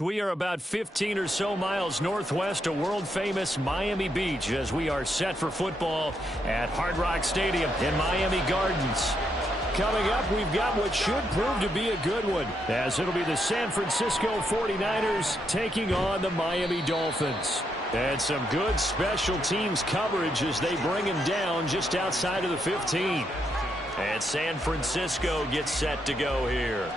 We are about 15 or so miles northwest of world-famous Miami Beach as we are set for football at Hard Rock Stadium in Miami Gardens. Coming up, we've got what should prove to be a good one, as it'll be the San Francisco 49ers taking on the Miami Dolphins. And some good special teams coverage as they bring him down just outside of the 15. And San Francisco gets set to go here.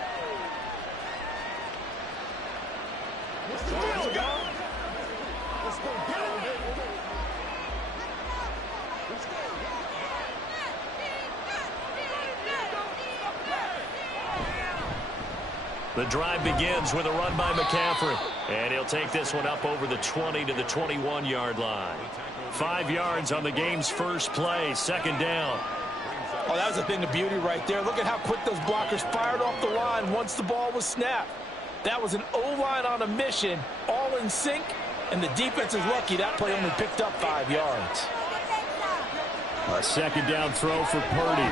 The drive begins with a run by McCaffrey. And he'll take this one up over the 20 to the 21-yard line. 5 yards on the game's first play, second down. Oh, that was a thing of beauty right there. Look at how quick those blockers fired off the line once the ball was snapped. That was an O-line on a mission, all in sync, and the defense is lucky that play only picked up 5 yards. A second down throw for Purdy.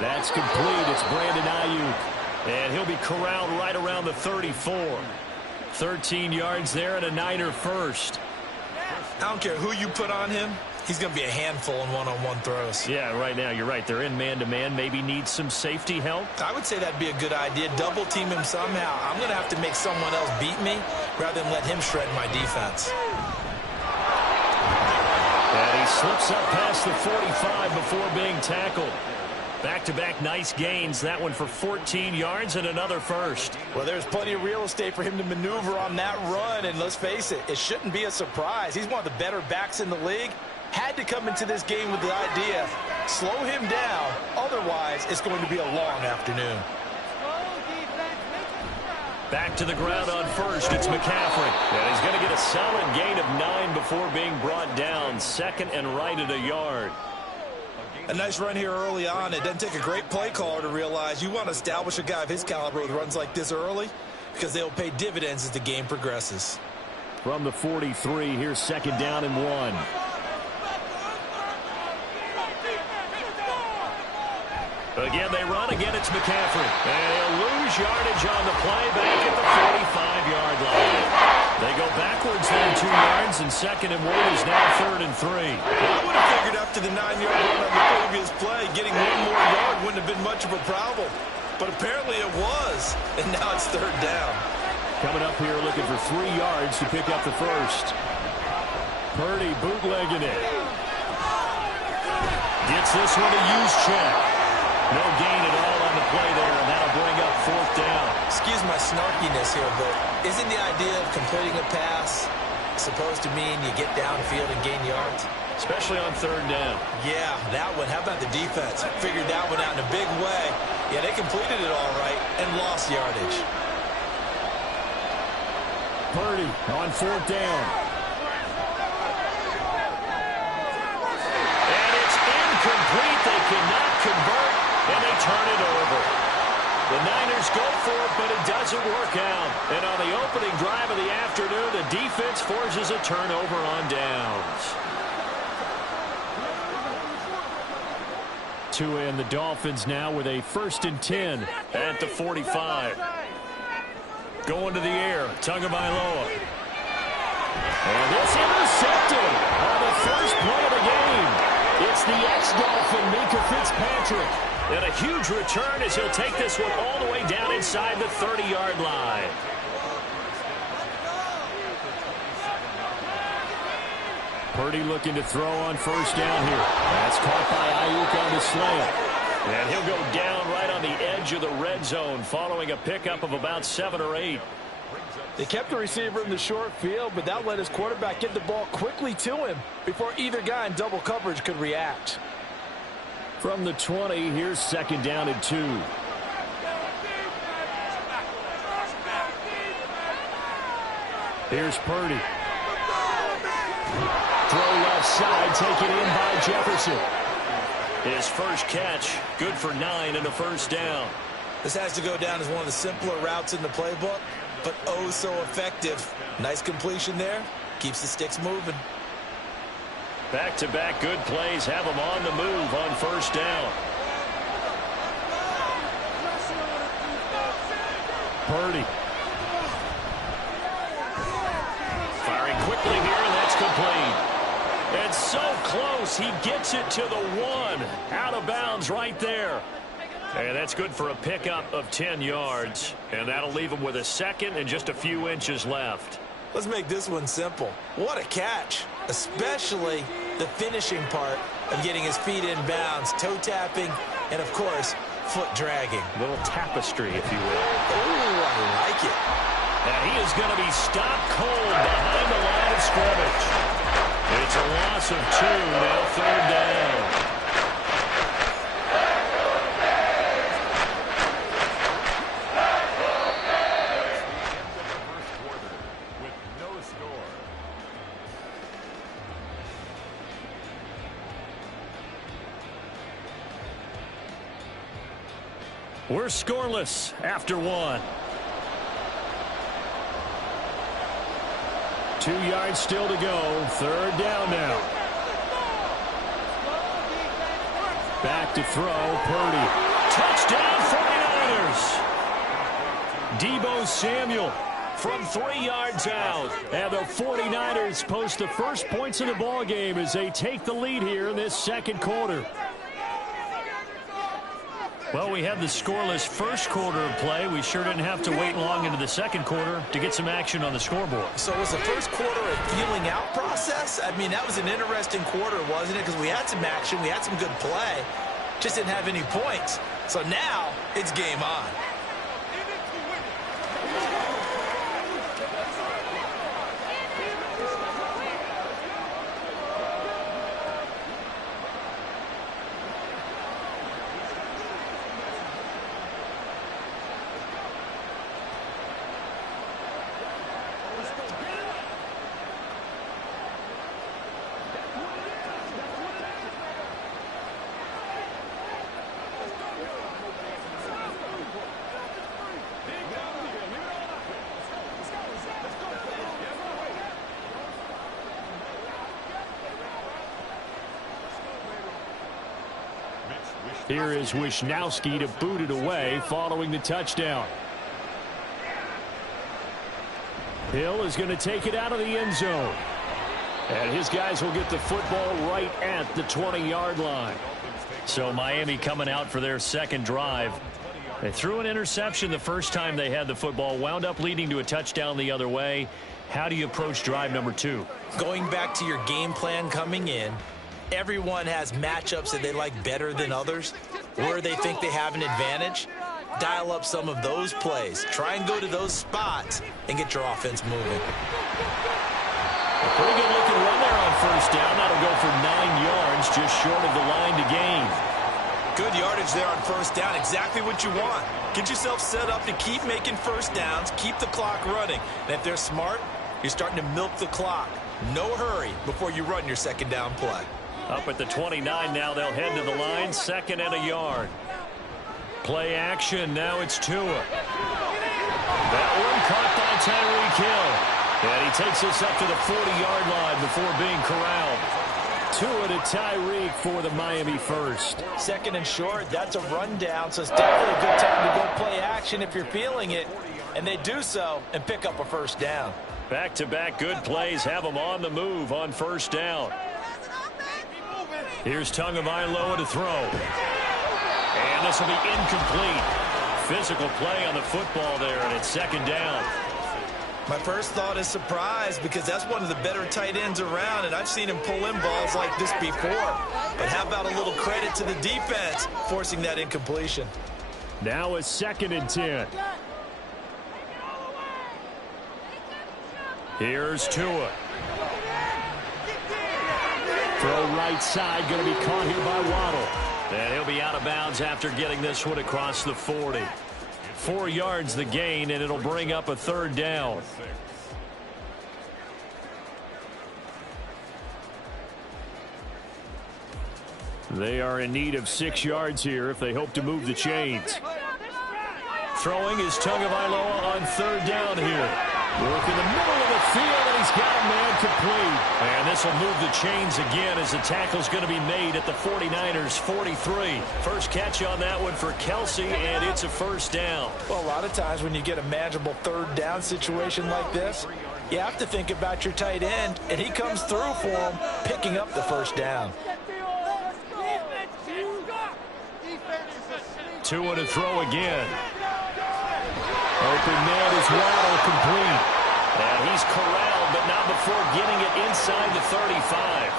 That's complete. It's Brandon Ayuk. And he'll be corralled right around the 34. 13 yards there and a Niner first. I don't care who you put on him. He's going to be a handful in one-on-one throws. Yeah, right now, you're right. They're in man-to-man. Maybe need some safety help. I would say that'd be a good idea. Double team him somehow. I'm going to have to make someone else beat me rather than let him shred my defense. And he slips up past the 45 before being tackled. Back-to-back nice gains. That one for 14 yards and another first. Well, there's plenty of real estate for him to maneuver on that run. And let's face it, it shouldn't be a surprise. He's one of the better backs in the league. Had to come into this game with the idea, slow him down. Otherwise, it's going to be a long afternoon. Back to the ground on first. It's McCaffrey. And he's going to get a solid gain of 9 before being brought down. Second and right at a yard. A nice run here early on. It doesn't take a great play caller to realize you want to establish a guy of his caliber with runs like this early because they'll pay dividends as the game progresses. From the 43, here's second down and 1. Again, they run. Again, it's McCaffrey. And he'll lose yardage on the play back at the 45-yard line. They go backwards there 2 yards, and second and 1 is now third and 3. I would have figured after the 9-yard run on the previous play, getting 1 more yard wouldn't have been much of a problem. But apparently it was, and now it's third down. Coming up here looking for 3 yards to pick up the first. Purdy bootlegging it. Gets this one a use check. No gain at all on the play there, and that'll bring up fourth down. Excuse my snarkiness here, but isn't the idea of completing a pass supposed to mean you get downfield and gain yards? Especially on third down. Yeah, that one. How about the defense? Figured that one out in a big way. Yeah, they completed it all right and lost yardage. Purdy on fourth down. And it's incomplete. They cannot convert, and they turn it over. The Niners go for it, but it doesn't work out. And on the opening drive of the afternoon, the defense forces a turnover on downs. To end the Dolphins now with a 1st and 10 at the 45. Going to the air, Tagovailoa. And it's intercepted on the first play of the game. It's the ex-Dolphin, Minkah Fitzpatrick. And a huge return as he'll take this one all the way down inside the 30-yard line. Purdy looking to throw on first down here. That's caught by Ayuk on the slant. And he'll go down right on the edge of the red zone following a pickup of about 7 or 8. They kept the receiver in the short field, but that let his quarterback get the ball quickly to him before either guy in double coverage could react. From the 20, here's second down and 2. Here's Purdy. Throw left side, taken in by Jefferson. His first catch, good for 9 and a first down. This has to go down as one of the simpler routes in the playbook, but oh so effective. Nice completion there. Keeps the sticks moving. Back-to-back good plays have him on the move on first down. Purdy. It's so close. He gets it to the 1. Out of bounds right there. And that's good for a pickup of 10 yards. And that'll leave him with a second and just a few inches left. Let's make this one simple. What a catch, especially the finishing part of getting his feet in bounds, toe tapping, and, of course, foot dragging. A little tapestry, if you will. Oh, I like it. And he is going to be stopped cold behind the line of scrimmage. It's a loss of 2, now third down. We're scoreless after 1. 2 yards still to go. Third down now. Back to throw. Purdy. Touchdown 49ers. Deebo Samuel from 3 yards out. And the 49ers post the first points of the ball game as they take the lead here in this second quarter. Well, we had the scoreless first quarter of play. We sure didn't have to wait long into the second quarter to get some action on the scoreboard. So was the first quarter a feeling out process? I mean, that was an interesting quarter, wasn't it? Because we had some action, we had some good play, just didn't have any points. So now it's game on. Here is Wisnowski to boot it away following the touchdown. Hill is going to take it out of the end zone. And his guys will get the football right at the 20-yard line. So Miami coming out for their second drive. They threw an interception the first time they had the football, wound up leading to a touchdown the other way. How do you approach drive number 2? Going back to your game plan coming in, everyone has matchups that they like better than others, where they think they have an advantage. Dial up some of those plays. Try and go to those spots and get your offense moving. A pretty good looking run there on first down. That'll go for 9 yards, just short of the line to gain. Good yardage there on first down. Exactly what you want. Get yourself set up to keep making first downs, keep the clock running. And if they're smart, you're starting to milk the clock. No hurry before you run your second down play. Up at the 29 now, they'll head to the line, 2nd and a yard. Play action, now it's Tua. That one caught by Tyreek Hill. And he takes us up to the 40-yard line before being corralled. Tua to Tyreek for the Miami first. 2nd and short, that's a rundown, so it's definitely a good time to go play action if you're feeling it. And they do so and pick up a first down. Back-to-back good plays have them on the move on first down. Here's Tagovailoa to throw. And this will be incomplete. Physical play on the football there, and it's 2nd down. My first thought is surprise, because that's one of the better tight ends around, and I've seen him pull in balls like this before. But how about a little credit to the defense forcing that incompletion? Now a 2nd and 10. Here's Tua. Throw right side, going to be caught here by Waddle. And he'll be out of bounds after getting this one across the 40. 4 yards the gain, and it'll bring up a 3rd down. They are in need of 6 yards here if they hope to move the chains. Throwing is Tagovailoa on 3rd down here. Work in the middle of the field, and he's got a man complete. And this will move the chains again as the tackle's going to be made at the 49ers 43. First catch on that one for Kelsey, and it's a 1st down. Well, a lot of times when you get a manageable 3rd down situation like this, You have to think about your tight end, and he comes through for him, picking up the first down. Tua to throw again. Open man is Waddle, complete. And he's corralled, but not before getting it inside the 35.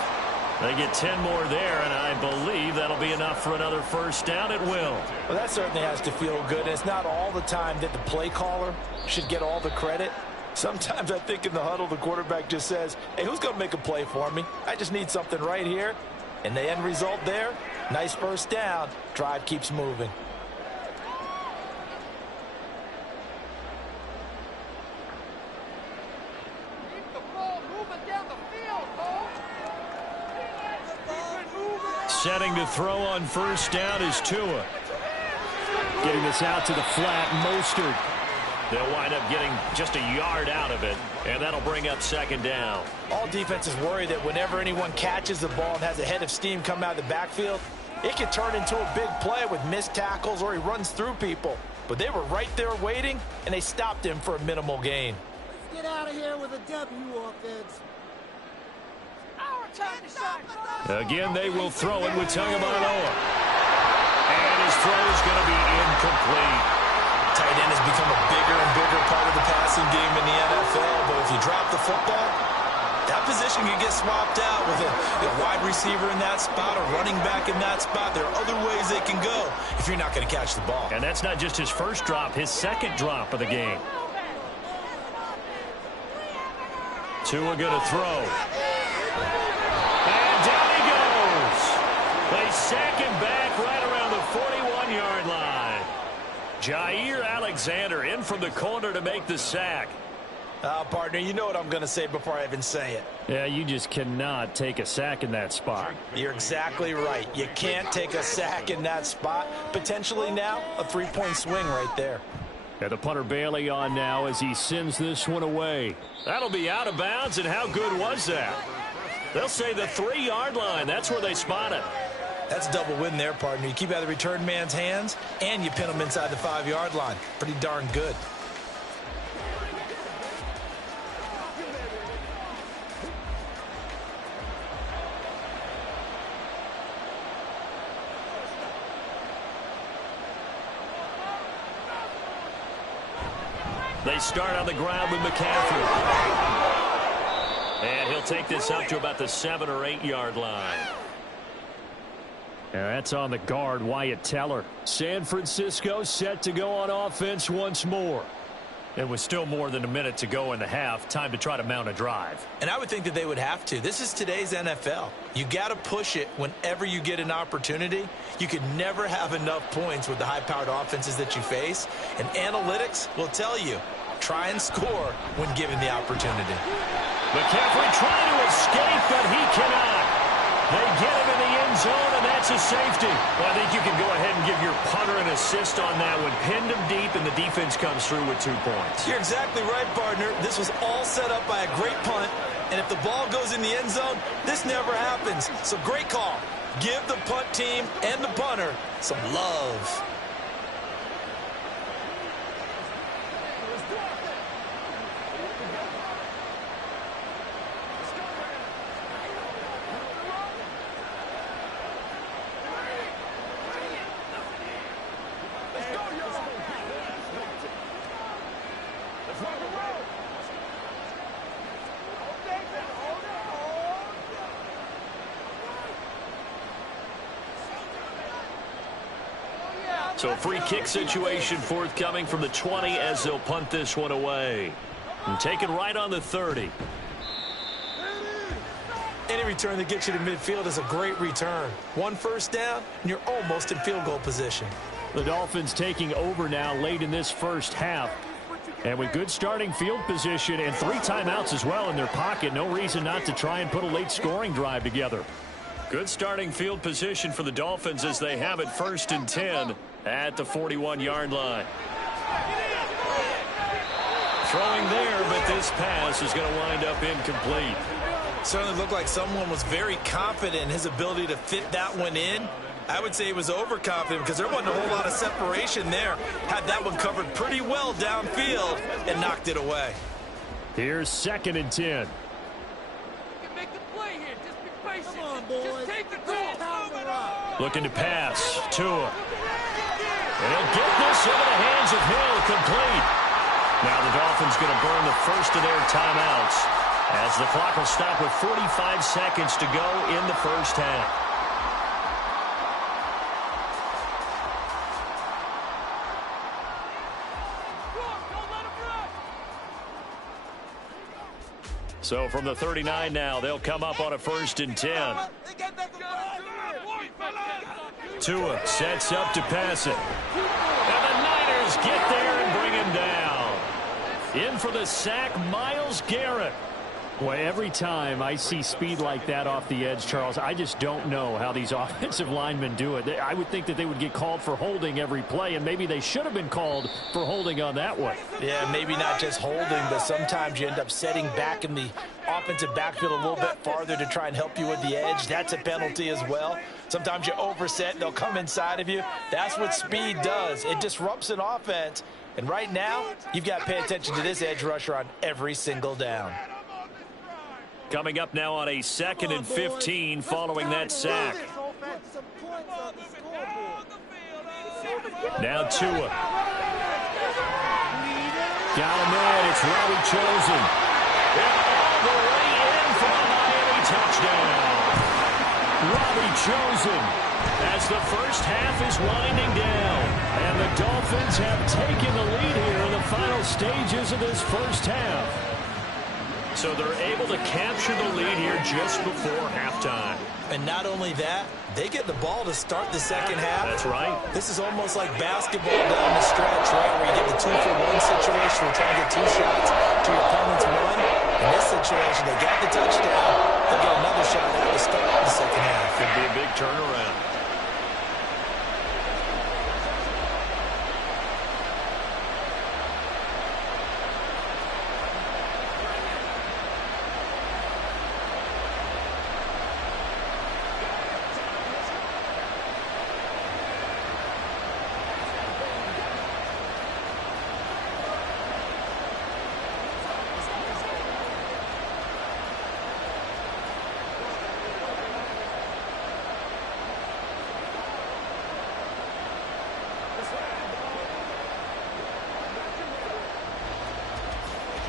They get 10 more there, and I believe that'll be enough for another first down at will. Well, that certainly has to feel good, and it's not all the time that the play caller should get all the credit. Sometimes I think in the huddle, the quarterback just says, hey, who's going to make a play for me? I just need something right here. And the end result there, nice first down. Drive keeps moving. Setting to throw on first down is Tua. Getting this out to the flat, Mostert. They'll wind up getting just a yard out of it, and that'll bring up second down. All defenses worry that whenever anyone catches the ball and has a head of steam come out of the backfield, it can turn into a big play with missed tackles or he runs through people. But they were right there waiting, and they stopped him for a minimal gain. Let's get out of here with a W, offense. Again, they will throw it with Tagovailoa. And his throw is going to be incomplete. Tight end has become a bigger and bigger part of the passing game in the NFL, but if you drop the football, that position can get swapped out with a wide receiver in that spot, a running back in that spot. There are other ways they can go if you're not going to catch the ball. And that's not just his first drop, his second drop of the game. Tua going to throw. And down he goes. They sack him back right around the 41-yard line. Jair Alexander in from the corner to make the sack. Partner, you know what I'm going to say before I even say it. Yeah, you just cannot take a sack in that spot. You're exactly right. You can't take a sack in that spot. Potentially now a three-point swing right there. And the punter Bailey on now as he sends this one away. That'll be out of bounds, and how good was that? They'll say the 3-yard line. That's where they spot it. That's a double win there, partner. You keep out of the return man's hands, and you pin him inside the 5-yard line. Pretty darn good. They start on the ground with McCaffrey. And he'll take this up to about the 7 or 8 yard line. And that's on the guard, Wyatt Teller. San Francisco set to go on offense once more. It was still more than a minute to go in the half. Time to try to mount a drive. And I would think that they would have to. This is today's NFL. You got to push it whenever you get an opportunity. You can never have enough points with the high-powered offenses that you face. And analytics will tell you, try and score when given the opportunity. McCaffrey trying to escape, but he cannot. They get him in the end zone, and that's a safety. Well, I think you can go ahead and give your punter an assist on that one. Pinned him deep, and the defense comes through with 2 points. You're exactly right, partner. This was all set up by a great punt, and if the ball goes in the end zone, this never happens. So great call. Give the punt team and the punter some love. So a free kick situation forthcoming from the 20 as they'll punt this one away. And take it right on the 30. Any return that gets you to midfield is a great return. 1 first down, and you're almost in field goal position. The Dolphins taking over now late in this first half. And with good starting field position and 3 timeouts as well in their pocket, no reason not to try and put a late scoring drive together. Good starting field position for the Dolphins as they have it 1st and 10 at the 41-yard line. Throwing there, but this pass is going to wind up incomplete. Certainly looked like someone was very confident in his ability to fit that one in. I would say he was overconfident because there wasn't a whole lot of separation there. Had that one covered pretty well downfield and knocked it away. Here's 2nd and 10. Make the play here. Just be patient. Come on, boys. Just take the Don't pound the rock. Looking to pass. Tua. And he'll get this into the hands of Hill, complete. Now the Dolphins going to burn the first of their timeouts as the clock will stop with 45 seconds to go in the first half. So from the 39 now, they'll come up on a 1st and 10. Tua sets up to pass it. And the Niners get there and bring him down. In for the sack, Myles Garrett. Boy, every time I see speed like that off the edge, Charles, I just don't know how these offensive linemen do it. I would think that they would get called for holding every play, and maybe they should have been called for holding on that one. Yeah, maybe not just holding, but sometimes you end up setting back in the offensive backfield a little bit farther to try and help you with the edge. That's a penalty as well. Sometimes you overset, they'll come inside of you. That's what speed does. It disrupts an offense. And right now, you've got to pay attention to this edge rusher on every single down. Coming up now on a 2nd and 15 following that sack. Now Tua. Got him in. It's Robbie Chosen. And all the way in for a Miami touchdown. Robbie Chosen as the first half is winding down. And the Dolphins have taken the lead here in the final stages of this first half. So they're able to capture the lead here just before halftime. And not only that, they get the ball to start the second half. That's right. This is almost like basketball down the stretch, right, where you get the 2-for-1 situation. We're trying to get 2 shots to your opponent's 1. In this situation, they got the touchdown. They'll get another shot at the start of the second half. Could be a big turnaround.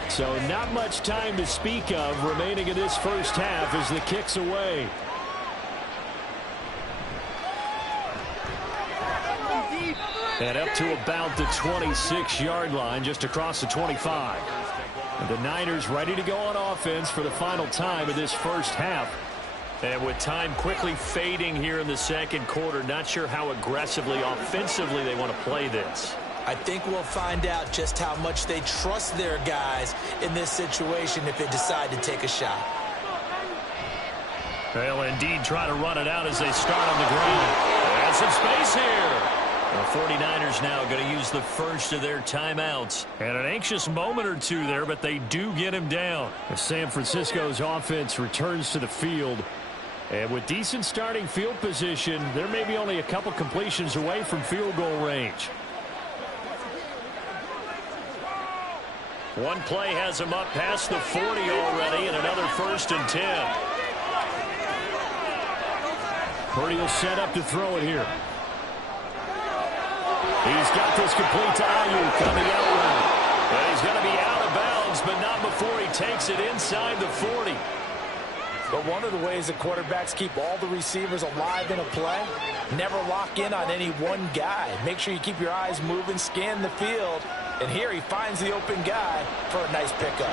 So not much time to speak of remaining in this first half as the kick's away. And up to about the 26-yard line, just across the 25. And the Niners ready to go on offense for the final time of this first half. And with time quickly fading here in the second quarter, not sure how aggressively, offensively they want to play this. I think we'll find out just how much they trust their guys in this situation if they decide to take a shot. They'll indeed try to run it out as they start on the ground. And some space here. The 49ers now going to use the first of their timeouts. And an anxious moment or two there, but they do get him down. As San Francisco's offense returns to the field. And with decent starting field position, they're maybe only a couple completions away from field goal range. One play has him up past the 40 already, and another 1st and 10. Purdy will set up to throw it here. He's got this complete to Ayuk on the out route. And he's going to be out of bounds, but not before he takes it inside the 40. But one of the ways that quarterbacks keep all the receivers alive in a play, never lock in on any one guy. Make sure you keep your eyes moving, scan the field. And here he finds the open guy for a nice pickup.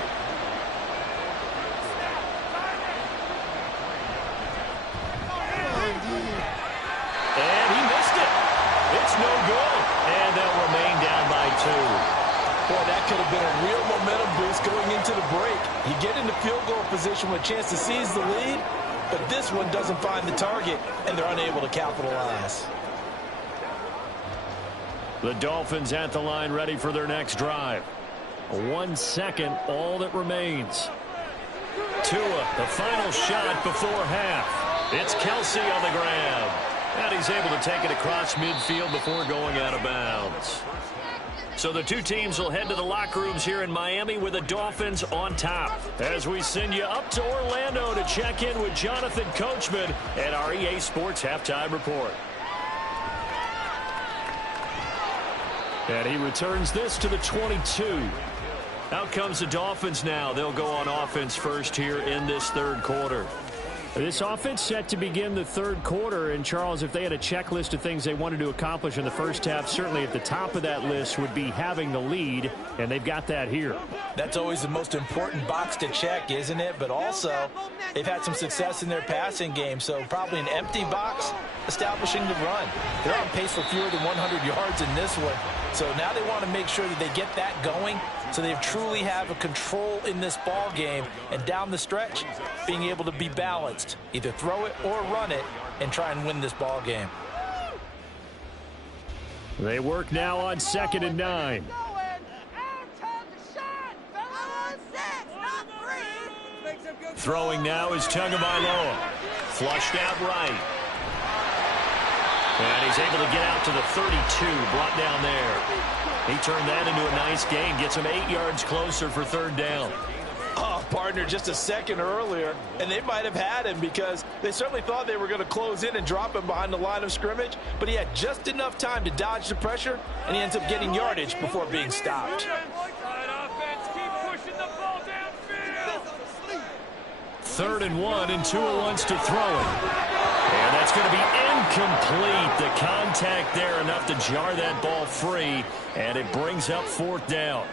And he missed it. It's no good. And they'll remain down by 2. Boy, that could have been a real momentum boost going into the break. You get into field goal position with a chance to seize the lead, but this one doesn't find the target, and they're unable to capitalize. The Dolphins at the line ready for their next drive. 1 second, all that remains. Tua, the final shot before half. It's Kelsey on the grab. And he's able to take it across midfield before going out of bounds. So the two teams will head to the locker rooms here in Miami with the Dolphins on top. As we send you up to Orlando to check in with Jonathan Coachman at our EA Sports Halftime Report. And he returns this to the 22. Out comes the Dolphins now. They'll go on offense first here in this third quarter. This offense set to begin the third quarter. And, Charles, if they had a checklist of things they wanted to accomplish in the first half, certainly at the top of that list would be having the lead, and they've got that here. That's always the most important box to check, isn't it? But also, they've had some success in their passing game, so probably an empty box establishing the run. They're on pace for fewer than 100 yards in this one. So now they want to make sure that they get that going so they truly have a control in this ball game, and down the stretch, being able to be balanced. Either throw it or run it and try and win this ball game. They work now on 2nd and 9. Throwing now is Tagovailoa. Flushed out right. And he's able to get out to the 32, brought down there. He turned that into a nice gain, gets him 8 yards closer for third down. Oh, partner, just a second earlier, and they might have had him because they certainly thought they were going to close in and drop him behind the line of scrimmage, but he had just enough time to dodge the pressure, and he ends up getting yardage before being stopped. Third and 1, and Tua wants to throw it. And that's going to be incomplete. The contact there enough to jar that ball free, and it brings up fourth down.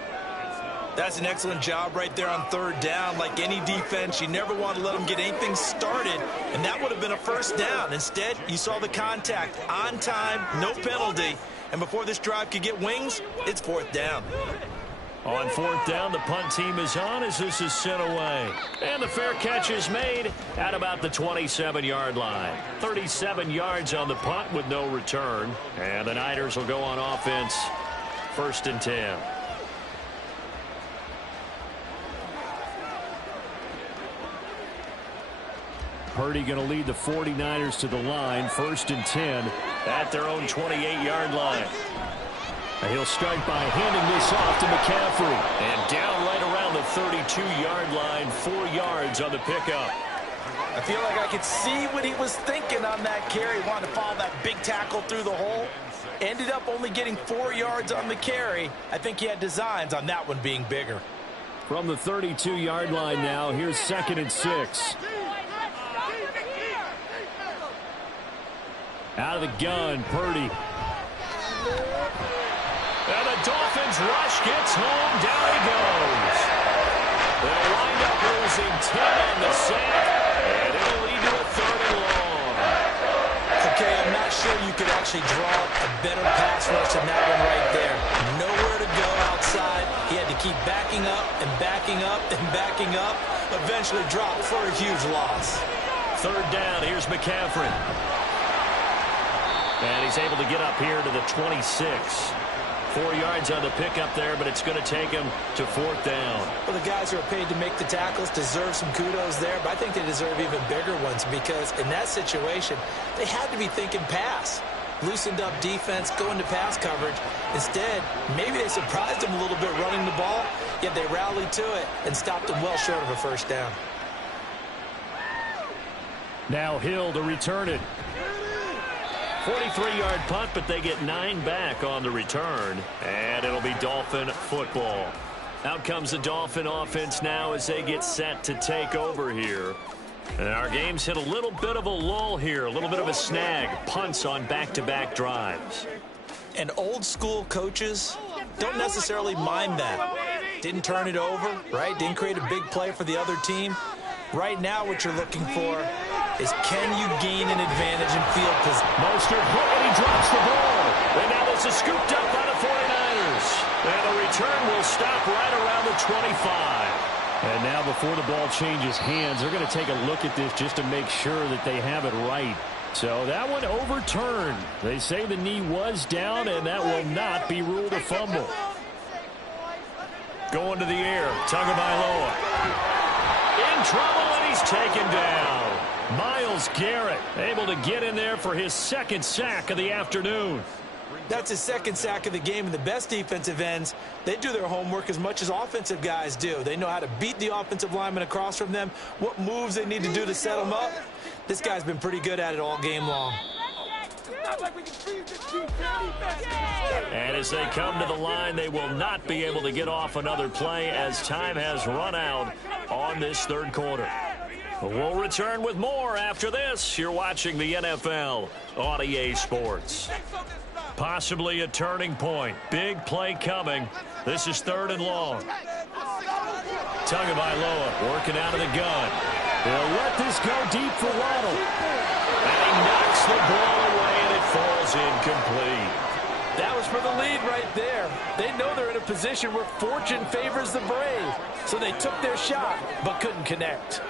That's an excellent job right there on third down. Like any defense, you never want to let them get anything started, and that would have been a first down. Instead, you saw the contact on time, no penalty, and before this drive could get wings, it's fourth down. On fourth down, the punt team is on as this is sent away. And the fair catch is made at about the 27-yard line. 37 yards on the punt with no return. And the Niners will go on offense, 1st and 10. Purdy going to lead the 49ers to the line, 1st and 10 at their own 28-yard line. He'll start by handing this off to McCaffrey. And down right around the 32-yard line, 4 yards on the pickup. I feel like I could see what he was thinking on that carry. He wanted to follow that big tackle through the hole. Ended up only getting 4 yards on the carry. I think he had designs on that one being bigger. From the 32-yard line now, here's 2nd and 6. Out of the gun, Purdy. And the Dolphins rush gets home. Down he goes. They'll wind up losing 10 on the sack, and it'll lead to a 3rd and long. Okay, I'm not sure you could actually draw a better pass rush than that one right there. Nowhere to go outside. He had to keep backing up and backing up and backing up. Eventually dropped for a huge loss. 3rd down. Here's McCaffrey. And he's able to get up here to the 26. 4 yards on the pickup there, but it's going to take him to 4th down. Well, the guys who are paid to make the tackles deserve some kudos there, but I think they deserve even bigger ones because in that situation, they had to be thinking pass. Loosened up defense, going to pass coverage. Instead, maybe they surprised them a little bit running the ball, yet they rallied to it and stopped them well short of a first down. Now Hill to return it. 43-yard punt, but they get 9 back on the return, and it'll be Dolphin football. Out comes the Dolphin offense now as they get set to take over here. And our game's hit a little bit of a lull here, a little bit of a snag. Punts on back-to-back drives. And old-school coaches don't necessarily mind that. Didn't turn it over, right? Didn't create a big play for the other team. Right now what you're looking for is can you gain an advantage in field position. Mostert hit and he drops the ball. And now this is scooped up by the 49ers. And the return will stop right around the 25. And now before the ball changes hands, they're going to take a look at this just to make sure that they have it right. So that one overturned. They say the knee was down, and that will not be ruled a fumble. Going to the air, Tagovailoa. In trouble, and he's taken down. Myles Garrett able to get in there for his 2nd sack of the afternoon. That's his second sack of the game, and the best defensive ends, they do their homework as much as offensive guys do. They know how to beat the offensive lineman across from them, what moves they need to do to set them up. This guy's been pretty good at it all game long. And as they come to the line, they will not be able to get off another play as time has run out on this third quarter. We'll return with more after this. You're watching the NFL on EA Sports. Possibly a turning point. Big play coming. This is 3rd and long. Tagovailoa working out of the gun. They'll let this go deep for Waddle. And he knocks the ball away, and it falls incomplete. That was for the lead right there. They know they're in a position where fortune favors the brave. So they took their shot, but couldn't connect.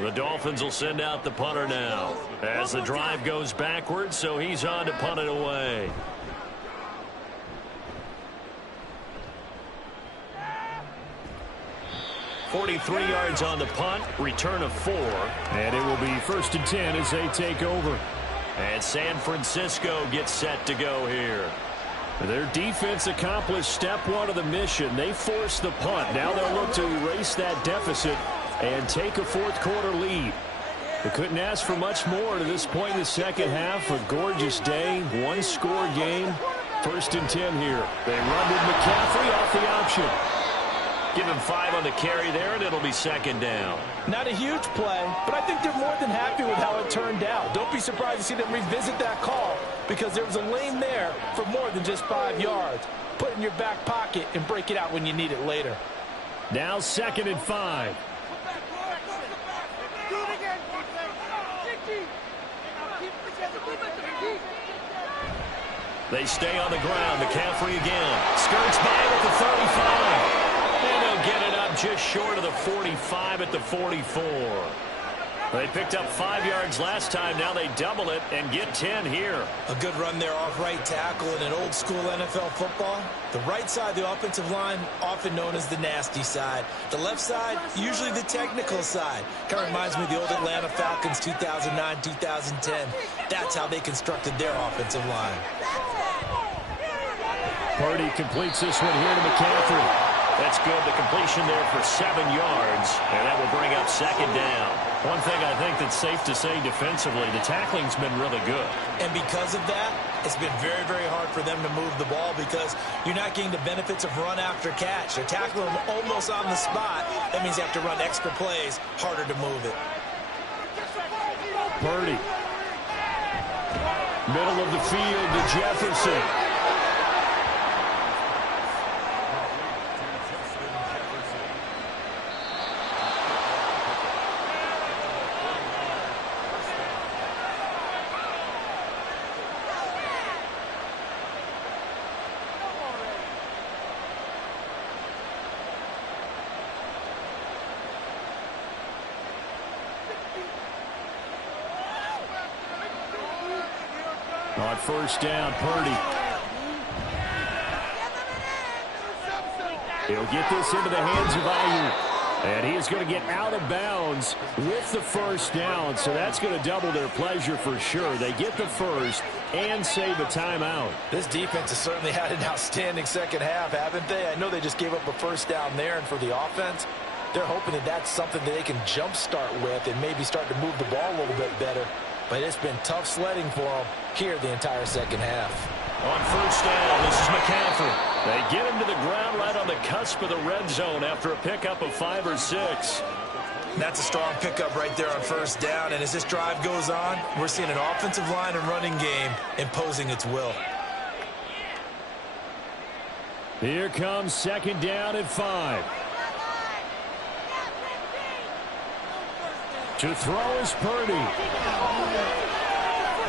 The Dolphins will send out the punter now as the drive goes backwards, so he's on to punt it away. .43 yards on the punt, return of 4. And it will be 1st and 10 as they take over. And San Francisco gets set to go here. Their defense accomplished step 1 of the mission. They forced the punt. Now they'll look to erase that deficit and take a 4th quarter lead. They couldn't ask for much more to this point in the second half. A gorgeous day, 1-score game. 1st and 10 here. They run with McCaffrey off the option. Give him 5 on the carry there, and it'll be 2nd down. Not a huge play, but I think they're more than happy with how it turned out. Don't be surprised to see them revisit that call because there was a lane there for more than just 5 yards. Put it in your back pocket and break it out when you need it later. Now 2nd and 5. They stay on the ground. McCaffrey again. Skirts by at the 35. And they'll get it up just short of the 45 at the 44. They picked up 5 yards last time. Now they double it and get 10 here. A good run there off right tackle in an old school NFL football. The right side of the offensive line, often known as the nasty side. The left side, usually the technical side. Kind of reminds me of the old Atlanta Falcons 2009-2010. That's how they constructed their offensive line. Purdy completes this one here to McCaffrey. That's good. The completion there for 7 yards, and that will bring up 2nd down. One thing I think that's safe to say defensively, the tackling's been really good. And because of that, it's been very, very hard for them to move the ball because you're not getting the benefits of run after catch. They're tackling them almost on the spot. That means you have to run extra plays, harder to move it. Purdy. Middle of the field to Jefferson. On 1st down, Purdy. He'll get this into the hands of Ayuk. And he is going to get out of bounds with the 1st down. So that's going to double their pleasure for sure. They get the 1st and save a timeout. This defense has certainly had an outstanding second half, haven't they? I know they just gave up a 1st down there, and for the offense, they're hoping that that's something that they can jumpstart with and maybe start to move the ball a little bit better. But it's been tough sledding for them here the entire second half. On 1st down, this is McCaffrey. They get him to the ground right on the cusp of the red zone after a pickup of 5 or 6. That's a strong pickup right there on 1st down. And as this drive goes on, we're seeing an offensive line and running game imposing its will. Here comes 2nd down and 5. To throw is Purdy.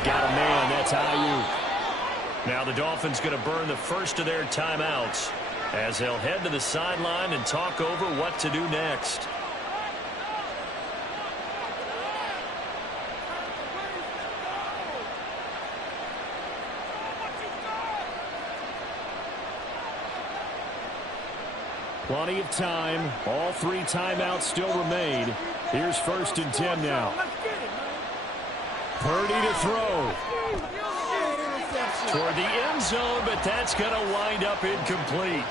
Got a man, that's Ayuk. Now the Dolphins going to burn the first of their timeouts as they'll head to the sideline and talk over what to do next. Plenty of time. All 3 timeouts still remain. Here's 1st and 10 now. Purdy to throw. Toward the end zone, but that's going to wind up incomplete.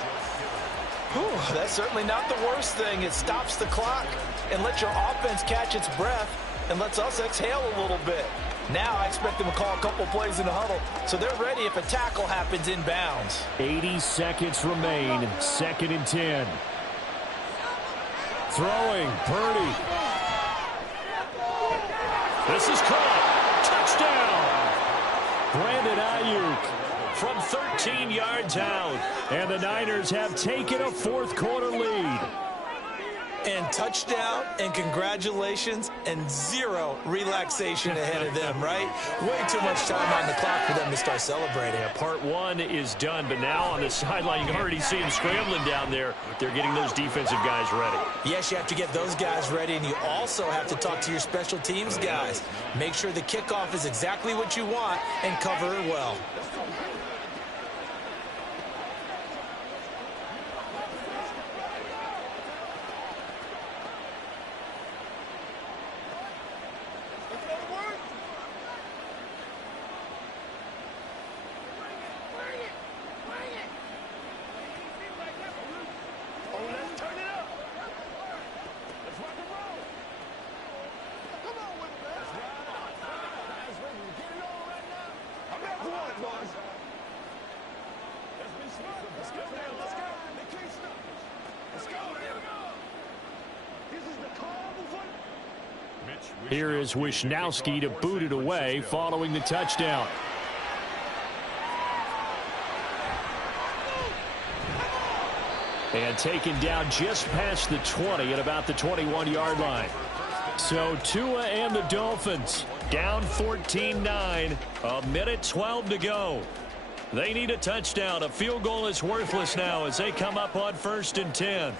Whew, that's certainly not the worst thing. It stops the clock and lets your offense catch its breath and lets us exhale a little bit. Now I expect them to call a couple plays in the huddle, so they're ready if a tackle happens inbounds. 80 seconds remain, 2nd and 10. Throwing, Purdy. This is caught. Touchdown. Brandon Ayuk from 13 yards out. And the Niners have taken a 4th quarter lead. And touchdown and congratulations and 0 relaxation ahead of them, right? Way too much time on the clock for them to start celebrating. Yeah, part 1 is done, but now on the sideline you can already see them scrambling down there. They're getting those defensive guys ready. Yes, you have to get those guys ready, and you also have to talk to your special teams guys. Make sure the kickoff is exactly what you want and cover it well. Here is Wishnowski to boot it away following the touchdown. And taken down just past the 20 at about the 21-yard line. So Tua and the Dolphins down 14-9, a minute 12 to go. They need a touchdown. A field goal is worthless now as they come up on 1st and 10.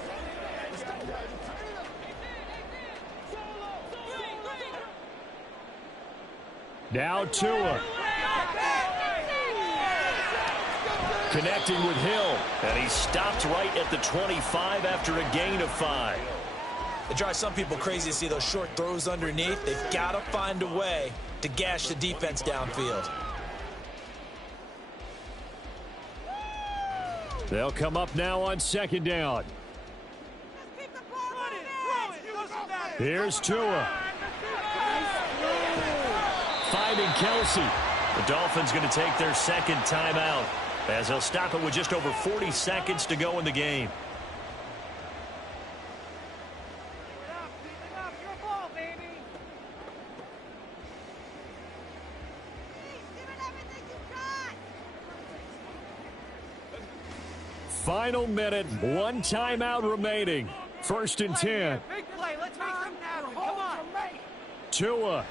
Now Tua. Connecting with Hill. And he stopped right at the 25 after a gain of 5. It drives some people crazy to see those short throws underneath. They've got to find a way to gash the defense downfield. They'll come up now on 2nd down. Here's Tua. Finding Kelce. The Dolphins going to take their 2nd timeout as they'll stop it with just over 40 seconds to go in the game. Final minute, 1 timeout remaining. 1st and 10. Big play. Let's make something happen. Come on. Tua.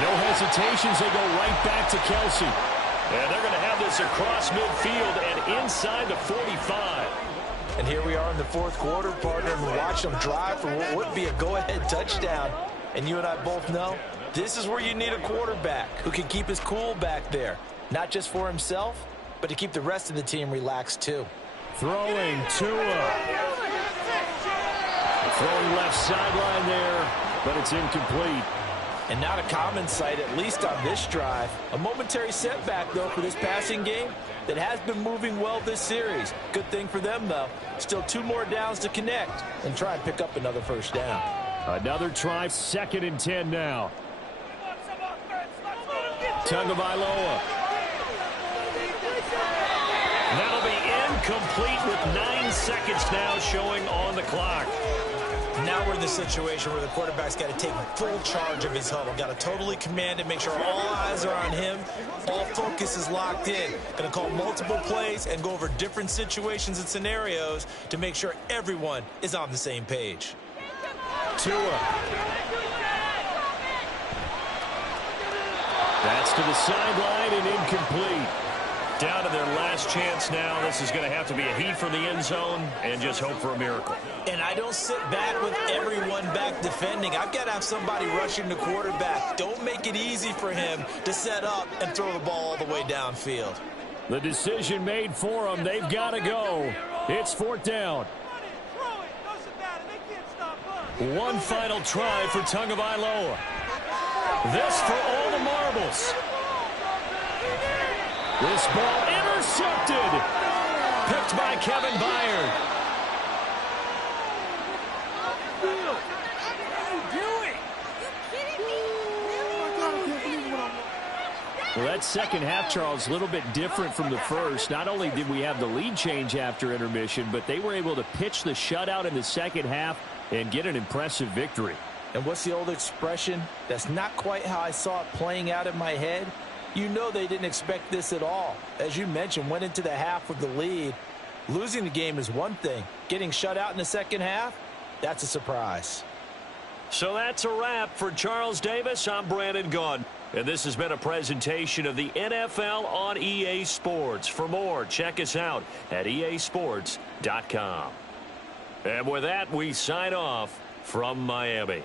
No hesitations. They go right back to Kelce. And they're going to have this across midfield and inside the 45. And here we are in the 4th quarter, partner, and watch them drive for what would be a go-ahead touchdown. And you and I both know this is where you need a quarterback who can keep his cool back there. Not just for himself, but to keep the rest of the team relaxed too. Throwing Tua. Throwing left sideline there, but it's incomplete. And not a common sight, at least on this drive. A momentary setback, though, for this passing game that has been moving well this series. Good thing for them, though. Still 2 more downs to connect and try and pick up another 1st down. Another try, 2nd and 10 now. Tagovailoa. That'll be incomplete with 9 seconds now showing on the clock. Now we're in the situation where the quarterback's got to take full charge of his huddle. Got to totally command it, make sure all eyes are on him. All focus is locked in. Going to call multiple plays and go over different situations and scenarios to make sure everyone is on the same page. Tua. That's to the sideline and incomplete. Down to their last chance now. This is going to have to be a heat from the end zone and just hope for a miracle. And I don't sit back with everyone back defending. I've got to have somebody rushing the quarterback. Don't make it easy for him to set up and throw the ball all the way downfield. The decision made for them. They've got to go. It's 4th down. One final try for Tagovailoa. This for all the marbles. This ball intercepted. Picked by Kevin Byard. Well, that second half, Charles, a little bit different from the first. Not only did we have the lead change after intermission, but they were able to pitch the shutout in the second half and get an impressive victory. And what's the old expression? That's not quite how I saw it playing out in my head. You know they didn't expect this at all. As you mentioned, went into the half with the lead. Losing the game is one thing. Getting shut out in the second half, that's a surprise. So that's a wrap for Charles Davis. I'm Brandon Gaudin. And this has been a presentation of the NFL on EA Sports. For more, check us out at easports.com. And with that, we sign off from Miami.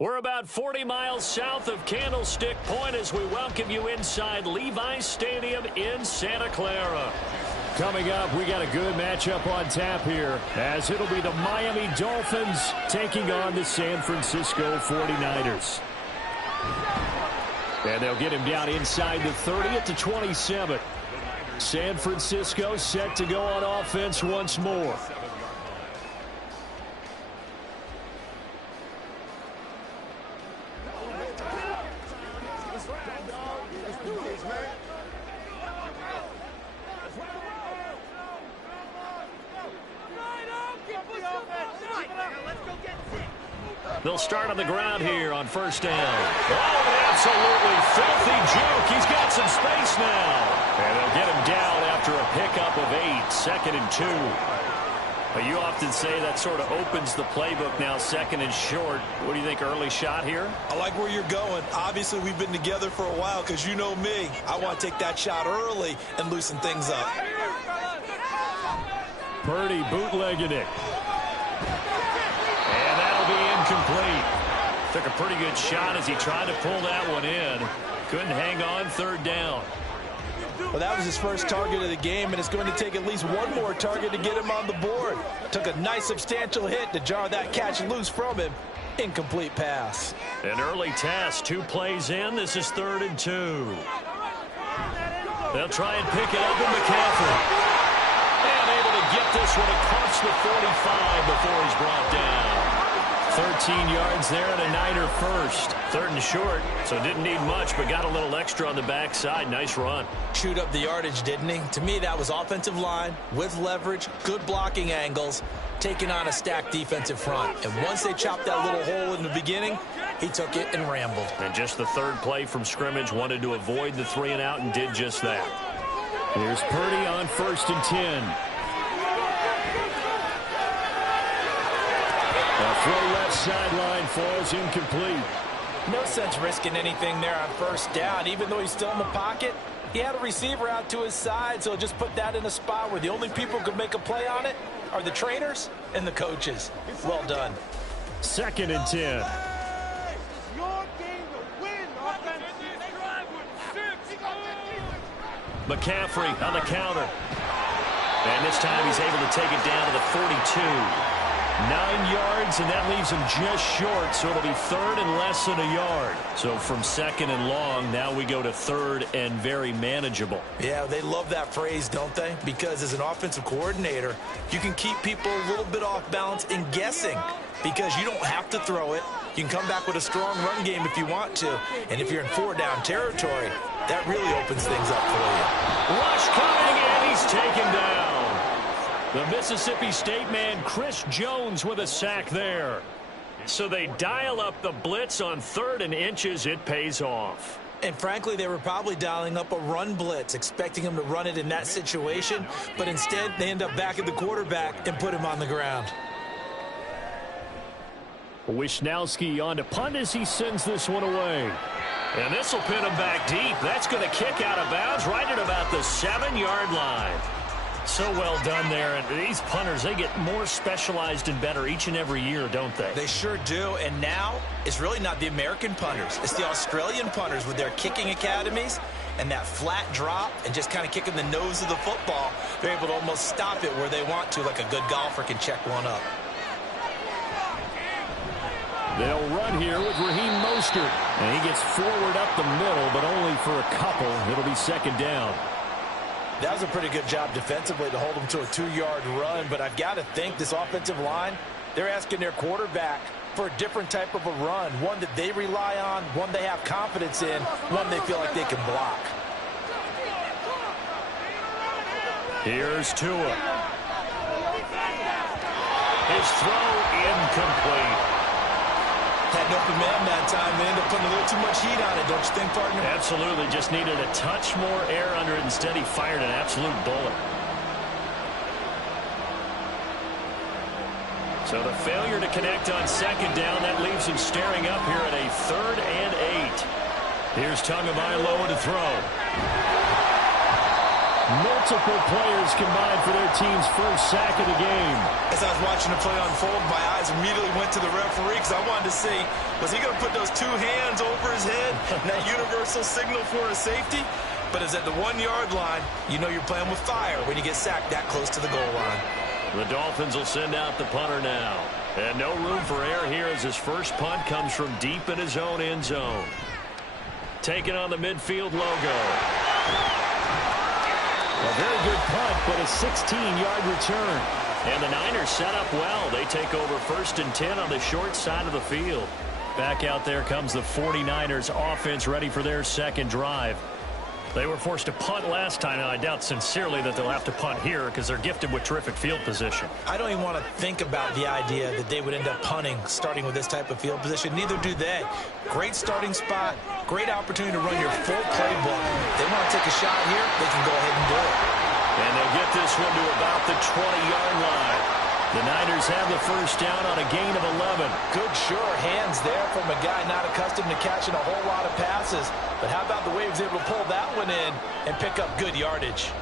We're about 40 miles south of Candlestick Point as we welcome you inside Levi's Stadium in Santa Clara. Coming up, we got a good matchup on tap here, as it'll be the Miami Dolphins taking on the San Francisco 49ers. And they'll get him down inside the 30 at the 27. San Francisco set to go on offense once more. They'll start on the ground here on first down. Oh, an absolutely filthy juke. He's got some space now. And they'll get him down after a pickup of 8, 2nd and 2. But you often say that sort of opens the playbook now, 2nd and short. What do you think, early shot here? I like where you're going. Obviously, we've been together for a while because you know me. I want to take that shot early and loosen things up. Purdy bootlegging it. And that'll be incomplete. Took a pretty good shot as he tried to pull that one in. Couldn't hang on, 3rd down. Well, that was his first target of the game, and it's going to take at least one more target to get him on the board. Took a nice substantial hit to jar that catch loose from him. Incomplete pass. An early test, 2 plays in. This is 3rd and 2. They'll try and pick it up with McCaffrey. And able to get this one across the 45 before he's brought down. 13 yards there and a Niner first. 3rd and short, so didn't need much, but got a little extra on the backside. Nice run. Chewed up the yardage, didn't he? To me, that was offensive line with leverage, good blocking angles, taking on a stacked defensive front. And once they chopped that little hole in the beginning, he took it and rambled. And just the 3rd play from scrimmage, wanted to avoid the 3 and out and did just that. Here's Purdy on 1st and 10. A throw left sideline falls incomplete. No sense risking anything there on 1st down. Even though he's still in the pocket, he had a receiver out to his side, so just put that in a spot where the only people who could make a play on it are the trainers and the coaches. Well done. 2nd and 10. McCaffrey on the counter. And this time he's able to take it down to the 42. 9 yards, and that leaves him just short, so it'll be 3rd and less than a yard. So from 2nd and long, now we go to 3rd and very manageable. Yeah, they love that phrase, don't they? Because as an offensive coordinator, you can keep people a little bit off balance and guessing because you don't have to throw it. You can come back with a strong run game if you want to. And if you're in 4-down territory, that really opens things up for you. Rush coming, and he's taken down. The Mississippi State man, Chris Jones, with a sack there. So they dial up the blitz on 3rd and inches. It pays off. And frankly, they were probably dialing up a run blitz, expecting him to run it in that situation. But instead, they end up back at the quarterback and put him on the ground. Wisnowski on to punt as he sends this one away. And this will pin him back deep. That's going to kick out of bounds right at about the 7-yard line. So well done there. And these punters, they get more specialized and better each and every year, don't they? They sure do. And now it's really not the American punters. It's the Australian punters with their kicking academies and that flat drop and just kind of kicking the nose of the football. They're able to almost stop it where they want to, like a good golfer can check one up. They'll run here with Raheem Mostert. And he gets forward up the middle, but only for a couple. It'll be 2nd down. That was a pretty good job defensively to hold them to a 2-yard run, but I've got to think this offensive line, they're asking their quarterback for a different type of a run, one that they rely on, one they have confidence in, one they feel like they can block. Here's Tua. His throw incomplete. Had an open man that time. They end up putting a little too much heat on it, don't you think, partner? Absolutely. Just needed a touch more air under it. Instead, he fired an absolute bullet. So the failure to connect on 2nd down, that leaves him staring up here at a 3rd and 8. Here's Tagovailoa to throw. Multiple players combined for their team's first sack of the game. As I was watching the play unfold, my eyes immediately went to the referee because I wanted to see, was he going to put those two hands over his head and that universal signal for a safety? But it's at the 1-yard line. You know you're playing with fire when you get sacked that close to the goal line. The Dolphins will send out the punter now. And no room for error here as his first punt comes from deep in his own end zone. Taking on the midfield logo. A very good punt, but a 16-yard return. And the Niners set up well. They take over 1st and 10 on the short side of the field. Back out there comes the 49ers offense ready for their second drive. They were forced to punt last time, and I doubt sincerely that they'll have to punt here because they're gifted with terrific field position. I don't even want to think about the idea that they would end up punting starting with this type of field position. Neither do they. Great starting spot, great opportunity to run your full playbook. If they want to take a shot here, they can go ahead and do it. And they'll get this one to about the 20-yard line. The Niners have the first down on a gain of 11. Good, sure hands there from a guy not accustomed to catching a whole lot of passes. But how about the way he was able to pull that one in and pick up good yardage?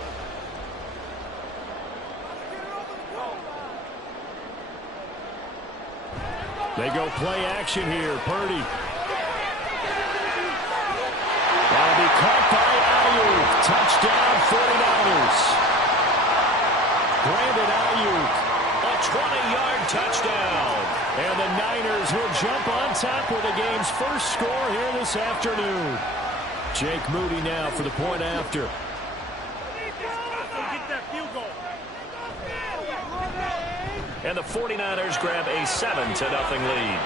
They go play action here. Purdy. That'll be caught by Ayuk. Touchdown 49ers. Brandon Ayuk. A 20-yard touchdown. And the Niners will jump on top with the game's first score here this afternoon. Jake Moody now for the point after. And the 49ers grab a 7-0 lead.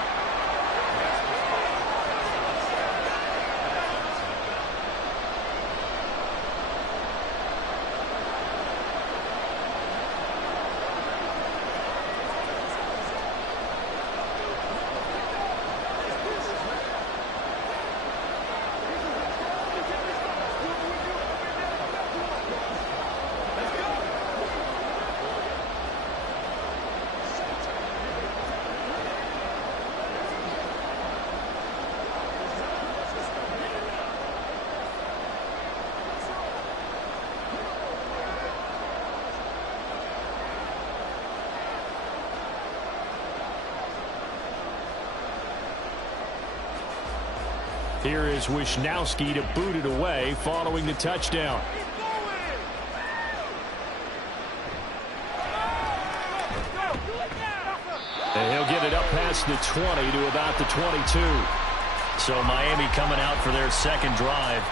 Here is Wishnowski to boot it away following the touchdown. And he'll get it up past the 20 to about the 22. So Miami coming out for their second drive.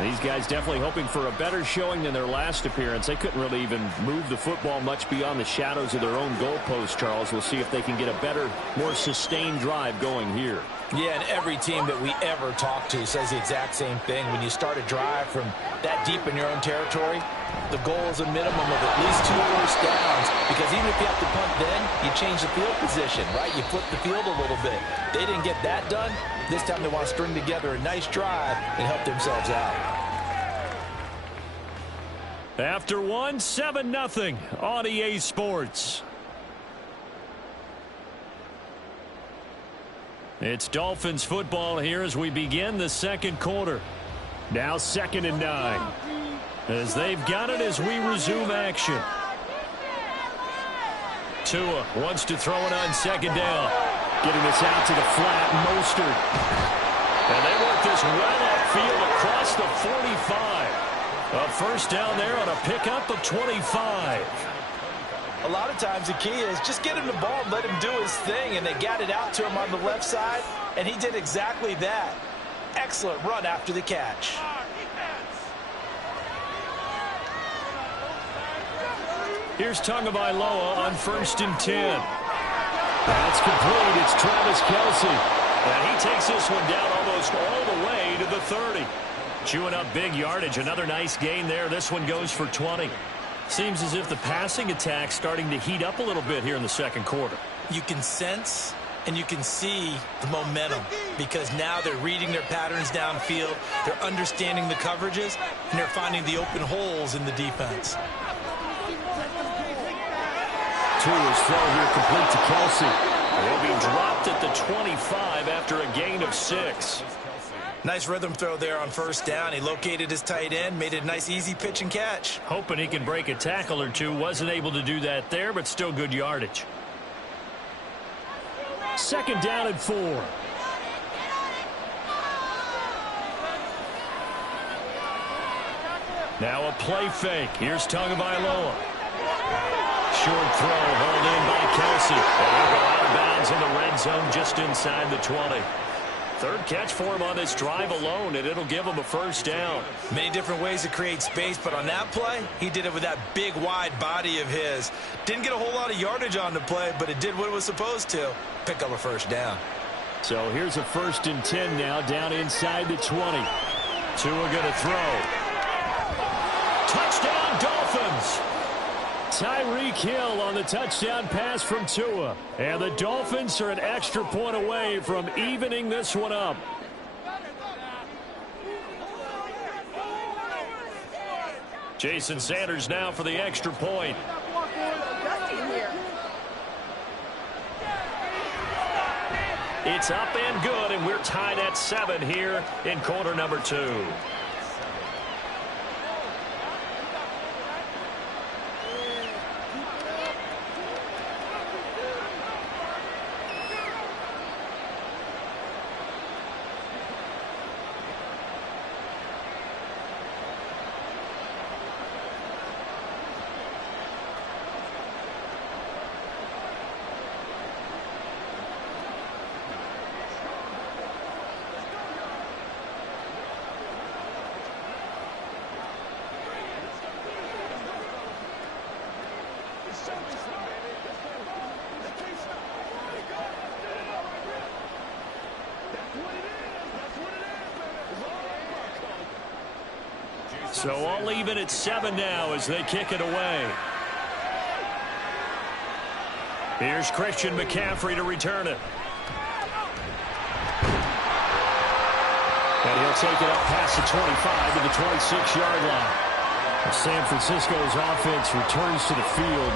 These guys definitely hoping for a better showing than their last appearance. They couldn't really even move the football much beyond the shadows of their own goalpost, Charles. We'll see if they can get a better, more sustained drive going here. Yeah, and every team that we ever talk to says the exact same thing. When you start a drive from that deep in your own territory, the goal is a minimum of at least 2 first downs, because even if you have to punt then, you change the field position, right? You flip the field a little bit. They didn't get that done. This time they want to string together a nice drive and help themselves out. After one, 7-0 on EA Sports. It's Dolphins football here as we begin the second quarter. Now 2nd and 9. As they've got it as we resume action. Tua wants to throw it on 2nd down. Getting this out to the flat, Mostert. And they work this well upfield across the 45. A first down there on a pickup of 25. A lot of times the key is just get him the ball and let him do his thing, and they got it out to him on the left side, and he did exactly that. Excellent run after the catch. Here's Tagovailoa on 1st and 10. That's complete. It's Travis Kelce. And he takes this one down almost all the way to the 30. Chewing up big yardage. Another nice gain there. This one goes for 20. Seems as if the passing attack's starting to heat up a little bit here in the second quarter. You can sense and you can see the momentum, because now they're reading their patterns downfield, they're understanding the coverages, and they're finding the open holes in the defense. Tua's throw here complete to Kelce. He'll be dropped at the 25 after a gain of 6. Nice rhythm throw there on first down. He located his tight end, made it a nice easy pitch and catch. Hoping he can break a tackle or two. Wasn't able to do that there, but still good yardage. 2nd down and 4. Now a play fake. Here's Tagovailoa. Short throw, hauled in by Kelsey. And he'll go out of bounds in the red zone just inside the 20. 3rd catch for him on this drive alone, and it'll give him a 1st down. Many different ways to create space, but on that play, he did it with that big, wide body of his. Didn't get a whole lot of yardage on the play, but it did what it was supposed to. Pick up a 1st down. So here's a 1st and 10 now, down inside the 20. Tua going to throw. Touchdown, Dolphins! Tyreek Hill on the touchdown pass from Tua. And the Dolphins are an extra point away from evening this one up. Jason Sanders now for the extra point. It's up and good, and we're tied at 7 here in quarter number 2. So all even at 7 now as they kick it away. Here's Christian McCaffrey to return it. And he'll take it up past the 25 to the 26-yard line. San Francisco's offense returns to the field.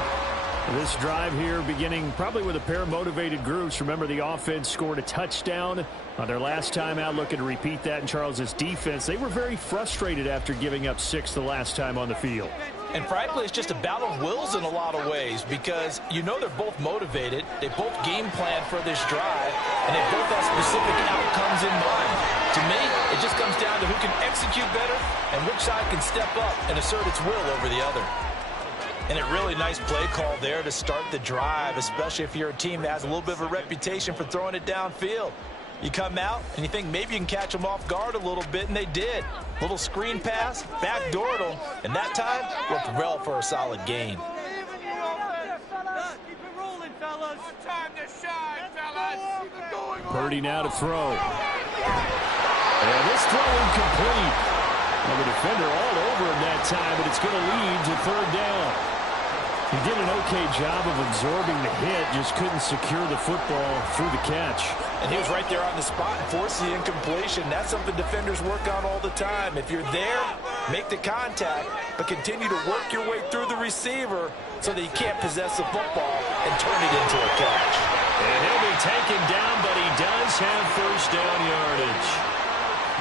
This drive here beginning probably with a pair of motivated groups. Remember, the offense scored a touchdown on their last time out, looking to repeat that in Charles's defense. They were very frustrated after giving up 6 the last time on the field. And frankly, it's just a battle of wills in a lot of ways because you know they're both motivated. They both game plan for this drive, and they both have specific outcomes in mind. To me, it just comes down to who can execute better and which side can step up and assert its will over the other. And a really nice play call there to start the drive, especially if you're a team that has a little bit of a reputation for throwing it downfield. You come out and you think maybe you can catch them off guard a little bit, and they did. Little screen pass, backdoored them, and that time worked well for a solid gain. Purdy now to throw. And this throw incomplete. Well, the defender all over him that time, but it's going to lead to 3rd down. He did an okay job of absorbing the hit, just couldn't secure the football through the catch. And he was right there on the spot and forced the incompletion. That's something defenders work on all the time. If you're there, make the contact, but continue to work your way through the receiver so that he can't possess the football and turn it into a catch. And he'll be taken down, but he does have 1st down yardage.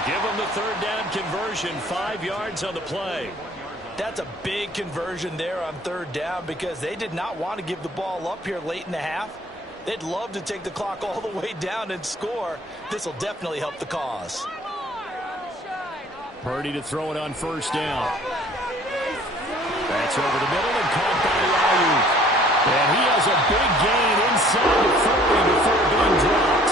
Give him the 3rd down conversion, 5 yards on the play. That's a big conversion there on 3rd down because they did not want to give the ball up here late in the half. They'd love to take the clock all the way down and score. This will definitely help the cause. Purdy to throw it on 1st down. That's over the middle and caught by Ayuk. And he has a big gain inside the 40 before being dropped.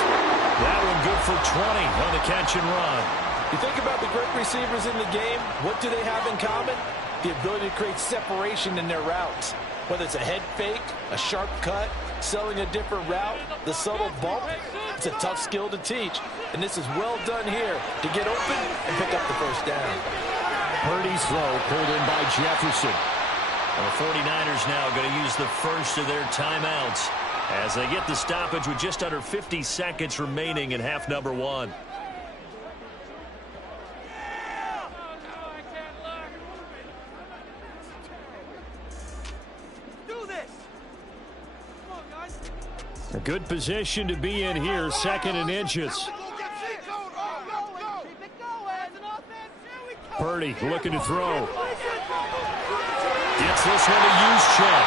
That one good for 20 on the catch and run. You think about the great receivers in the game, what do they have in common? The ability to create separation in their routes. Whether it's a head fake, a sharp cut, selling a different route, the subtle bump, it's a tough skill to teach. And this is well done here to get open and pick up the 1st down. Purdy's throw pulled in by Jefferson. And the 49ers now going to use the first of their timeouts as they get the stoppage with just under 50 seconds remaining in half number 1. A good position to be in here, 2nd and inches. Purdy looking to throw. Gets this one to Juszczyk.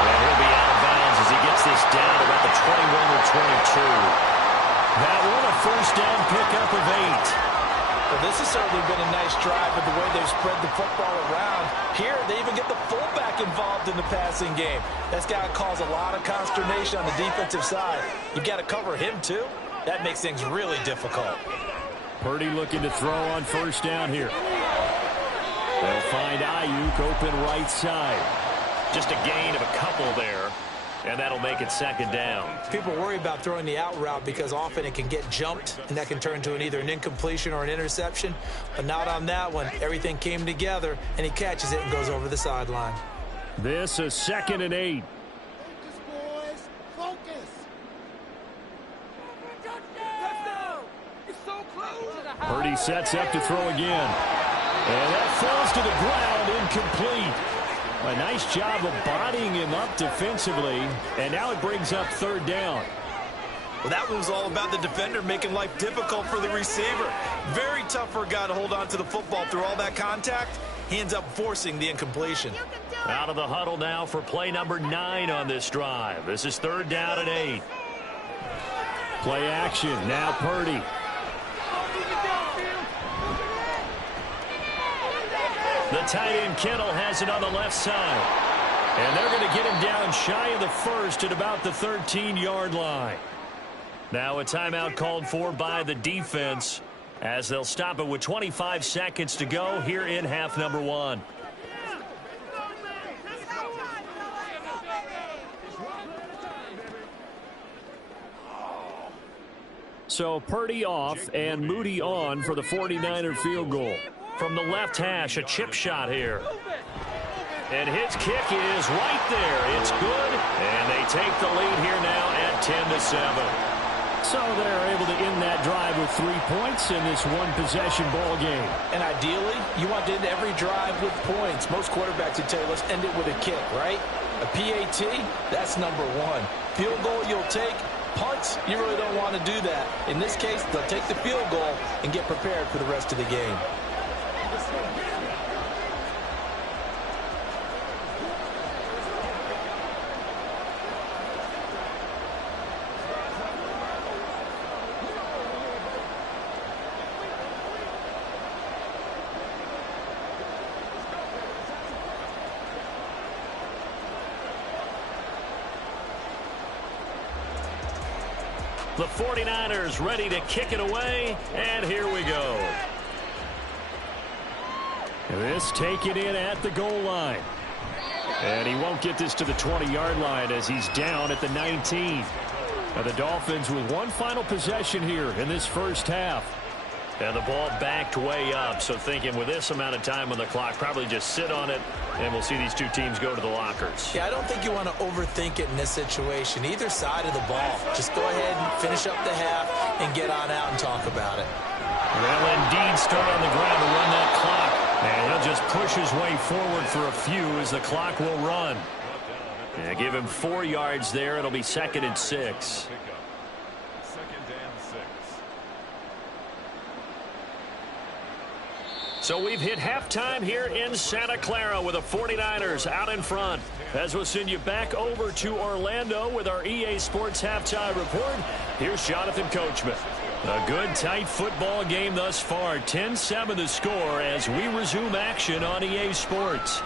And he'll be out of bounds as he gets this down about the 21 or 22. That one a first down pickup of 8. Well, this has certainly been a nice drive with the way they've spread the football around. Here, they even get the fullback involved in the passing game. That's got to cause a lot of consternation on the defensive side. You've got to cover him, too. That makes things really difficult. Purdy looking to throw on first down here. They'll find Ayuk open right side. Just a gain of a couple there, and that'll make it second down. People worry about throwing the out route because often it can get jumped, and that can turn to either an incompletion or an interception. But not on that one. Everything came together, and he catches it and goes over the sideline. This is 2nd and 8. Focus, boys. Focus. Purdy sets up to throw again. And that falls to the ground, incomplete. A nice job of bodying him up defensively, and now it brings up third down. Well, that one was all about the defender making life difficult for the receiver. Very tough for a guy to hold on to the football through all that contact. He ends up forcing the incompletion. Out of the huddle now for play number 9 on this drive. This is 3rd down and 8. Play action, now Purdy. The tight end Kittle has it on the left side. And they're going to get him down shy of the first at about the 13-yard line. Now a timeout called for by the defense as they'll stop it with 25 seconds to go here in half number 1. So Purdy off and Moody on for the 49er field goal. From the left hash, a chip shot here. And his kick is right there. It's good. And they take the lead here now at 10-7. So they're able to end that drive with 3 points in this one-possession ball game. And ideally, you want to end every drive with points. Most quarterbacks would tell you, let's end it with a kick, right? A PAT, that's number 1. Field goal you'll take. Punts, you really don't want to do that. In this case, they'll take the field goal and get prepared for the rest of the game. The 49ers ready to kick it away, and here we go. This taken in at the goal line. And he won't get this to the 20-yard line as he's down at the 19. Now the Dolphins with one final possession here in this first half. And the ball backed way up, so thinking with this amount of time on the clock, probably just sit on it, and we'll see these two teams go to the lockers. Yeah, I don't think you want to overthink it in this situation. Either side of the ball. Just go ahead and finish up the half and get on out and talk about it. Well, indeed, start on the ground to run that clock. And he'll just push his way forward for a few as the clock will run. And give him 4 yards there. It'll be 2nd and 6. So we've hit halftime here in Santa Clara with the 49ers out in front. As we'll send you back over to Orlando with our EA Sports Halftime Report, here's Jonathan Coachman. A good, tight football game thus far. 10-7 the score as we resume action on EA Sports.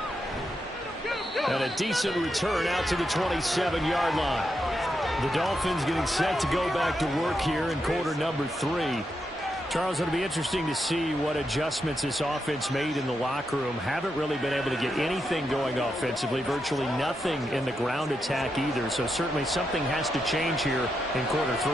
And a decent return out to the 27-yard line. The Dolphins getting set to go back to work here in quarter number 3. Charles, it'll be interesting to see what adjustments this offense made in the locker room. Haven't really been able to get anything going offensively, virtually nothing in the ground attack either. So certainly something has to change here in quarter 3.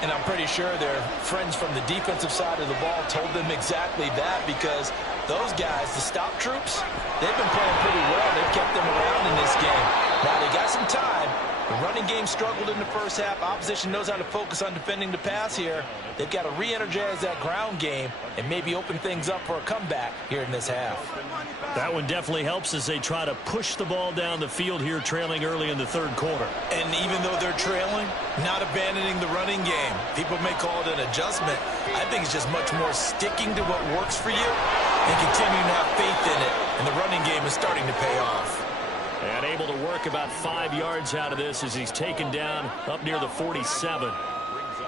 And I'm pretty sure their friends from the defensive side of the ball told them exactly that, because those guys, the stop troops, they've been playing pretty well. They've kept them around in this game. Now they got some time. The running game struggled in the first half. Opposition knows how to focus on defending the pass here. They've got to re-energize that ground game and maybe open things up for a comeback here in this half. That one definitely helps as they try to push the ball down the field here, trailing early in the third quarter. And even though they're trailing, not abandoning the running game. People may call it an adjustment. I think it's just much more sticking to what works for you and continuing to have faith in it. And the running game is starting to pay off. And able to work about 5 yards out of this as he's taken down up near the 47.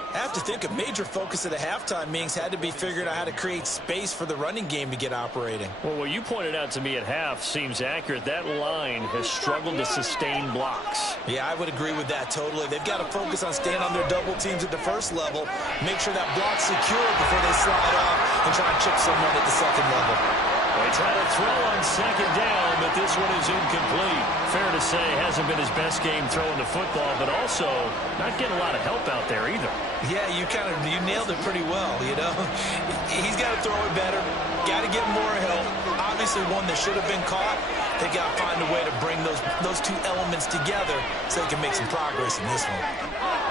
I have to think a major focus of the halftime meetings had to be figuring out how to create space for the running game to get operating. Well, what you pointed out to me at half seems accurate. That line has struggled to sustain blocks. Yeah, I would agree with that totally. They've got to focus on staying on their double teams at the first level, make sure that block's secure before they slide off and try and chip someone at the second level. They try to throw on second down, but this one is incomplete. Fair to say, hasn't been his best game throwing the football, but also not getting a lot of help out there either. Yeah, you nailed it pretty well, you know. He's got to throw it better, got to get more help. Obviously one that should have been caught. They got to find a way to bring those two elements together so they can make some progress in this one.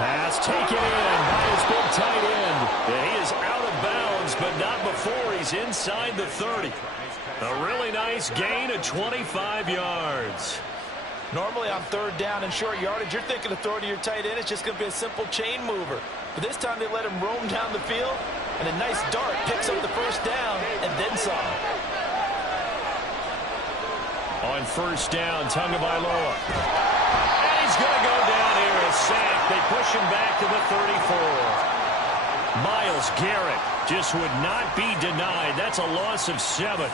Pass taken in by his big tight end. And he is out of bounds, but not before he's inside the 30. A really nice gain of 25 yards. Normally on third down and short yardage, you're thinking of throwing to your tight end. It's just going to be a simple chain mover. But this time they let him roam down the field, and a nice dart picks up the first down and then some. On first down, Tagovailoa. And he's going to go down here, a sack. They push him back to the 34. Myles Garrett just would not be denied. That's a loss of 7.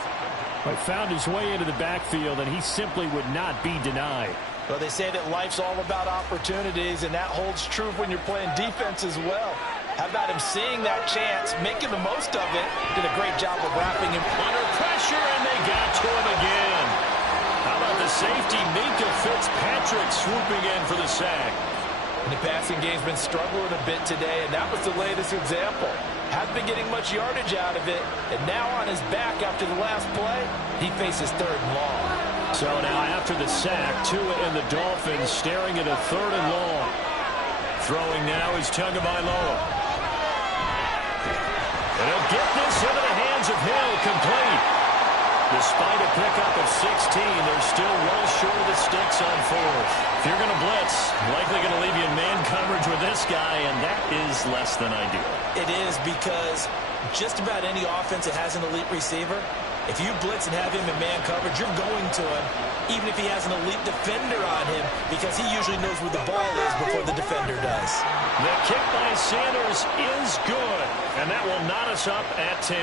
But found his way into the backfield, and he simply would not be denied. Well, they say that life's all about opportunities, and that holds true when you're playing defense as well. How about him seeing that chance, making the most of it? Did a great job of wrapping him under pressure, and they got to him again. How about the safety, Minkah Fitzpatrick, swooping in for the sack. And the passing game's been struggling a bit today, and that was the latest example. Hasn't been getting much yardage out of it, and now on his back after the last play, he faces third and long. So now after the sack, Tua and the Dolphins staring at a third and long. Throwing now is Tagovailoa. And he'll get this into the hands of Hill, complete. Despite a pickup of 16, they're still well short of the sticks on fourth. If you're going to blitz, likely going to leave you in man coverage with this guy, and that is less than ideal. It is, because just about any offense that has an elite receiver, if you blitz and have him in man coverage, you're going to him, even if he has an elite defender on him, because he usually knows where the ball is before the defender does. The kick by Sanders is good, and that will knot us up at 10.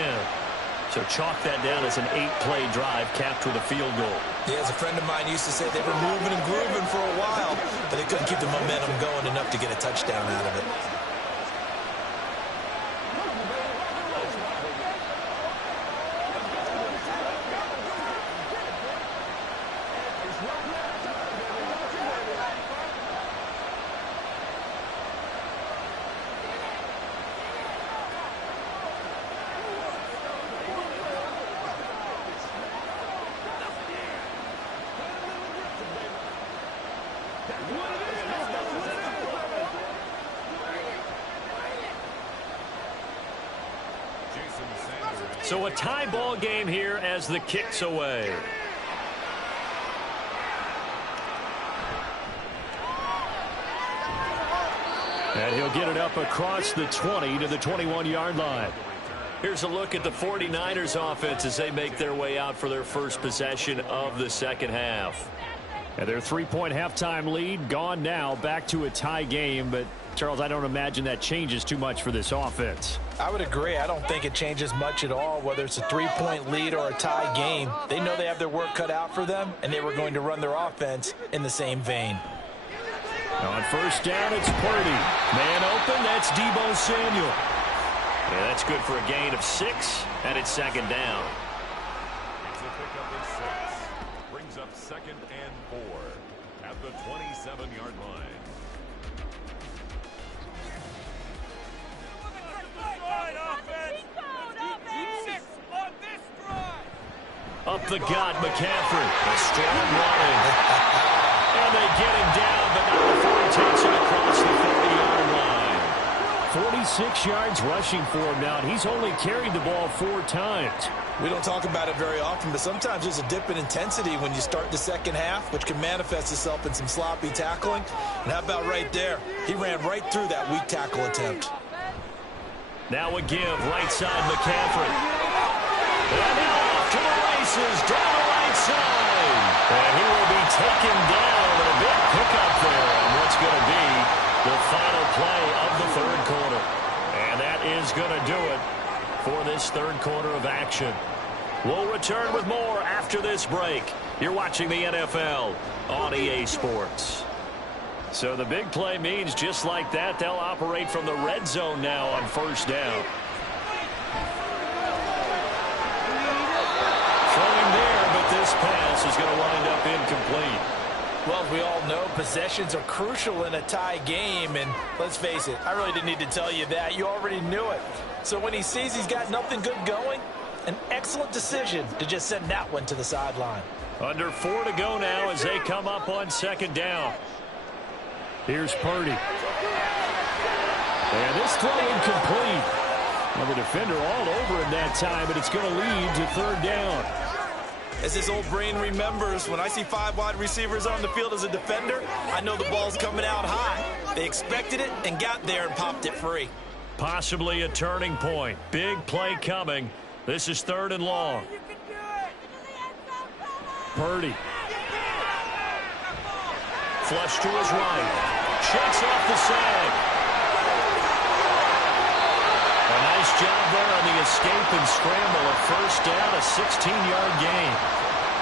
So chalk that down as an 8-play drive capped with a field goal. Yeah, as a friend of mine used to say, they were moving and grooving for a while, but they couldn't keep the momentum going enough to get a touchdown out of it. So a tie ball game here as the kick's away. And he'll get it up across the 20 to the 21-yard line. Here's a look at the 49ers offense as they make their way out for their first possession of the second half. And their 3-point halftime lead gone now, back to a tie game. But, Charles, I don't imagine that changes too much for this offense. I would agree. I don't think it changes much at all, whether it's a 3-point lead or a tie game. They know they have their work cut out for them, and they were going to run their offense in the same vein. On first down, it's Purdy. Man open, that's Deebo Samuel. Yeah, that's good for a gain of 6, and it's second down. It's a pickup of 6. Brings up 2nd and 4 at the 27-yard line. Up the gut, McCaffrey. A strong running. And they get him down, but not before he takes it across the 40-yard line. 46 yards rushing for him now, and he's only carried the ball 4 times. We don't talk about it very often, but sometimes there's a dip in intensity when you start the second half, which can manifest itself in some sloppy tackling. And how about right there? He ran right through that weak tackle attempt. Now a give, right side McCaffrey. And now off to the races down the right side. And he will be taken down with a big pickup there on what's going to be the final play of the third quarter. And that is going to do it for this third quarter of action. We'll return with more after this break. You're watching the NFL on EA Sports. So the big play means just like that, they'll operate from the red zone now on first down. Throwing there, but this pass is going to wind up incomplete. Well, as we all know, possessions are crucial in a tie game, and let's face it, I really didn't need to tell you that. You already knew it. So when he sees he's got nothing good going, an excellent decision to just send that one to the sideline. Under 4 to go now as they come up on second down. Here's Purdy. And this throw incomplete. Well, the defender all over him that time, but it's going to lead to third down. As his old brain remembers, when I see 5 wide receivers on the field as a defender, I know the ball's coming out high. They expected it and got there and popped it free. Possibly a turning point. Big play coming. This is third and long. Purdy. Flush to his right. Shakes off the sag. A nice job there on the escape and scramble. A first down, a 16-yard gain.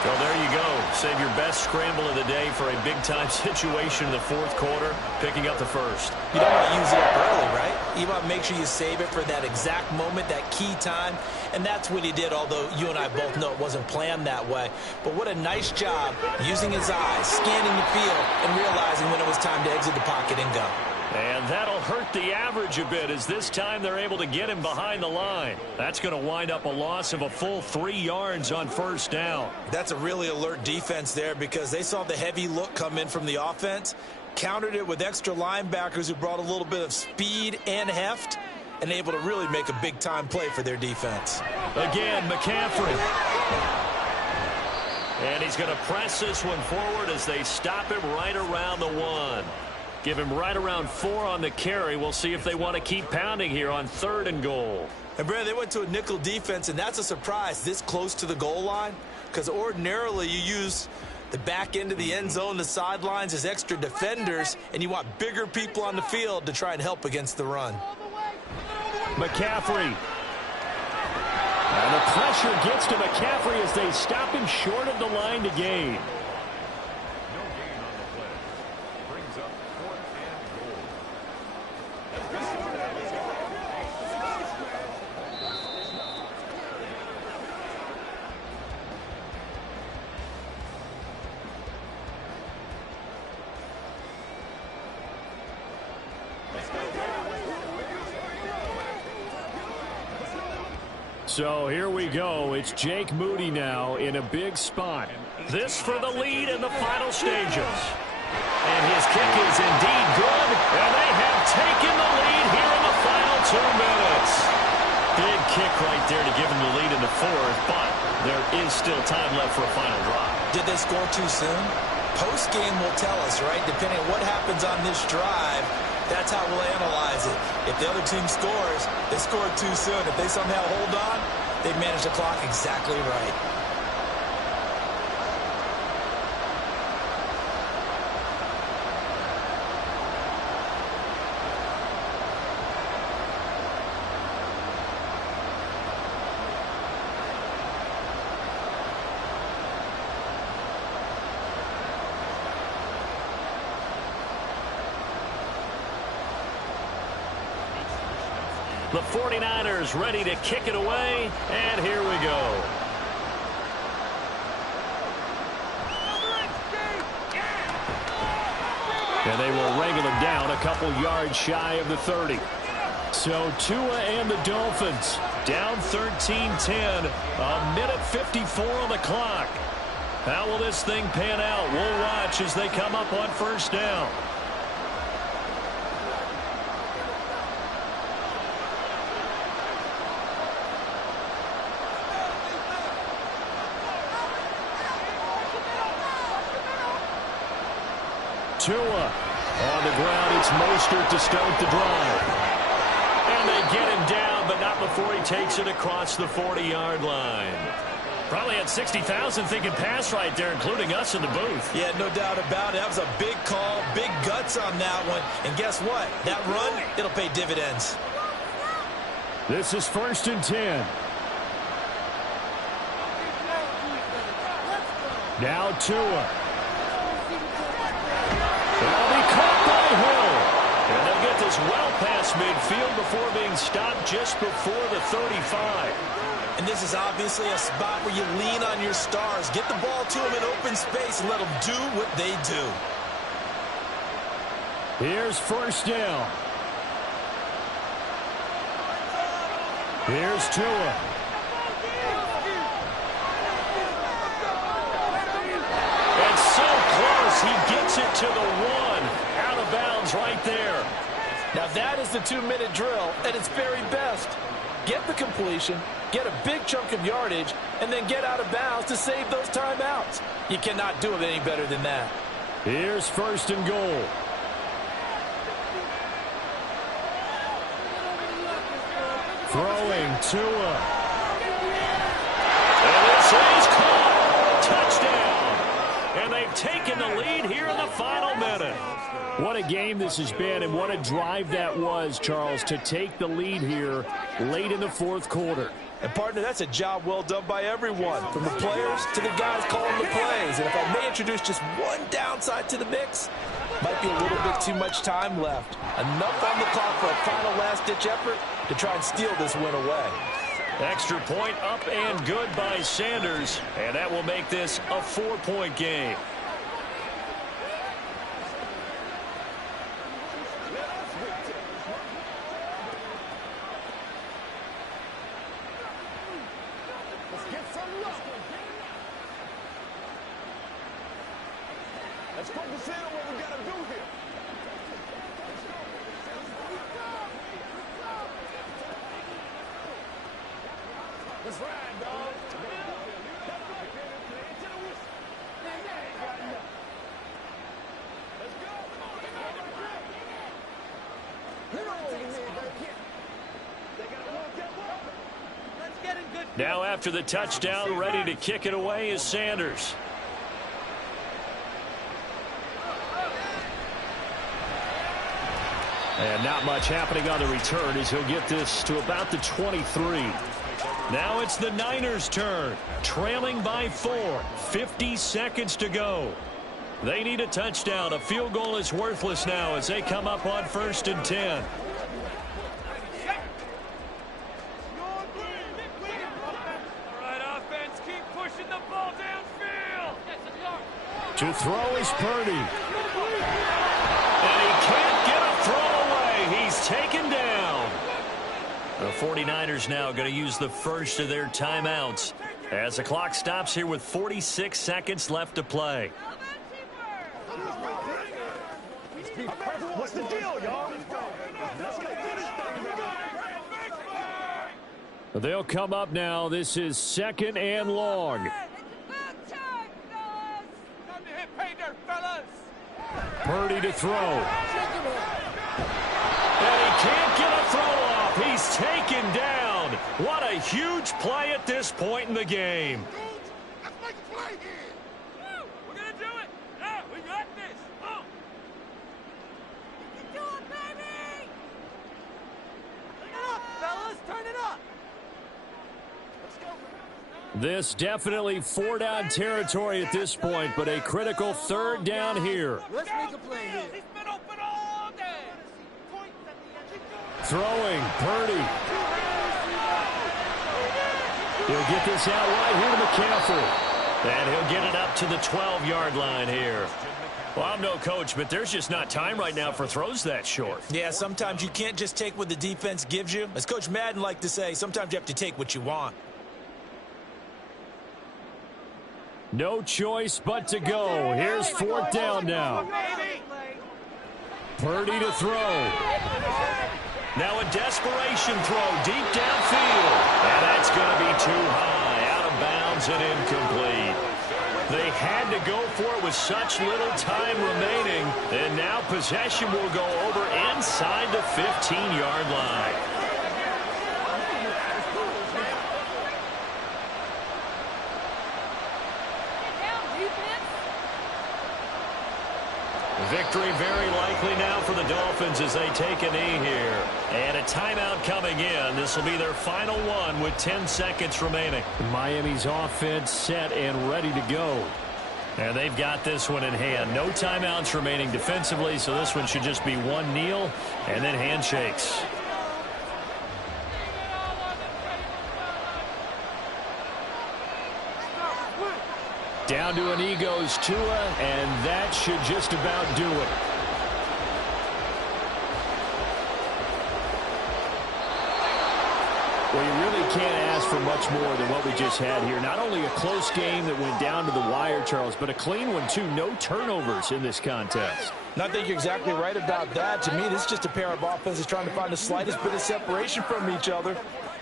Well, there you go. Save your best scramble of the day for a big-time situation in the fourth quarter, picking up the first. You don't want to use it up early, right? You want to make sure you save it for that exact moment, that key time, and that's what he did, although you and I both know it wasn't planned that way. But what a nice job using his eyes, scanning the field, and realizing when it was time to exit the pocket and go. And that'll hurt the average a bit as this time they're able to get him behind the line. That's going to wind up a loss of a full 3 yards on first down. That's a really alert defense there because they saw the heavy look come in from the offense, countered it with extra linebackers who brought a little bit of speed and heft, and able to really make a big-time play for their defense. Again, McCaffrey. And he's going to press this one forward as they stop him right around the 1. Give him right around 4 on the carry. We'll see if they want to keep pounding here on third and goal. And, Brad, they went to a nickel defense, and that's a surprise this close to the goal line because ordinarily you use the back end of the end zone, the sidelines as extra defenders, and you want bigger people on the field to try and help against the run. McCaffrey. And the pressure gets to McCaffrey as they stop him short of the line to gain. So here we go. It's Jake Moody now in a big spot. This for the lead in the final stages. And his kick is indeed good. And they have taken the lead here in the final 2 minutes. Big kick right there to give them the lead in the fourth, but there is still time left for a final drive. Did they score too soon? Post-game will tell us, right? Depending on what happens on this drive, that's how we'll analyze it. If the other team scores, they scored too soon. If they somehow hold on, they manage the clock exactly right. The 49ers ready to kick it away, and here we go. And they will wrangle him down a couple yards shy of the 30. So Tua and the Dolphins down 13-10, a minute 54 on the clock. How will this thing pan out? We'll watch as they come up on first down. Tua on the ground. It's Mostert to start the drive. And they get him down, but not before he takes it across the 40-yard line. Probably had 60,000 thinking pass right there, including us in the booth. Yeah, no doubt about it. That was a big call, big guts on that one. And guess what? That run, it'll pay dividends. This is 1st and 10. Now Tua. That'll be caught by Hill. And they'll get this well past midfield before being stopped just before the 35. And this is obviously a spot where you lean on your stars. Get the ball to them in open space and let them do what they do. Here's 1st down. Here's Tua. And so close, he gets it to the 1. Out of bounds right there. Now that is the 2-minute drill at its very best. Get the completion, get a big chunk of yardage, and then get out of bounds to save those timeouts. You cannot do it any better than that. Here's 1st and goal. Throwing Tua. And this is caught. Touchdown. And they've taken the lead here in the final minute. What a game this has been, and what a drive that was, Charles, to take the lead here late in the 4th quarter. And, partner, that's a job well done by everyone, from the players to the guys calling the plays. And if I may introduce just one downside to the mix, might be a little bit too much time left. Enough on the clock for a final last-ditch effort to try and steal this win away. Extra point up and good by Sanders, and that will make this a 4-point game. Let's focus in on what we got to do here. Let's ride, dog. Let's go. Now after the touchdown, ready to kick it away is Sanders. And not much happening on the return as he'll get this to about the 23. Now it's the Niners' turn, trailing by 4, 50 seconds to go. They need a touchdown. A field goal is worthless now as they come up on 1st and 10. To throw is Purdy. And he can't get a throw away. He's taken down. The 49ers now going to use the first of their timeouts as the clock stops here with 46 seconds left to play. What's the deal, y'all? They'll come up now. This is 2nd and long. Purdy to throw. And he can't get a throw off. He's taken down. What a huge play at this point in the game. Let's make a play here. We're going to do it. Yeah, we got this. Oh. Do it, baby! Turn it up, fellas. Turn it up. This definitely 4-down territory at this point, but a critical 3rd down here. Let's make a play here. He's been open all day. Throwing, Purdy. He'll get this out right here to McCaffrey. And he'll get it up to the 12-yard line here. Well, I'm no coach, but there's just not time right now for throws that short. Yeah, sometimes you can't just take what the defense gives you. As Coach Madden liked to say, sometimes you have to take what you want. No choice but to go. Here's 4th down now. Purdy to throw. Now a desperation throw deep downfield. And that's going to be too high. Out of bounds and incomplete. They had to go for it with such little time remaining. And now possession will go over inside the 15-yard line. Victory very likely now for the Dolphins as they take a knee here. And a timeout coming in. This will be their final one with 10 seconds remaining. Miami's offense set and ready to go. And they've got this one in hand. No timeouts remaining defensively, so this one should just be one kneel and then handshakes. Down to a knee goes Tua, and that should just about do it. Well, you really can't ask for much more than what we just had here. Not only a close game that went down to the wire, Charles, but a clean one, too. No turnovers in this contest. And I think you're exactly right about that. To me, this is just a pair of offenses trying to find the slightest bit of separation from each other.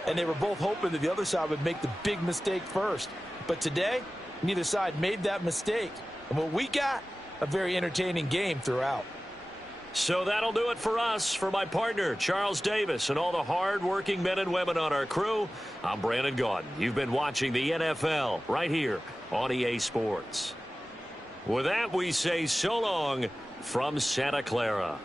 And they were both hoping that the other side would make the big mistake first. But today, neither side made that mistake. And what we got, a very entertaining game throughout. So that'll do it for us. For my partner, Charles Davis, and all the hard-working men and women on our crew, I'm Brandon Gaudin. You've been watching the NFL right here on EA Sports. With that, we say so long from Santa Clara.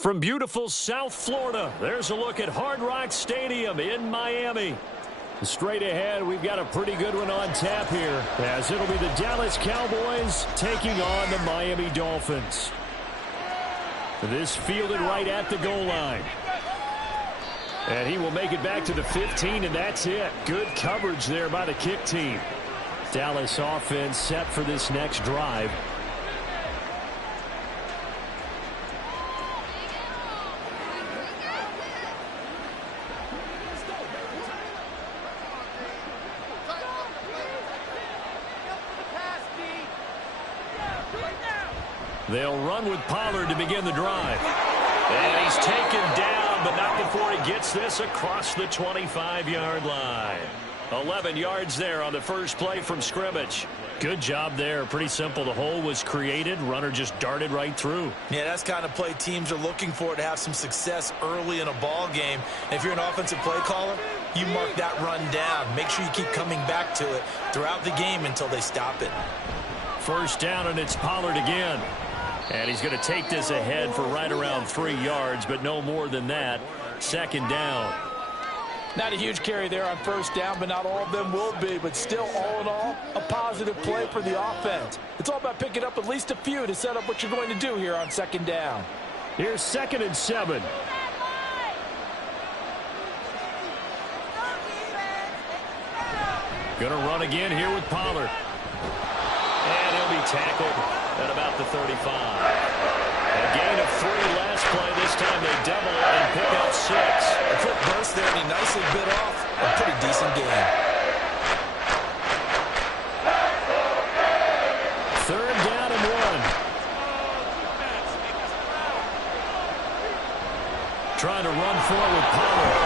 From beautiful South Florida, there's a look at Hard Rock Stadium in Miami. Straight ahead, we've got a pretty good one on tap here, as it'll be the Dallas Cowboys taking on the Miami Dolphins. This fielded right at the goal line. And he will make it back to the 15, and that's it. Good coverage there by the kick team. Dallas offense set for this next drive. They'll run with Pollard to begin the drive. And he's taken down, but not before he gets this across the 25-yard line. 11 yards there on the first play from scrimmage. Good job there. Pretty simple. The hole was created. Runner just darted right through. Yeah, that's the kind of play teams are looking for to have some success early in a ball game. And if you're an offensive play caller, you mark that run down. Make sure you keep coming back to it throughout the game until they stop it. First down, and it's Pollard again. And he's going to take this ahead for right around 3 yards, but no more than that. Second down. Not a huge carry there on first down, but not all of them will be. But still, all in all, a positive play for the offense. It's all about picking up at least a few to set up what you're going to do here on second down. Here's 2nd and 7. Going to run again here with Pollard. And he'll be tackled at about the 35. A gain of 3 last play. This time they double it and pick up 6. A quick burst there, and he nicely bit off a pretty decent gain. 3rd down and 1. Trying to run forward with Pollard.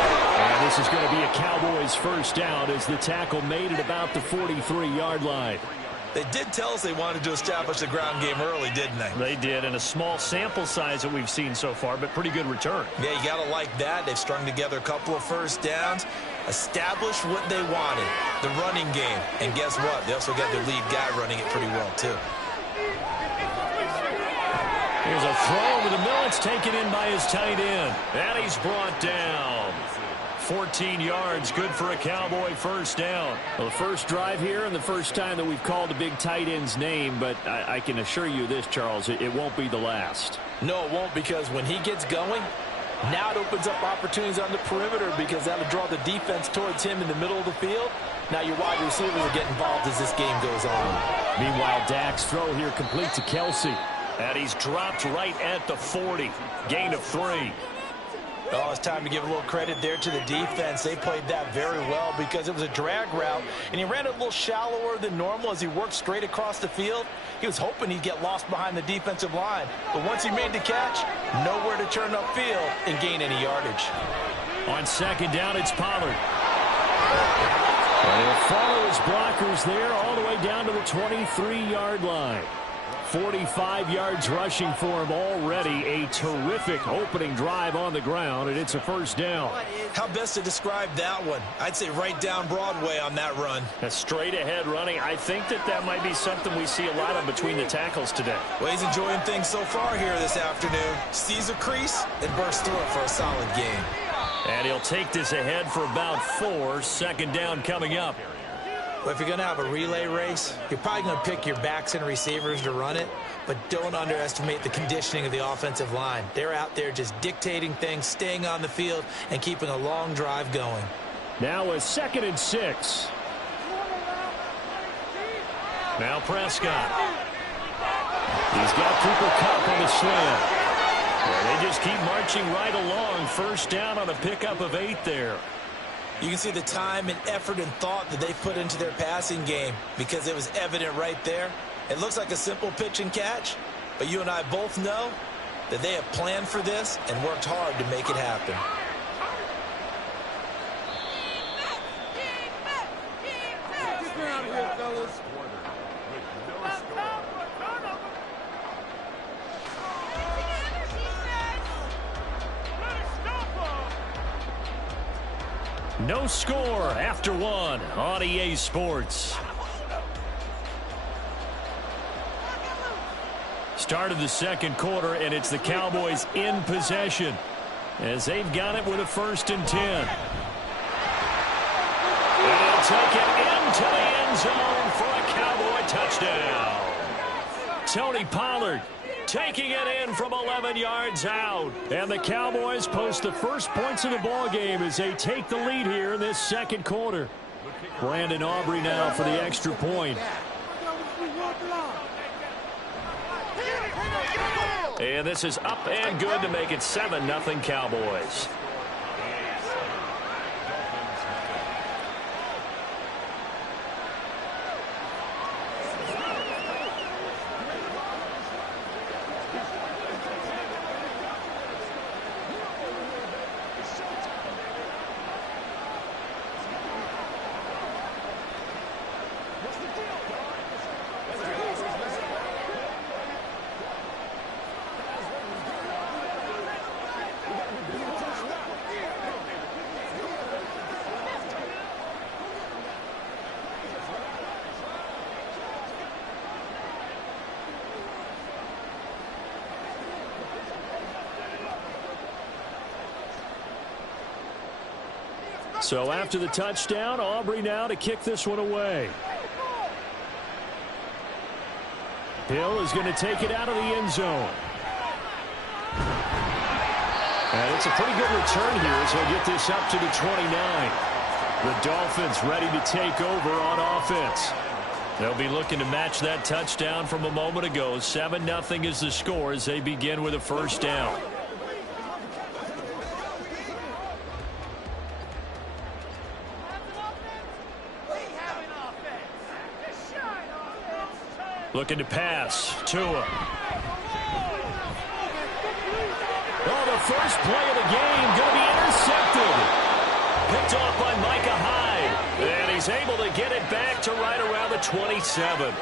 And this is going to be a Cowboys first down as the tackle made at about the 43-yard line. They did tell us they wanted to establish the ground game early, didn't they? They did, and a small sample size that we've seen so far, but pretty good return. Yeah, you got to like that. They've strung together a couple of first downs, established what they wanted, the running game. And guess what? They also got their lead guy running it pretty well, too. Here's a throw over the middle. It's taken in by his tight end. And he's brought down. 14 yards, good for a Cowboy first down. Well, the first drive here and the first time that we've called a big tight end's name, but I can assure you this, Charles, it won't be the last. No, it won't, because when he gets going, now it opens up opportunities on the perimeter because that'll draw the defense towards him in the middle of the field. Now your wide receivers will get involved as this game goes on. Meanwhile, Dak's throw here complete to Kelsey. And he's dropped right at the 40. Gain of 3. Oh, it's time to give a little credit there to the defense. They played that very well because it was a drag route, and he ran it a little shallower than normal as he worked straight across the field. He was hoping he'd get lost behind the defensive line, but once he made the catch, nowhere to turn upfield and gain any yardage. On second down, it's Pollard. And he'll follow his blockers there all the way down to the 23-yard line. 45 yards rushing for him already. A terrific opening drive on the ground, and it's a first down. How best to describe that one? I'd say right down Broadway on that run. A straight ahead running. I think that might be something we see a lot of between the tackles today. Well, he's enjoying things so far here this afternoon. Sees a crease and bursts through it for a solid game. And he'll take this ahead for about 4. Second down coming up. Well, if you're going to have a relay race, you're probably going to pick your backs and receivers to run it, but don't underestimate the conditioning of the offensive line. They're out there just dictating things, staying on the field, and keeping a long drive going. Now a 2nd and 6. Now Prescott. He's got Cooper Kupp on the slant. And they just keep marching right along. First down on a pickup of 8 there. You can see the time and effort and thought that they put into their passing game because it was evident right there. It looks like a simple pitch and catch, but you and I both know that they have planned for this and worked hard to make it happen. Get me out of here, fellas. No score after 1 on EA Sports. Start of the second quarter, and it's the Cowboys in possession as they've got it with a 1st and 10. And he'll take it into the end zone for a Cowboy touchdown. Tony Pollard taking it in from 11 yards out. And the Cowboys post the first points of the ballgame as they take the lead here in this second quarter. Brandon Aubrey now for the extra point. And this is up and good to make it 7-0 Cowboys. So after the touchdown, Aubrey now to kick this one away. Hill is going to take it out of the end zone. And it's a pretty good return here as he'll get this up to the 29. The Dolphins ready to take over on offense. They'll be looking to match that touchdown from a moment ago. 7-0 is the score as they begin with a 1st down. Looking to pass. Tua. Oh, the first play of the game going to be intercepted. Picked off by Micah Hyde. And he's able to get it back to right around the 27.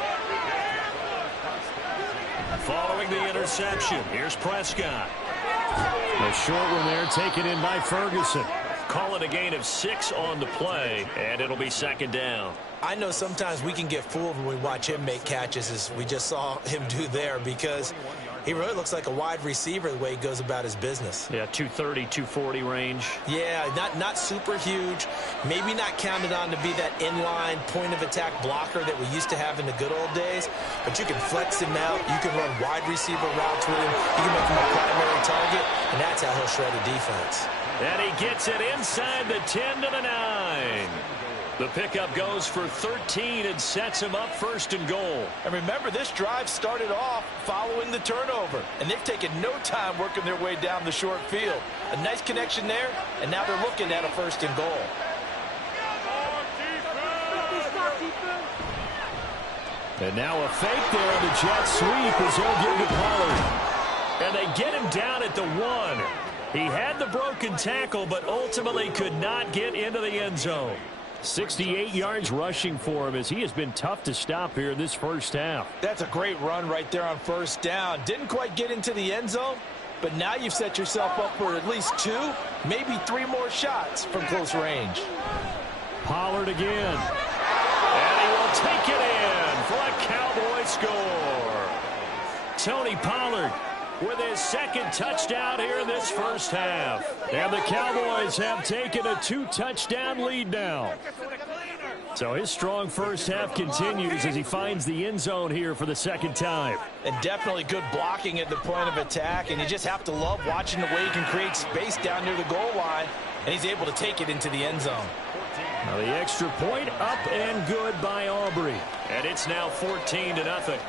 Following the interception, here's Prescott. A short one there taken in by Ferguson. Call it a gain of 6 on the play, and it'll be 2nd down. I know sometimes we can get fooled when we watch him make catches, as we just saw him do there, because he really looks like a wide receiver the way he goes about his business. Yeah, 230, 240 range. Yeah, not super huge. Maybe not counted on to be that inline point-of-attack blocker that we used to have in the good old days, but you can flex him out. You can run wide receiver routes with him. You can make him a primary target, and that's how he'll shred a defense. And he gets it inside the 10 to the 9. The pickup goes for 13 and sets him up 1st and goal. And remember, this drive started off following the turnover, and they've taken no time working their way down the short field. A nice connection there, and now they're looking at a 1st and goal. And now a fake there on the jet sweep as they'll give to Pollard. And they get him down at the 1. He had the broken tackle, but ultimately could not get into the end zone. 68 yards rushing for him as he has been tough to stop here in this 1st half. That's a great run right there on 1st down. Didn't quite get into the end zone, but now you've set yourself up for at least 2, maybe 3 more shots from close range. Pollard again. And he will take it in for a Cowboy score. Tony Pollard with his 2nd touchdown here in this 1st half. And the Cowboys have taken a 2-touchdown lead now. So his strong 1st half continues as he finds the end zone here for the 2nd time. And definitely good blocking at the point of attack, and you just have to love watching the way he can create space down near the goal line, and he's able to take it into the end zone. Now the extra point up and good by Aubrey. And it's now 14-0.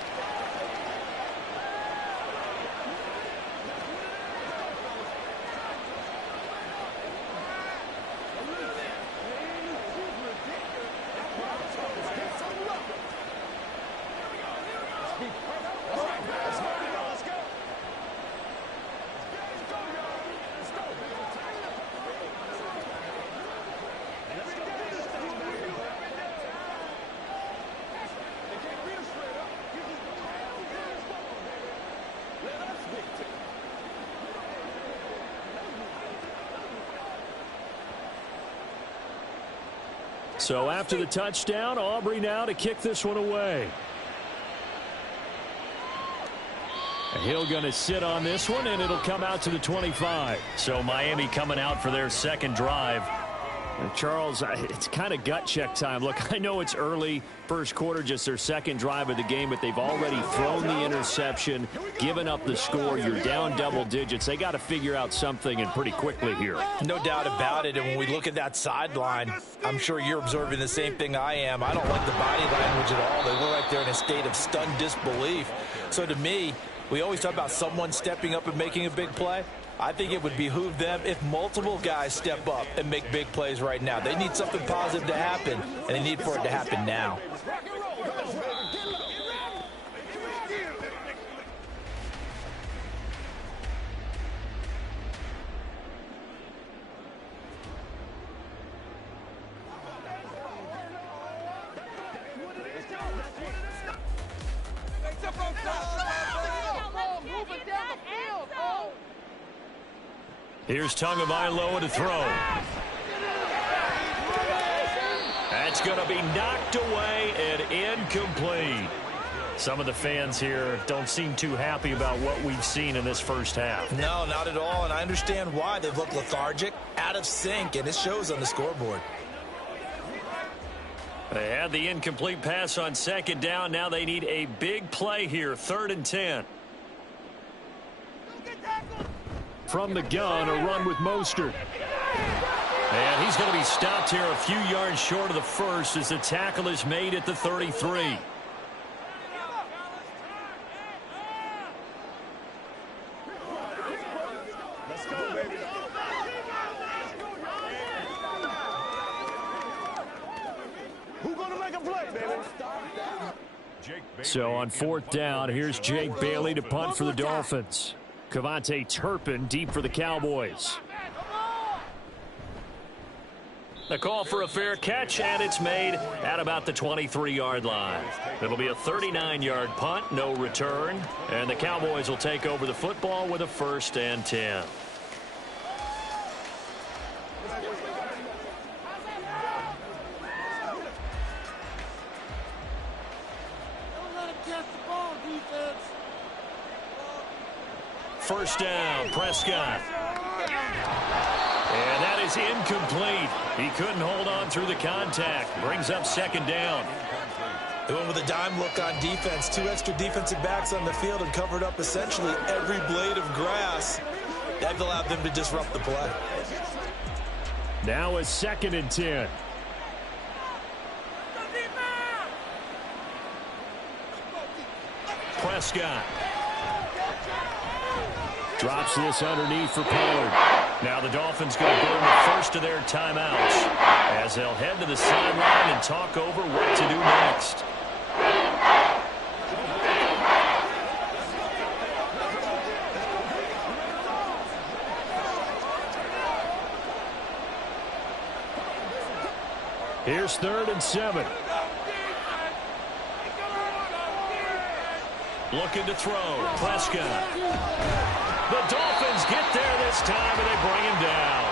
So after the touchdown, Aubrey now to kick this one away. He'll going to sit on this one, and it'll come out to the 25. So Miami coming out for their second drive. Charles, it's kind of gut check time. Look, I know it's early, first quarter, just their second drive of the game, but they've already thrown the interception, given up the score. You're down double digits. They got to figure out something, and pretty quickly here. No doubt about it. And when we look at that sideline, I'm sure you're observing the same thing I am. I don't like the body language at all. They were right there in a state of stunned disbelief. So to me, we always talk about someone stepping up and making a big play. I think it would behoove them if multiple guys step up and make big plays right now. They need something positive to happen, and they need for it to happen now. Here's Tagovailoa to throw. That's going to be knocked away and incomplete. Some of the fans here don't seem too happy about what we've seen in this first half. No, not at all, and I understand why. They've looked lethargic, out of sync, and it shows on the scoreboard. They had the incomplete pass on second down. Now they need a big play here, 3rd and 10. From the gun, a run with Mostert. And he's going to be stopped here a few yards short of the first as the tackle is made at the 33. Let's go, baby. Who's going to make a play, baby? So on 4th down, here's Jake Bailey to punt for the Dolphins. Kevontae Turpin deep for the Cowboys. The call for a fair catch, and it's made at about the 23-yard line. It'll be a 39-yard punt, no return, and the Cowboys will take over the football with a 1st and 10. First down, Prescott. And that is incomplete. He couldn't hold on through the contact. Brings up 2nd down. They went with a dime look on defense. 2 extra defensive backs on the field and covered up essentially every blade of grass. That allowed them to disrupt the play. Now a 2nd and 10. Prescott. Drops this underneath for Pollard. Now the Dolphins going to burn the first of their timeouts as they'll head to the sideline and talk over what to do next. Here's 3rd and 7. Looking to throw. Prescott. The Dolphins get there this time, and they bring him down.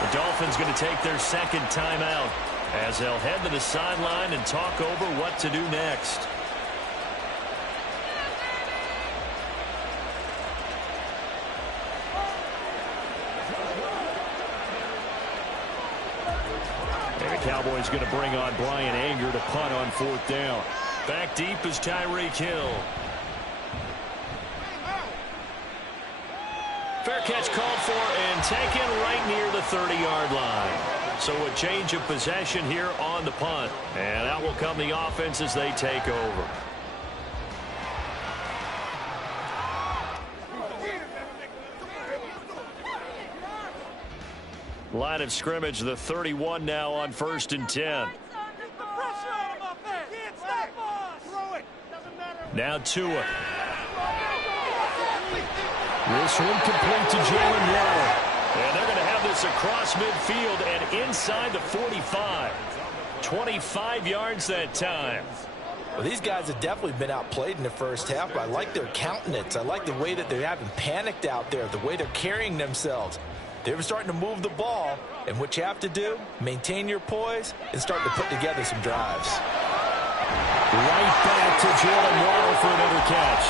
The Dolphins going to take their 2nd timeout as they'll head to the sideline and talk over what to do next. And the Cowboys going to bring on Brian Anger to punt on 4th down. Back deep is Tyreek Hill. Fair catch called for and taken right near the 30-yard line. So a change of possession here on the punt. And out will come the offense as they take over. Line of scrimmage, the 31 now on 1st and 10. Now Tua. This one complete to Jalen Waddle. And they're going to have this across midfield and inside the 45. 25 yards that time. Well, these guys have definitely been outplayed in the first half, but I like their countenance. I like the way that they haven't panicked out there, the way they're carrying themselves. They were starting to move the ball, and what you have to do, maintain your poise and start to put together some drives. Right back to Jalen Waddle for another catch.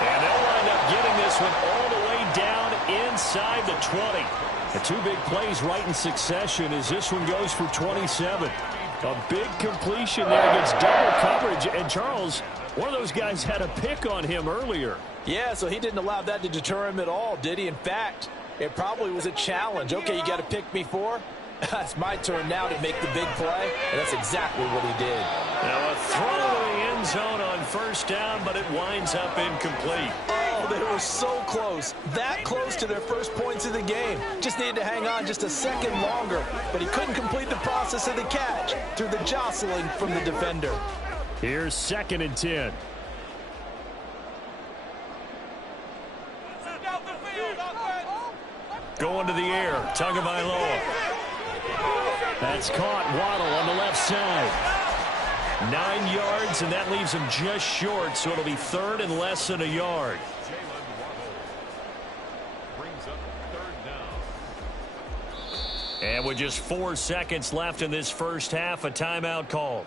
And they'll wind up getting this one all the way down inside the 20. The two big plays right in succession as this one goes for 27. A big completion there against double coverage. And Charles, one of those guys had a pick on him earlier. Yeah, so he didn't allow that to deter him at all, did he? In fact, it probably was a challenge. Okay, you got to pick me for? It's my turn now to make the big play, and that's exactly what he did. Now a throw to the end zone on first down, but it winds up incomplete. Oh, they were so close. That close to their first points of the game. Just needed to hang on just a second longer, but he couldn't complete the process of the catch through the jostling from the defender. Here's 2nd and 10. Going to the air, Tagovailoa. That's caught. Waddle on the left side. 9 yards, and that leaves him just short, so it'll be 3rd and less than a yard. Brings up 3rd down. And with just 4 seconds left in this first half, a timeout call.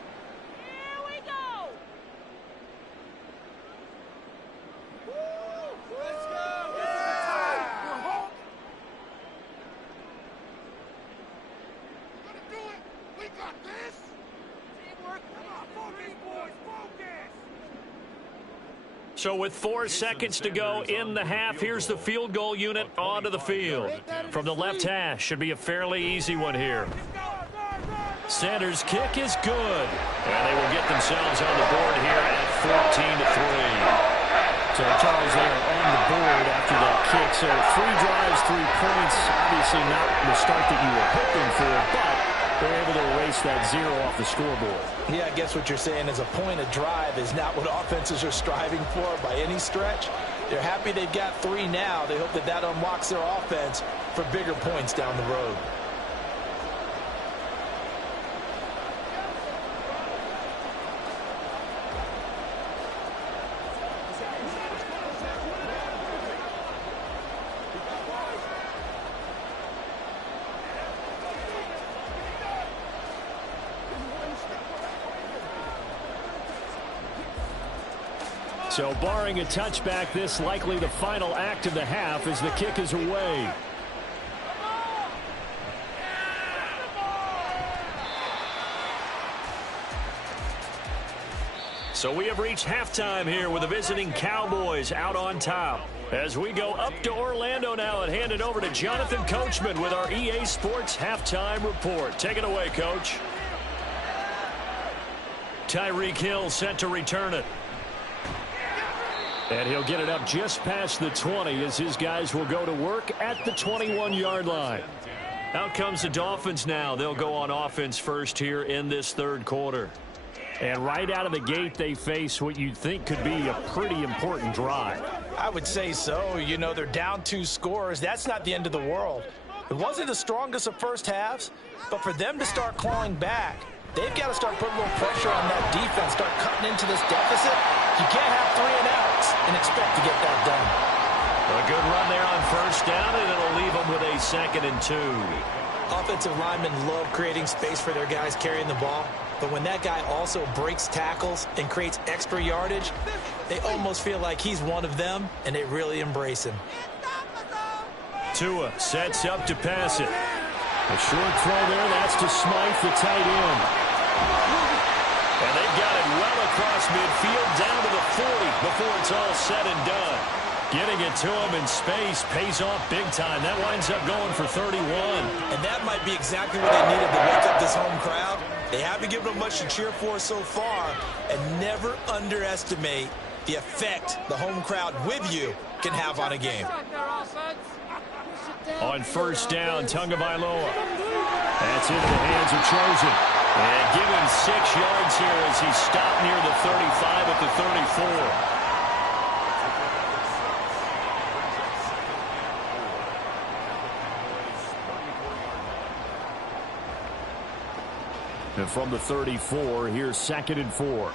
So with 4 seconds to go in the half, here's the field goal unit onto the field. From the left hash, should be a fairly easy one here. Sanders' kick is good. And they will get themselves on the board here at 14-3. So Charles, they are on the board after that kick. So 3 drives, 3 points. Obviously not the start that you were hoping for, but they're able to erase that 0 off the scoreboard. Yeah, I guess what you're saying is a point of drive is not what offenses are striving for by any stretch. They're happy they've got 3 now. They hope that that unlocks their offense for bigger points down the road. So barring a touchback, this likely the final act of the half as the kick is away. So we have reached halftime here with the visiting Cowboys out on top. As we go up to Orlando now and hand it over to Jonathan Coachman with our EA Sports Halftime Report. Take it away, Coach. Tyreek Hill set to return it. And he'll get it up just past the 20 as his guys will go to work at the 21-yard line. Out comes the Dolphins now. They'll go on offense first here in this 3rd quarter. And right out of the gate, they face what you'd think could be a pretty important drive. I would say so. You know, they're down 2 scores. That's not the end of the world. It wasn't the strongest of first halves, but for them to start clawing back, they've got to start putting a little pressure on that defense, start cutting into this deficit. You can't have 3 and outs and expect to get that done. A good run there on first down, and it'll leave them with a 2nd and 2. Offensive linemen love creating space for their guys carrying the ball, but when that guy also breaks tackles and creates extra yardage, they almost feel like he's one of them, and they really embrace him. Tua sets up to pass it. A short throw there, that's to Smythe, the tight end. And they've got it well across midfield down to the 40 before it's all said and done. Getting it to him in space pays off big time. That winds up going for 31. And that might be exactly what they needed to wake up this home crowd. They haven't given them much to cheer for so far, and never underestimate the effect the home crowd with you can have on a game. On first down, Tagovailoa. That's into the hands of Chosen. And give him 6 yards here as he stopped near the 35 at the 34. And from the 34, here's 2nd and 4.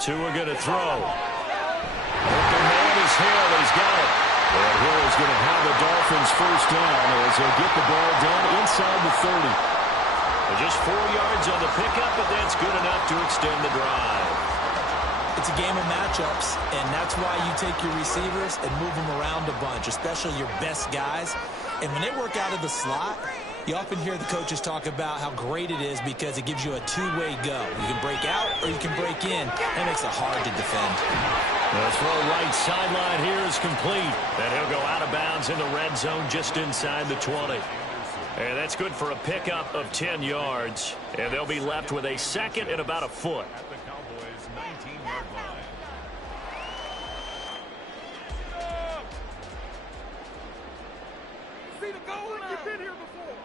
Tua going to throw. Open man is Hill. He's got it. And Hill is going to have the Dolphins first down as they get the ball down inside the 30. Well, just 4 yards on the pickup, but that's good enough to extend the drive. It's a game of matchups, and that's why you take your receivers and move them around a bunch, especially your best guys. And when they work out of the slot, you often hear the coaches talk about how great it is because it gives you a two-way go. You can break out or you can break in. That makes it hard to defend. The throw right sideline here is complete. And he'll go out of bounds in the red zone just inside the 20. And that's good for a pickup of 10 yards. And they'll be left with a second and about a foot. At the Cowboys' 19-yard line. See the goal line. You've been here before.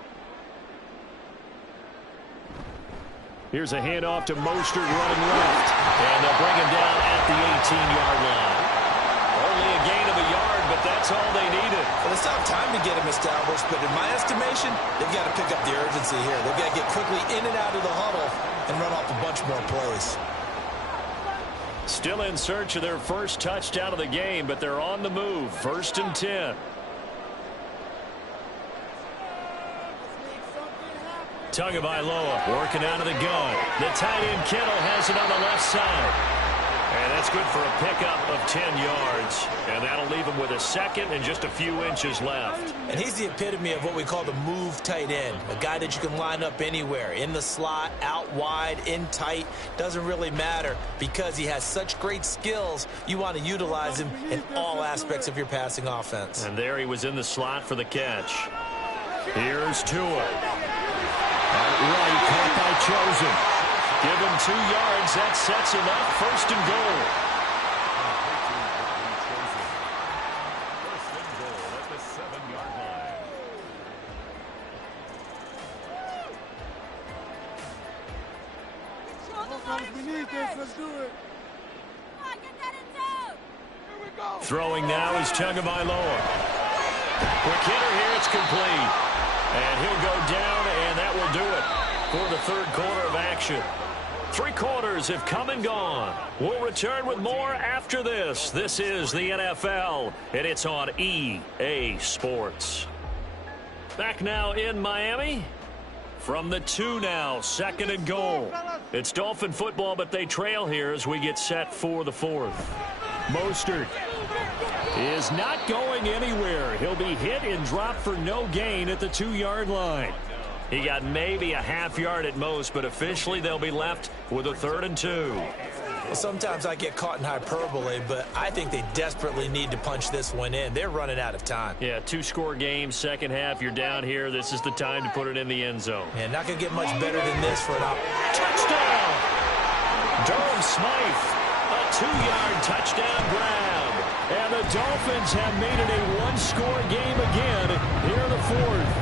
Here's a handoff to Mostert running left. And they'll bring him down at the 18-yard line. Only a gain of a yard, but that's all they needed. Well, they still have time to get him established, but in my estimation, they've got to pick up the urgency here. They've got to get quickly in and out of the huddle and run off a bunch more plays. Still in search of their first touchdown of the game, but they're on the move. 1st and 10. Tagovailoa working out of the gun. The tight end Kittle has it on the left side. And that's good for a pickup of 10 yards. And that'll leave him with a second and just a few inches left. And he's the epitome of what we call the move tight end. A guy that you can line up anywhere. In the slot, out wide, in tight. Doesn't really matter because he has such great skills. You want to utilize him in all aspects of your passing offense. And there he was in the slot for the catch. Here's Tua. Right, caught by Chosen. Give him 2 yards. That sets him up. 1st and goal. First and goal at the 7-yard line. We need this. Let's do it. Here we go. Throwing now is Tagovailoa. Quick hitter here. It's complete. And he'll go down, and that will do it for the 3rd quarter of action. 3 quarters have come and gone. We'll return with more after this. This is the NFL, and it's on EA Sports. Back now in Miami. From the 2 now, 2nd and goal. It's Dolphin football, but they trail here as we get set for the 4th. Mostert is not going anywhere. He'll be hit and dropped for no gain at the 2-yard line. He got maybe a half yard at most, but officially they'll be left with a 3rd and 2. Well, sometimes I get caught in hyperbole, but I think they desperately need to punch this one in. They're running out of time. Yeah, 2-score game, second half. You're down here. This is the time to put it in the end zone. And not going to get much better than this for an touchdown! Durham Smythe, a 2-yard touchdown grab. And the Dolphins have made it a 1-score game again here in the 4th.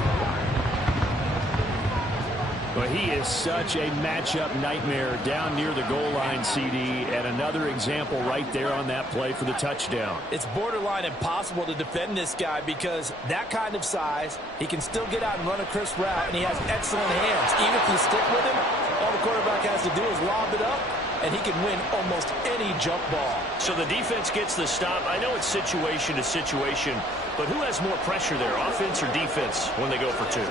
But he is such a matchup nightmare down near the goal line, CD, and another example right there on that play for the touchdown. It's borderline impossible to defend this guy because that kind of size, he can still get out and run a crisp route, and he has excellent hands. Even if you stick with him, all the quarterback has to do is lob it up, and he can win almost any jump ball. So the defense gets the stop. I know it's situation to situation, but who has more pressure there, offense or defense, when they go for 2?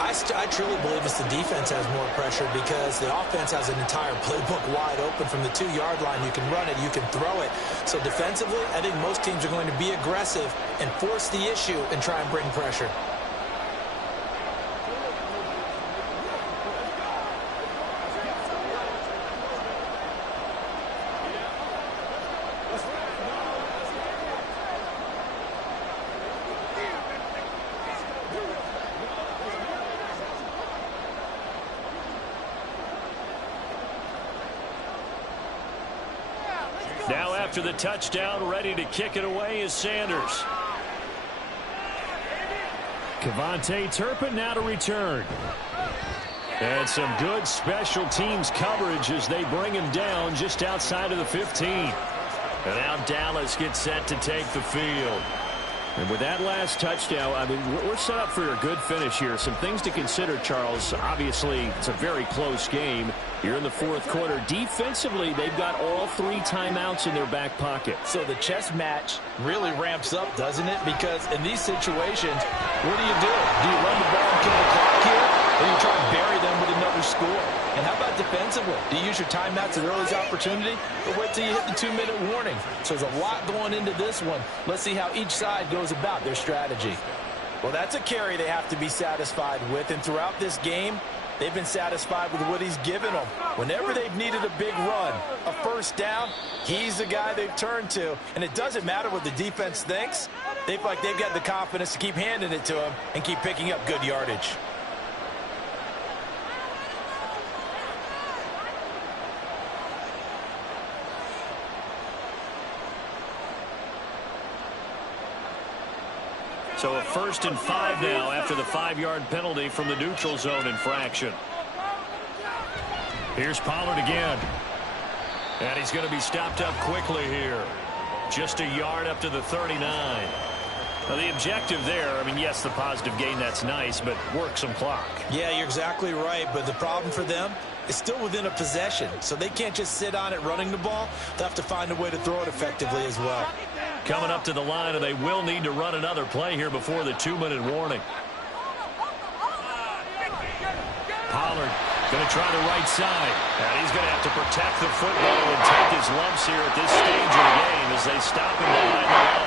I truly believe it's the defense has more pressure because the offense has an entire playbook wide open from the 2-yard line. You can run it, you can throw it. So defensively, I think most teams are going to be aggressive and force the issue and try and bring pressure. Now after the touchdown, ready to kick it away is Sanders. Kevontae Turpin now to return. And some good special teams coverage as they bring him down just outside of the 15. And now Dallas gets set to take the field. And with that last touchdown, I mean, we're set up for a good finish here. Some things to consider, Charles. Obviously, it's a very close game. You're in the 4th quarter. Defensively, they've got all 3 timeouts in their back pocket. So the chess match really ramps up, doesn't it? Because in these situations, what do? Do you run the ball and kill the clock here? Or you try and bury them with another score. And how about defensively? Do you use your timeouts at earliest opportunity, or wait till you hit the 2-minute warning? So there's a lot going into this one. Let's see how each side goes about their strategy. Well, that's a carry they have to be satisfied with. And throughout this game, they've been satisfied with what he's given them. Whenever they've needed a big run, a first down, he's the guy they've turned to. And it doesn't matter what the defense thinks. They feel like they've got the confidence to keep handing it to him and keep picking up good yardage. So a 1st and 5 now after the 5-yard penalty from the neutral zone infraction. Here's Pollard again. And he's going to be stopped up quickly here. Just a yard up to the 39. Now the objective there, I mean, yes, the positive gain, that's nice, but work some clock. Yeah, you're exactly right, but the problem for them is still within a possession, so they can't just sit on it running the ball. They'll have to find a way to throw it effectively as well. Coming up to the line, and they will need to run another play here before the 2-minute warning. Pollard going to try the right side. And he's going to have to protect the football and take his lumps here at this stage of the game as they stop him behind the line.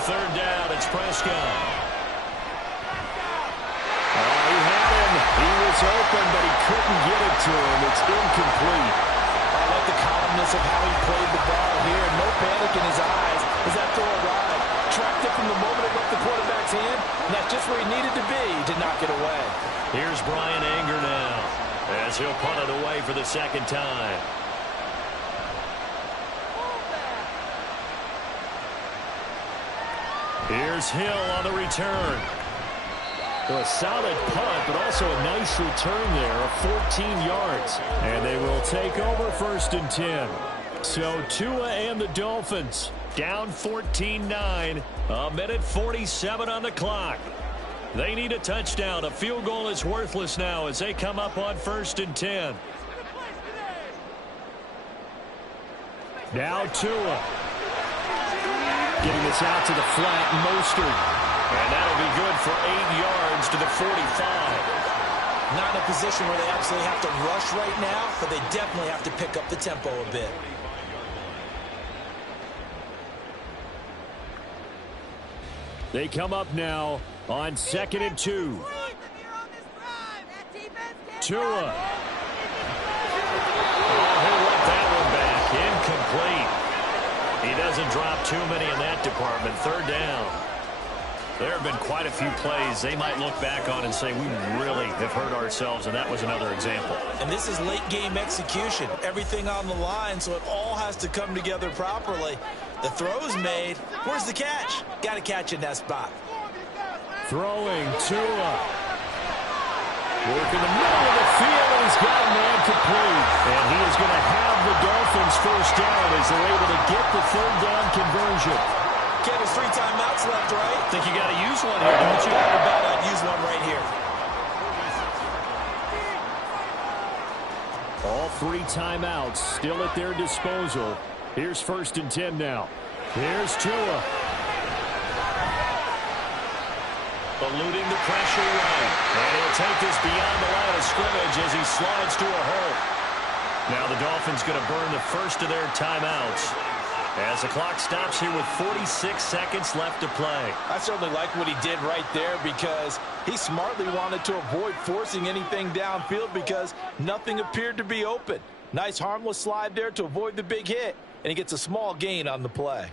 Third down, it's Prescott. He had him. He was open, but he couldn't get it to him. It's incomplete. I like the calmness of how he played the ball here. No panic in his eyes as that throw arrived. Tracked it from the moment it left the quarterback's hand, and that's just where he needed to be to knock it away. Here's Brian Anger now as he'll punt it away for the second time. Here's Hill on the return. A solid punt, but also a nice return there of 14 yards. And they will take over 1st and 10. So Tua and the Dolphins down 14-9. A minute 47 on the clock. They need a touchdown. A field goal is worthless now as they come up on 1st and 10. Now Tua. Getting this out to the flat, Mostert. And that'll be good for 8 yards to the 45. Not in a position where they absolutely have to rush right now, but they definitely have to pick up the tempo a bit. They come up now on 2nd and 2. Tua. Oh, he'll let that one back. Incomplete. He doesn't drop too many in that department. 3rd down. There have been quite a few plays they might look back on and say, we really have hurt ourselves, and that was another example. And this is late-game execution. Everything on the line, so it all has to come together properly. The throw's made. Where's the catch? Got to catch in that spot. Throwing Tua. Working the middle of the field, and he's got a man complete. And he is going to have the Dolphins first down as they're able to get the 3rd down conversion. Ken, there's 3 timeouts left, right? Think you got to use one here, don't you? How about I'd use one right here. All 3 timeouts still at their disposal. Here's 1st and 10 now. Here's Tua. Eluding the pressure right. And he'll take this beyond the line of scrimmage as he slides to a hole. Now the Dolphins going to burn the first of their timeouts as the clock stops here with 46 seconds left to play. I certainly like what he did right there because he smartly wanted to avoid forcing anything downfield because nothing appeared to be open. Nice harmless slide there to avoid the big hit, and he gets a small gain on the play.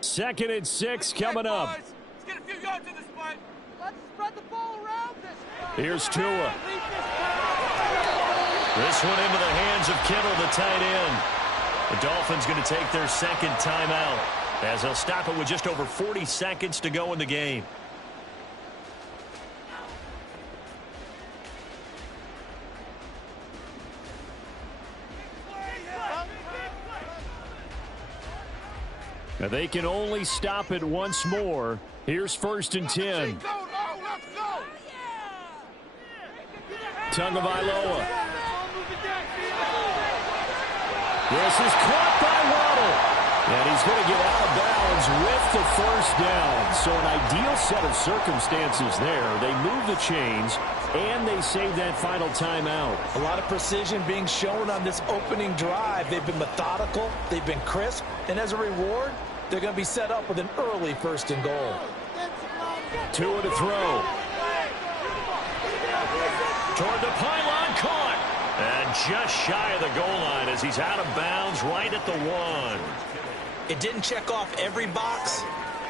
2nd and 6 coming up. Let's get a few yards in this play. Let's spread the ball around this play. Here's Tua. This one into the hands of Kittle, the tight end. The Dolphins going to take their 2nd timeout as they'll stop it with just over 40 seconds to go in the game. Now they can only stop it once more. Here's 1st and 10. Tagovailoa. This is caught by Waddle. And he's going to get out of bounds with the 1st down. So an ideal set of circumstances there. They move the chains, and they save that final timeout. A lot of precision being shown on this opening drive. They've been methodical. They've been crisp. And as a reward, they're going to be set up with an early 1st and goal. Tua to throw. Toward the pylon, caught. And just shy of the goal line as he's out of bounds right at the 1. It didn't check off every box,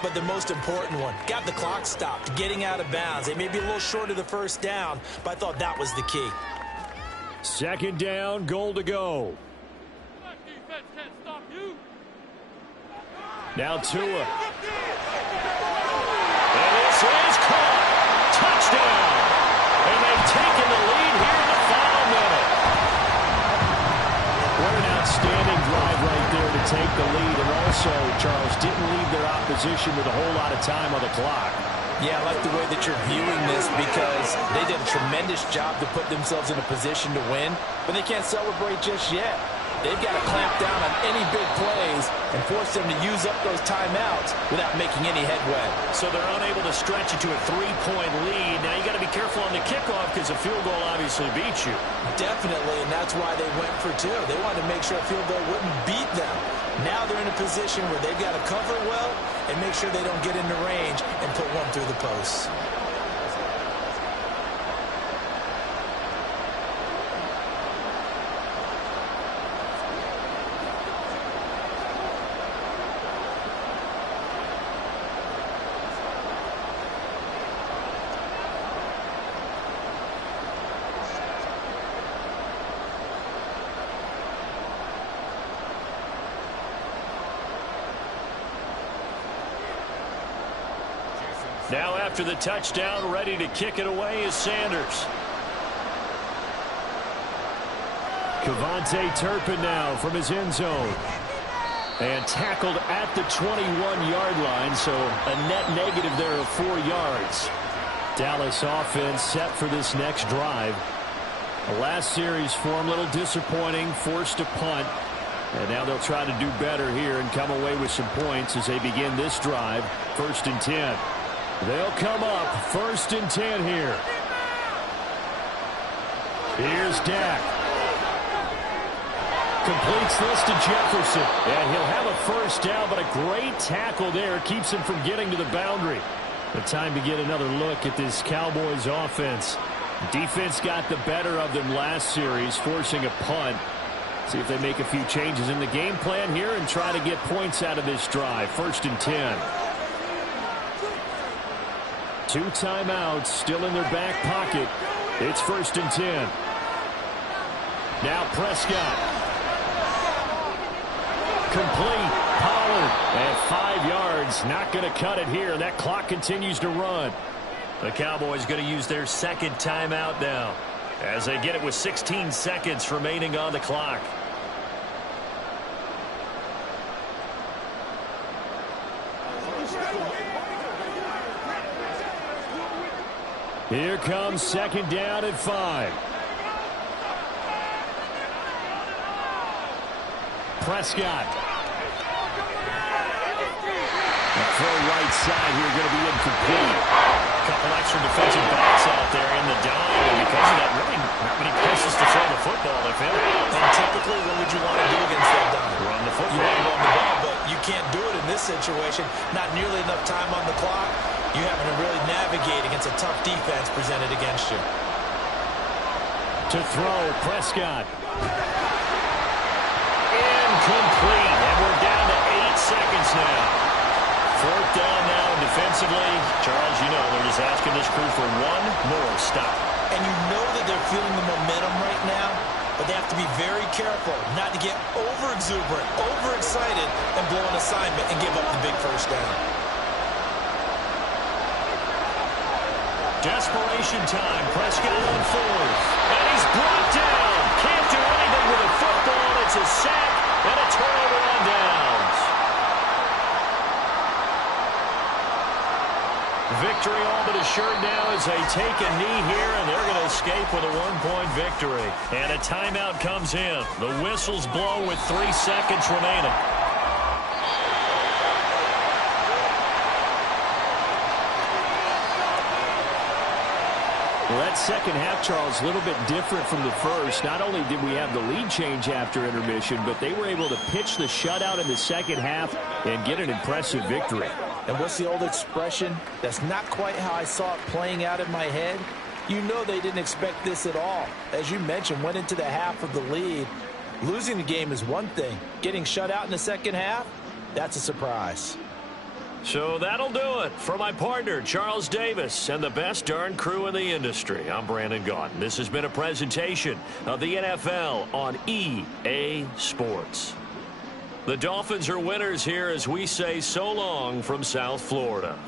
but the most important one. Got the clock stopped, getting out of bounds. They may be a little short of the 1st down, but I thought that was the key. 2nd down, goal to go. Now Tua. And this is caught. Touchdown. And they've taken the lead here in the final minute. What an outstanding drive right there to take the lead. And also, Charles, didn't leave their opposition with a whole lot of time on the clock. Yeah, I like the way that you're viewing this because they did a tremendous job to put themselves in a position to win, but they can't celebrate just yet. They've got to clamp down on any big plays and force them to use up those timeouts without making any headway. So they're unable to stretch it to a 3-point lead. Now you got to be careful on the kickoff because a field goal obviously beats you. Definitely, and that's why they went for 2. They wanted to make sure a field goal wouldn't beat them. Now they're in a position where they've got to cover well and make sure they don't get into range and put one through the posts. Now after the touchdown, ready to kick it away is Sanders. Kevontae Turpin now from his end zone. And tackled at the 21-yard line, so a net negative there of 4 yards. Dallas offense set for this next drive. The last series for him, a little disappointing, forced a punt. And now they'll try to do better here and come away with some points as they begin this drive. 1st and 10. They'll come up 1st and 10 here. Here's Dak. Completes this to Jefferson. And he'll have a 1st down, but a great tackle there keeps him from getting to the boundary. The time to get another look at this Cowboys offense. Defense got the better of them last series, forcing a punt. See if they make a few changes in the game plan here and try to get points out of this drive. 1st and 10. 2 timeouts still in their back pocket. It's 1st and 10. Now Prescott. Complete. Pollard at 5 yards. Not going to cut it here. That clock continues to run. The Cowboys going to use their 2nd timeout now as they get it with 16 seconds remaining on the clock. Here comes 2nd down at 5. Prescott. The throw right side here going to be incomplete. A couple extra defensive backs out there in the dime, and because of that, really not many places to throw the football, if any. And typically, what would you want to do against that dime? Run the football. You want to run the ball, but you can't do it in this situation. Not nearly enough time on the clock. You having to really navigate against a tough defense presented against you. To throw, Prescott. Incomplete, and we're down to 8 seconds now. 4th down now defensively. Charles, you know they're just asking this crew for one more stop. And you know that they're feeling the momentum right now, but they have to be very careful not to get over-exuberant, over-excited, and blow an assignment and give up the big 1st down. Desperation time. Prescott on 4th. And he's brought down. Can't do anything with a football. It's a sack and a turnover on downs. take a knee here, and they're going to escape with a 1-point victory. And a timeout comes in. The whistles blow with 3 seconds remaining. Well, that second half, Charles, a little bit different from the first. Not only did we have the lead change after intermission, but they were able to pitch the shutout in the second half and get an impressive victory. And what's the old expression? That's not quite how I saw it playing out in my head. You know they didn't expect this at all. As you mentioned, went into the half of the lead. Losing the game is one thing. Getting shut out in the second half, that's a surprise. So that'll do it for my partner, Charles Davis, and the best darn crew in the industry. I'm Brandon Gaudin. This has been a presentation of the NFL on EA Sports. The Dolphins are winners here as we say so long from South Florida.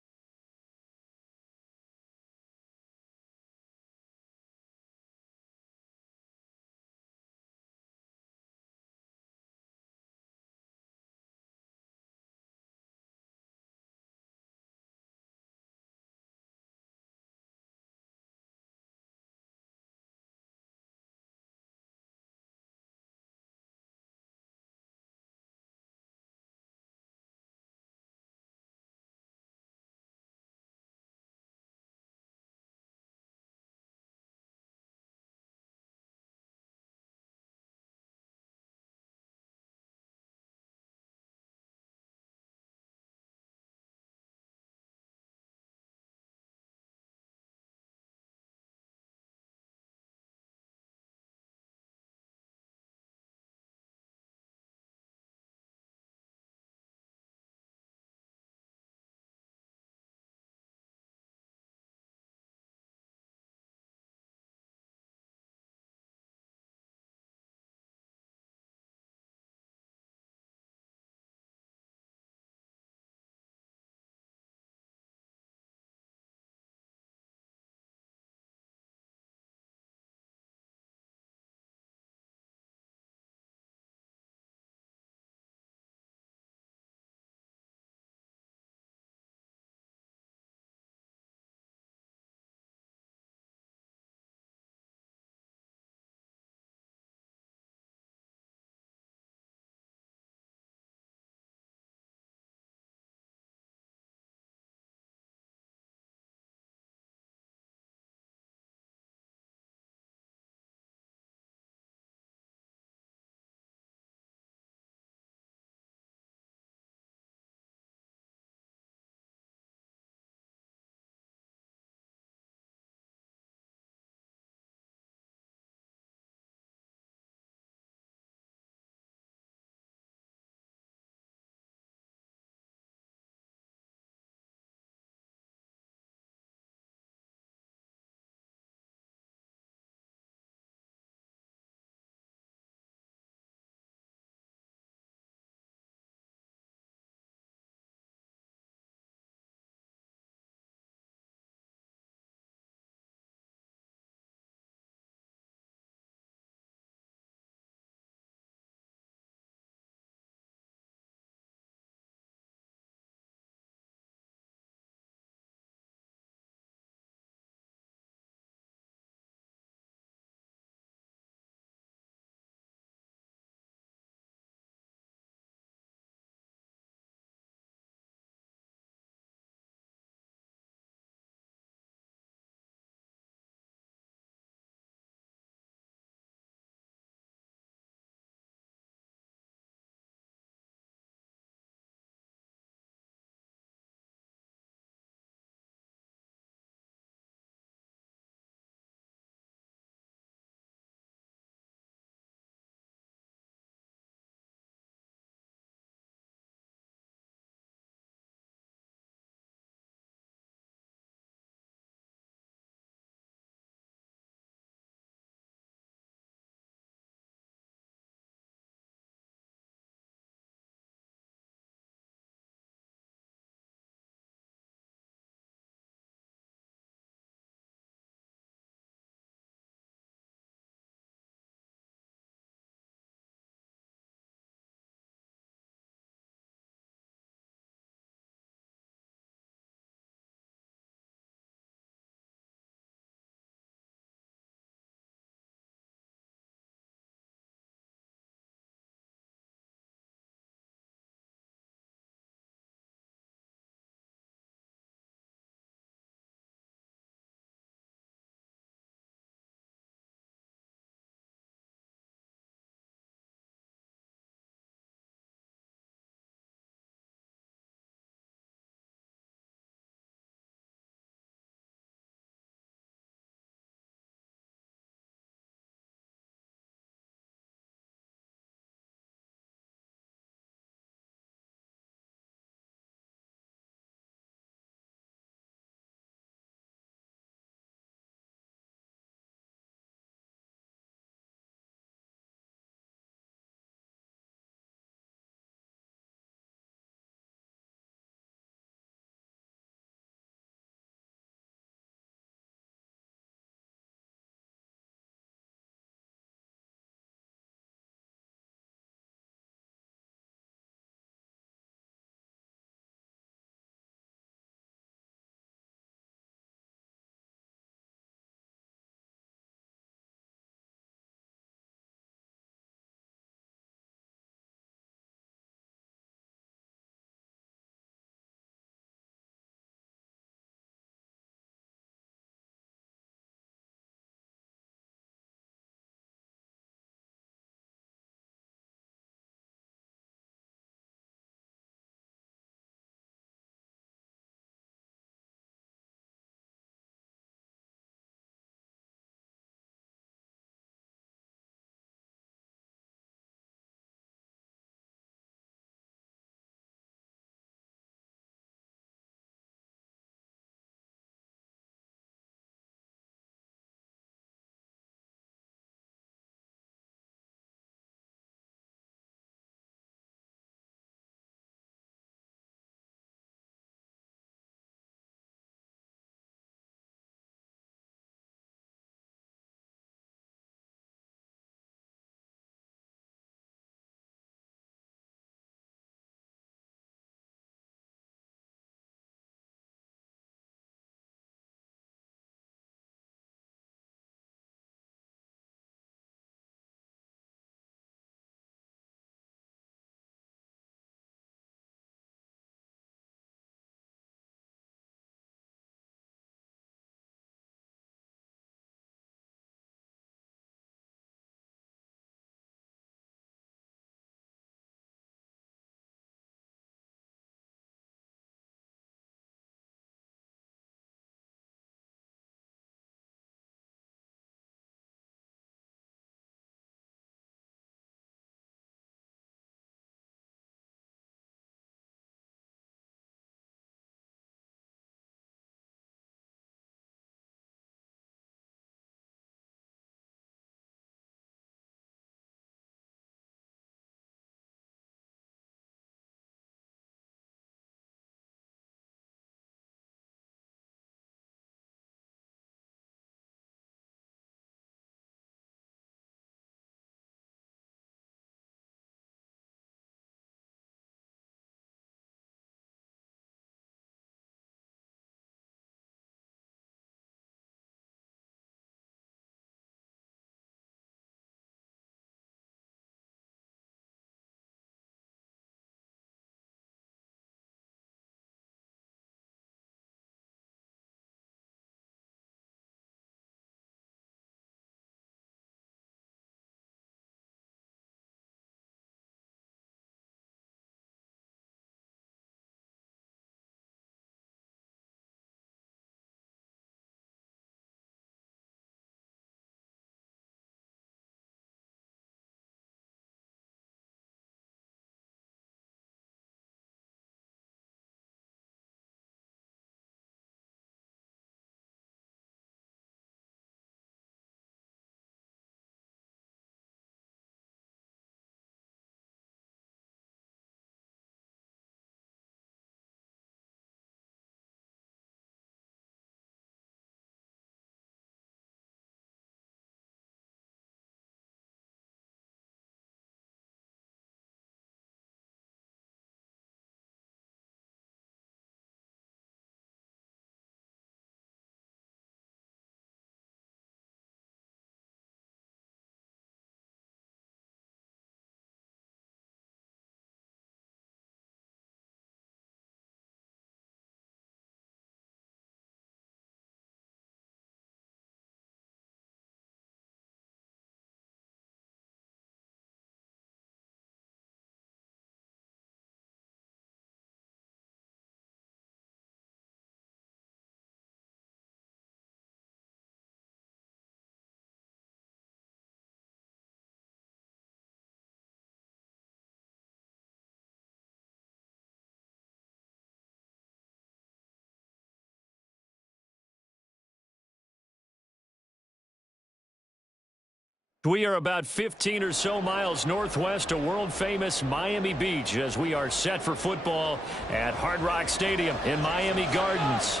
We are about 15 or so miles northwest of world-famous Miami Beach as we are set for football at Hard Rock Stadium in Miami Gardens.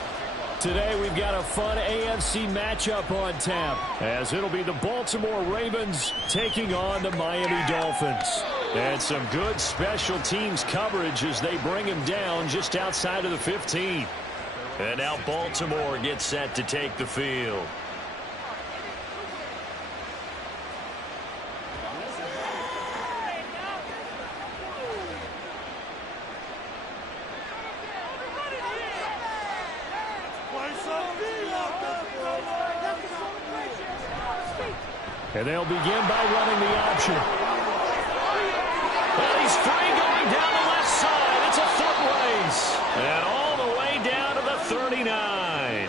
Today we've got a fun AFC matchup on tap as it'll be the Baltimore Ravens taking on the Miami Dolphins. And some good special teams coverage as they bring him down just outside of the 15. And now Baltimore gets set to take the field. And they'll begin by running the option. And he's free going down the left side. It's a foot race. And all the way down to the 39.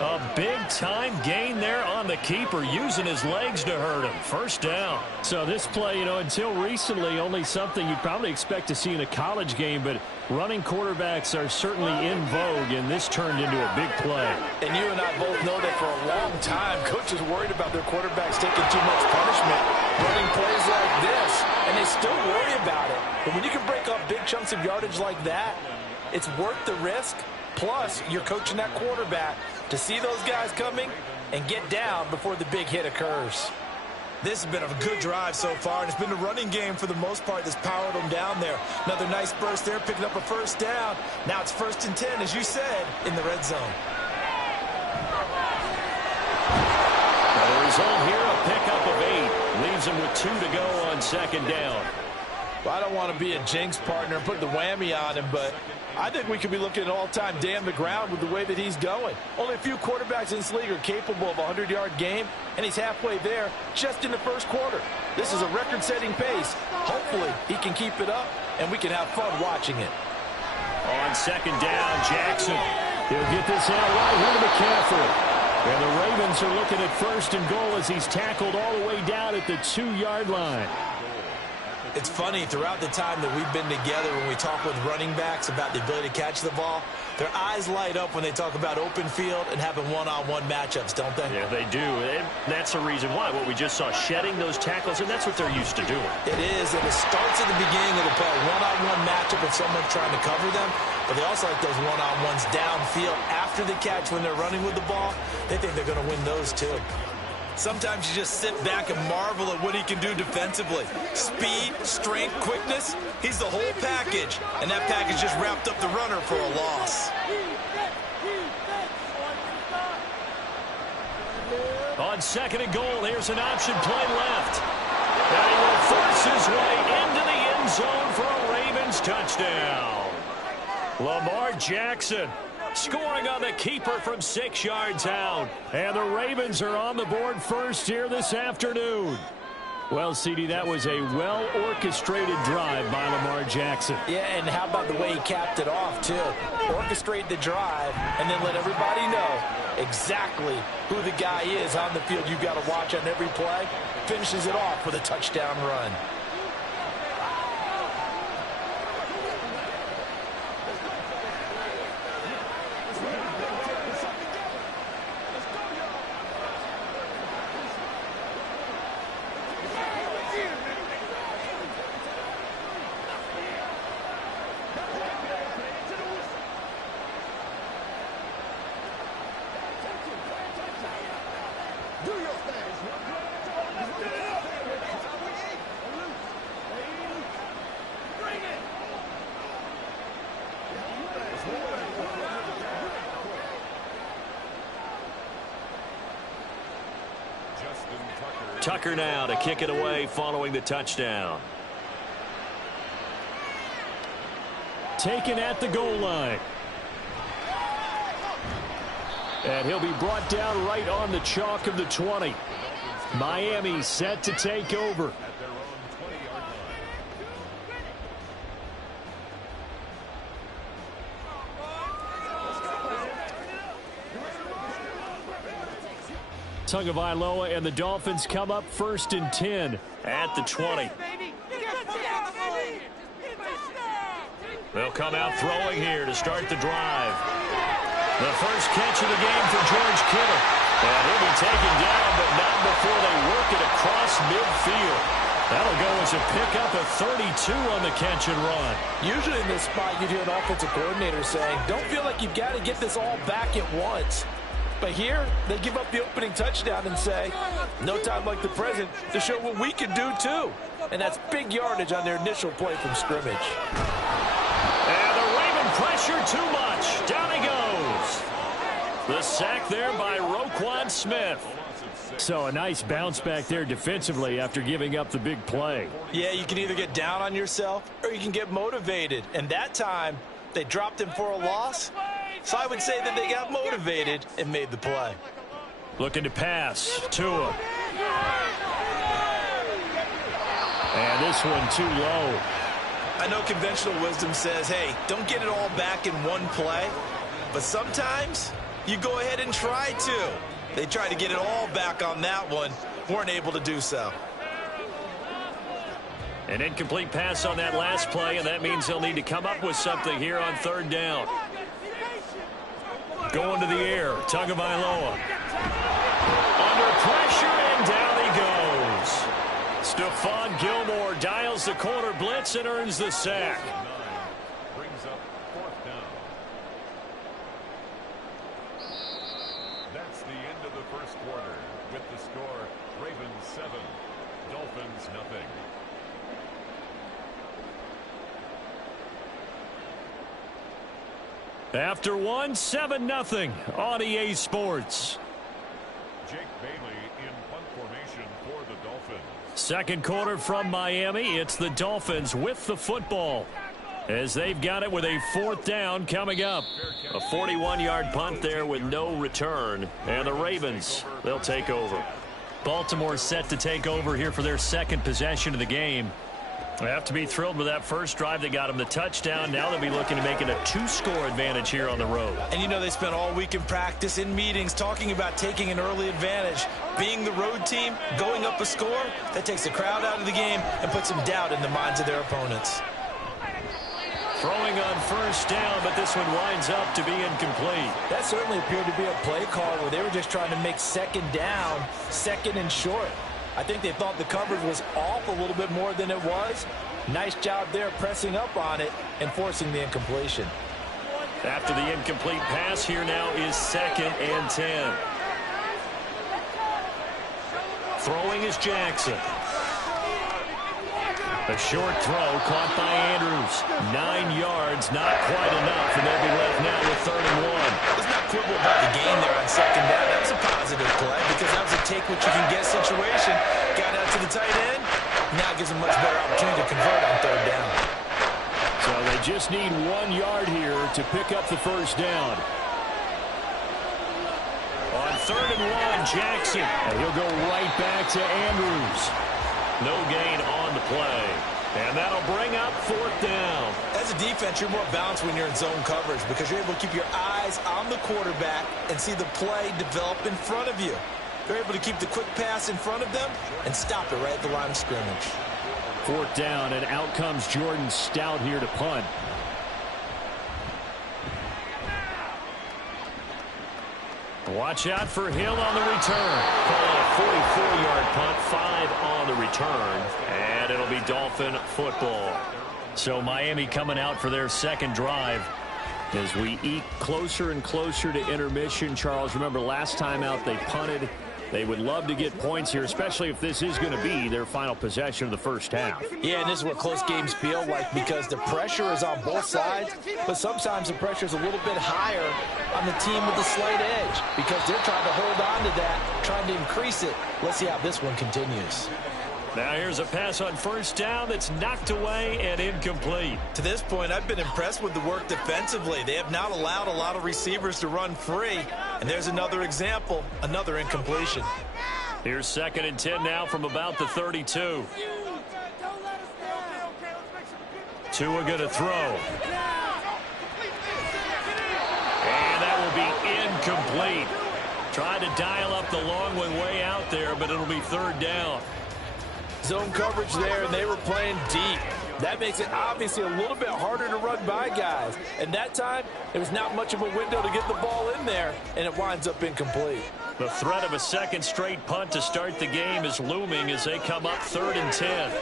A big-time gain there on the keeper, using his legs to hurt him. First down. So this play, until recently, only something you'd probably expect to see in a college game, but running quarterbacks are certainly in vogue, and this turned into a big play. And you and I both know that for a long time, coaches worried about their quarterbacks taking too much punishment, running plays like this, and they still worry about it. But when you can break up big chunks of yardage like that, it's worth the risk. Plus, you're coaching that quarterback to see those guys coming and get down before the big hit occurs. This has been a good drive so far, and it's been the running game for the most part that's powered them down there. Another nice burst there, picking up a first down. Now it's 1st and 10, as you said, in the red zone. The result here, a pickup of 8. Leaves him with 2 to go on 2nd down. Well, I don't want to be a jinx partner and put the whammy on him, but I think we could be looking at an all-time day on the ground with the way that he's going. Only a few quarterbacks in this league are capable of a 100-yard game, and he's halfway there just in the first quarter. This is a record-setting pace. Hopefully, he can keep it up, and we can have fun watching it. On 2nd down, Jackson. He'll get this out right here to McCaffrey. And the Ravens are looking at 1st and goal as he's tackled all the way down at the 2-yard line. It's funny, throughout the time that we've been together, when we talk with running backs about the ability to catch the ball, their eyes light up when they talk about open field and having one-on-one matchups, don't they? Yeah, they do. And that's the reason why. What we just saw, shedding those tackles, and that's what they're used to doing. It is, and it starts at the beginning of the play. One-on-one matchup if someone's trying to cover them, but they also like those one-on-ones downfield after the catch when they're running with the ball. They think they're going to win those, too. Sometimes you just sit back and marvel at what he can do defensively. Speed, strength, quickness, he's the whole package. And that package just wrapped up the runner for a loss. On 2nd and goal, here's an option play left. And he will force his way into the end zone for a Ravens touchdown. Lamar Jackson scoring on the keeper from 6 yards out. And the Ravens are on the board first here this afternoon. Well, CD, that was a well-orchestrated drive by Lamar Jackson. Yeah, and how about the way he capped it off, too? Orchestrate the drive and then let everybody know exactly who the guy is on the field you've got to watch on every play. Finishes it off with a touchdown run. Tucker now to kick it away following the touchdown. Taken at the goal line. And he'll be brought down right on the chalk of the 20. Miami set to take over. Tagovailoa and the Dolphins come up 1st and 10 at the 20. They'll come out throwing here to start the drive. The first catch of the game for George Kittle. And he'll be taken down, but not before they work it across midfield. That'll go as a pickup of 32 on the catch and run. Usually in this spot, you'd hear an offensive coordinator saying, don't feel like you've got to get this all back at once. But here, they give up the opening touchdown and say, no time like the present to show what we can do too. And that's big yardage on their initial play from scrimmage. And the Raven pressure too much. Down he goes. The sack there by Roquan Smith. So a nice bounce back there defensively after giving up the big play. Yeah, you can either get down on yourself or you can get motivated. And that time, they dropped him for a loss. So I would say that they got motivated and made the play. Looking to pass. Tua. And this one too low. I know conventional wisdom says, hey, don't get it all back in one play. But sometimes you go ahead and try to. They tried to get it all back on that one. Weren't able to do so. An incomplete pass on that last play, and that means they'll need to come up with something here on third down. Going to the air, Tagovailoa. Under pressure, and down he goes. Stephon Gilmore dials the corner blitz and earns the sack. Brings up fourth down. That's the end of the first quarter. With the score, Ravens 7, Dolphins nothing. After one, 7-0 on EA Sports. Jake Bailey in punt formation for the Dolphins. Second quarter from Miami. It's the Dolphins with the football as they've got it with a fourth down coming up. A 41-yard punt there with no return. And the Ravens, they'll take over. Baltimore set to take over here for their second possession of the game. They have to be thrilled with that first drive. They got them the touchdown. Now they'll be looking to make it a 2-score advantage here on the road. And you know they spent all week in practice, in meetings, talking about taking an early advantage. Being the road team, going up a score, that takes the crowd out of the game and puts some doubt in the minds of their opponents. Throwing on first down, but this one winds up to be incomplete. That certainly appeared to be a play call where they were just trying to make second down, second and short. I think they thought the coverage was off a little bit more than it was. Nice job there pressing up on it and forcing the incompletion. After the incomplete pass, here now is 2nd and 10. Throwing is Jackson. A short throw caught by Andrews. 9 yards, not quite enough, and they'll be left now with 3rd and 1. Let's not quibble about the gain there on second down. That was a positive play because that was a take-what-you-can-get situation. Got out to the tight end. Now gives them much better opportunity to convert on third down. So they just need 1 yard here to pick up the first down. On 3rd and 1, Jackson. And he'll go right back to Andrews. No gain on the play. And that'll bring up 4th down. As a defense, you're more balanced when you're in zone coverage because you're able to keep your eyes on the quarterback and see the play develop in front of you. They're able to keep the quick pass in front of them and stop it right at the line of scrimmage. 4th down, and out comes Jordan Stout here to punt. Watch out for Hill on the return. Call it a 44-yard punt, 5 on the return, and it'll be Dolphin football. So Miami coming out for their second drive as we eke closer and closer to intermission. Charles, remember last time out they punted. They would love to get points here, especially if this is going to be their final possession of the first half. Yeah, and this is what close games feel like because the pressure is on both sides, but sometimes the pressure is a little bit higher on the team with the slight edge because they're trying to hold on to that, trying to increase it. Let's see how this one continues. Now here's a pass on first down that's knocked away and incomplete. To this point, I've been impressed with the work defensively. They have not allowed a lot of receivers to run free. And there's another example, another incompletion. Here's 2nd and 10 now from about the 32. Tua going to throw. And that will be incomplete. Tried to dial up the long one way out there, but it'll be 3rd down. Zone coverage there, and they were playing deep. That makes it obviously a little bit harder to run by guys. And that time, there was not much of a window to get the ball in there, and it winds up incomplete. The threat of a second straight punt to start the game is looming as they come up 3rd and 10.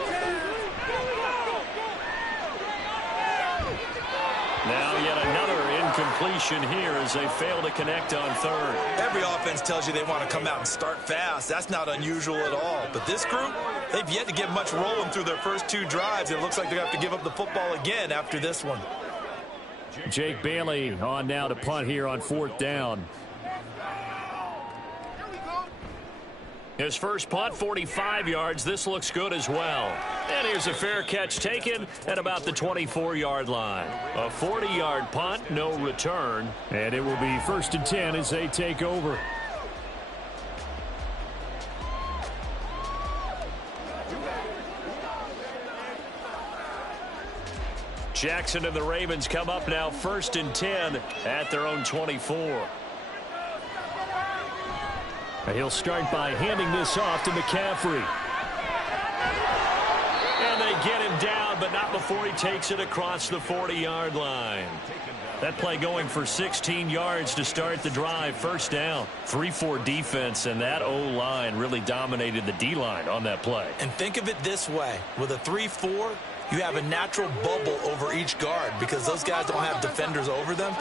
Now yet another incompletion here as they fail to connect on 3rd. Every offense tells you they want to come out and start fast. That's not unusual at all. But this group, they've yet to get much rolling through their first 2 drives. It looks like they're going to have to give up the football again after this one. Jake Bailey on now to punt here on 4th down. His first punt, 45 yards. This looks good as well. And here's a fair catch taken at about the 24-yard line. A 40-yard punt, no return. And it will be 1st and 10 as they take over. Jackson and the Ravens come up now 1st and 10 at their own 24. He'll start by handing this off to McCaffrey. And they get him down, but not before he takes it across the 40-yard line. That play going for 16 yards to start the drive. 1st down. 3-4 defense, and that O-line really dominated the D-line on that play. And think of it this way. With a 3-4, you have a natural bubble over each guard because those guys don't have defenders over them.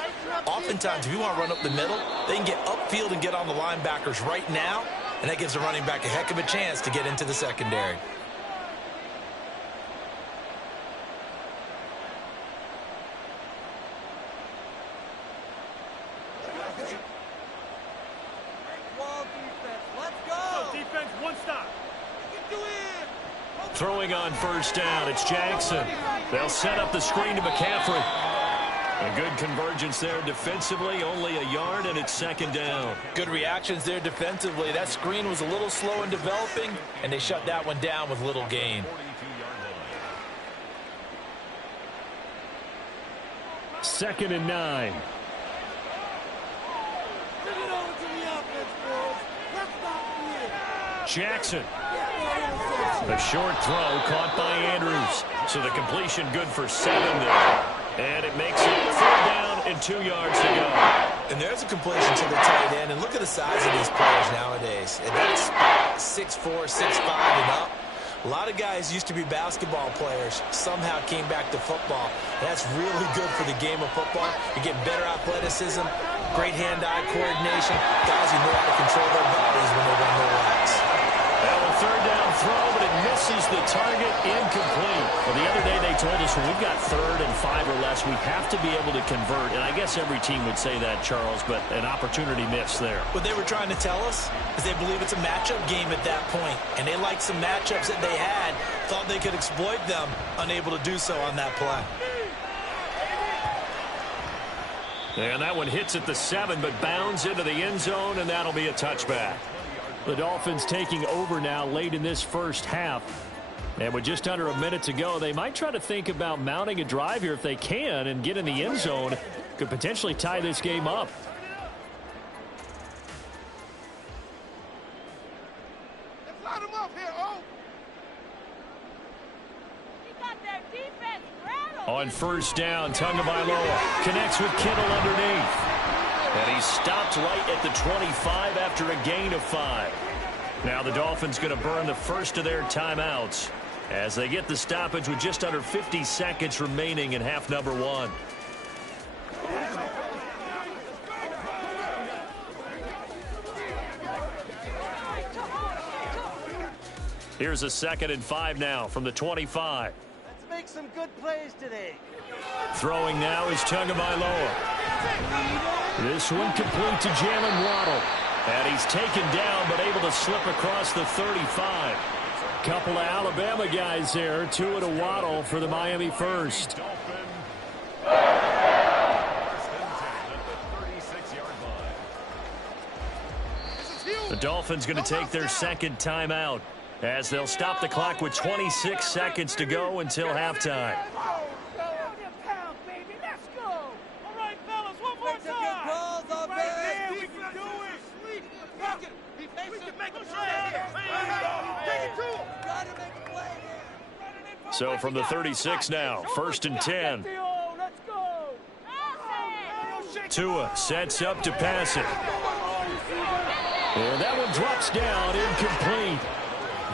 Oftentimes, if you want to run up the middle, they can get upfield and get on the linebackers right now, and that gives the running back a heck of a chance to get into the secondary. Throwing on 1st down, it's Jackson. They'll set up the screen to McCaffrey. A good convergence there defensively, only a yard, and it's 2nd down. Good reactions there defensively. That screen was a little slow in developing, and they shut that one down with little gain. 2nd and 9. Jackson. The short throw caught by Andrews. So the completion good for 7 there. And it makes it 3rd down and 2 yards to go. And there's a completion to the tight end. And look at the size of these players nowadays. And that's 6'4", 6'5", and up. A lot of guys used to be basketball players, somehow came back to football. And that's really good for the game of football. You get better athleticism, great hand-eye coordination, guys who know how to control their bodies when they run their routes. Well, a 3rd down throw, but it misses the target, incomplete. Well, the other day they told us when we've got 3rd and 5 or less, we have to be able to convert. And I guess every team would say that, Charles, but an opportunity missed there. What they were trying to tell us is they believe it's a matchup game at that point. And they liked some matchups that they had, thought they could exploit them, unable to do so on that play. And that one hits at the 7, but bounds into the end zone, and that'll be a touchback. The Dolphins taking over now late in this first half. And with just under a minute to go, they might try to think about mounting a drive here if they can and get in the end zone. Could potentially tie this game up. Let's line them up here, oh! He got their defense rattled. On 1st down, Tagovailoa connects with Kittle underneath. And he's stopped right at the 25 after a gain of 5. Now the Dolphins going to burn the first of their timeouts as they get the stoppage with just under 50 seconds remaining in half number 1. Here's a 2nd and 5 now from the 25. Let's make some good plays today. Throwing now is Tagovailoa. This one complete to Jalen Waddle. And he's taken down but able to slip across the 35. Couple of Alabama guys there. 2 at a Waddle for the Miami first. The Dolphins going to take their 2nd timeout as they'll stop the clock with 26 seconds to go until halftime. So from the 36 now, 1st and 10. Let's go. Tua sets up to pass it. And that one drops down, incomplete.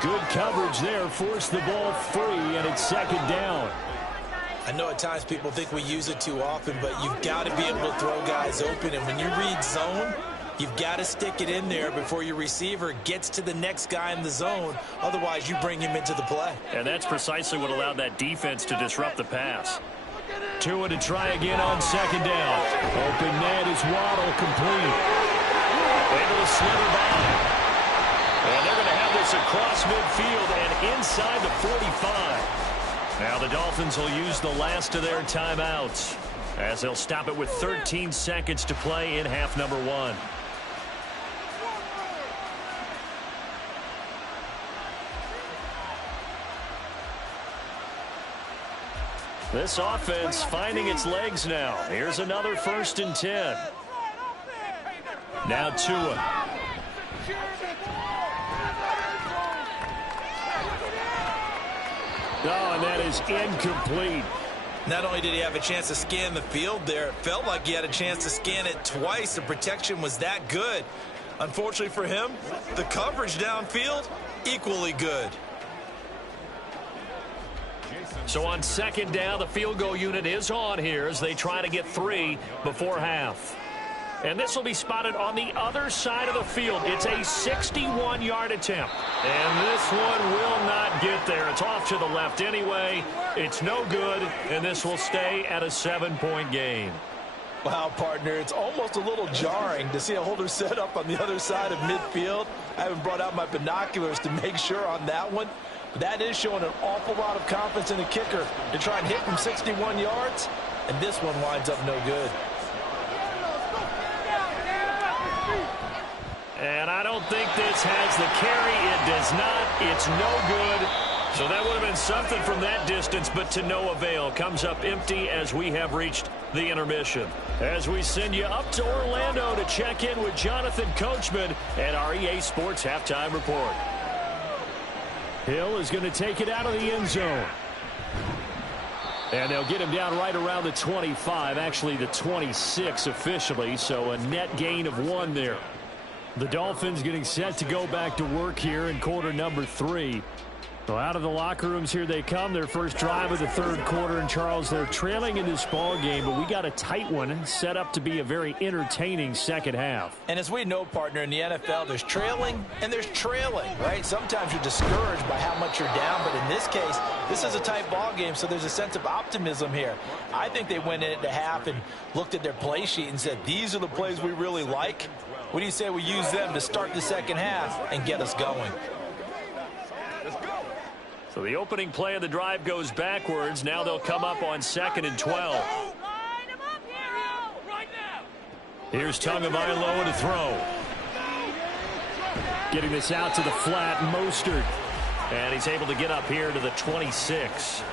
Good coverage there, forced the ball free, and it's 2nd down. I know at times people think we use it too often, but you've got to be able to throw guys open. And when you read zone, you've got to stick it in there before your receiver gets to the next guy in the zone. Otherwise, you bring him into the play. And that's precisely what allowed that defense to disrupt the pass. Tua to try again on 2nd down. Open net is Waddle, complete. Able to slither by. And they're going to have this across midfield and inside the 45. Now the Dolphins will use the last of their timeouts as they'll stop it with 13 seconds to play in half number 1. This offense finding its legs now. Here's another 1st and 10. Now Tua. Oh, and that is incomplete. Not only did he have a chance to scan the field there, it felt like he had a chance to scan it twice. The protection was that good. Unfortunately for him, the coverage downfield, equally good. So on 2nd down, the field goal unit is on here as they try to get 3 before half. And this will be spotted on the other side of the field. It's a 61-yard attempt. And this one will not get there. It's off to the left anyway. It's no good, and this will stay at a 7-point game. Wow, partner, it's almost a little jarring to see a holder set up on the other side of midfield. I haven't brought out my binoculars to make sure on that one. But that is showing an awful lot of confidence in the kicker to try and hit from 61 yards. And this one winds up no good. And I don't think this has the carry. It does not. It's no good. So that would have been something from that distance, but to no avail. Comes up empty as we have reached the intermission. As we send you up to Orlando to check in with Jonathan Coachman at our EA Sports Halftime Report. Hill is going to take it out of the end zone. And they'll get him down right around the 25, actually the 26 officially, so a net gain of 1 there. The Dolphins getting set to go back to work here in quarter number 3. So out of the locker rooms here they come. Their first drive of the 3rd quarter. And Charles, they're trailing in this ball game, but we got a tight one set up to be a very entertaining 2nd half. And as we know, partner, in the NFL, there's trailing and there's trailing, right? Sometimes you're discouraged by how much you're down, but in this case, this is a tight ball game, so there's a sense of optimism here. I think they went into half and looked at their play sheet and said, these are the plays we really like. What do you say we use them to start the 2nd half and get us going? So the opening play of the drive goes backwards. Now they'll come up on 2nd and 12. Here's Tagovailoa to throw. Getting this out to the flat, Mostert. And he's able to get up here to the 26.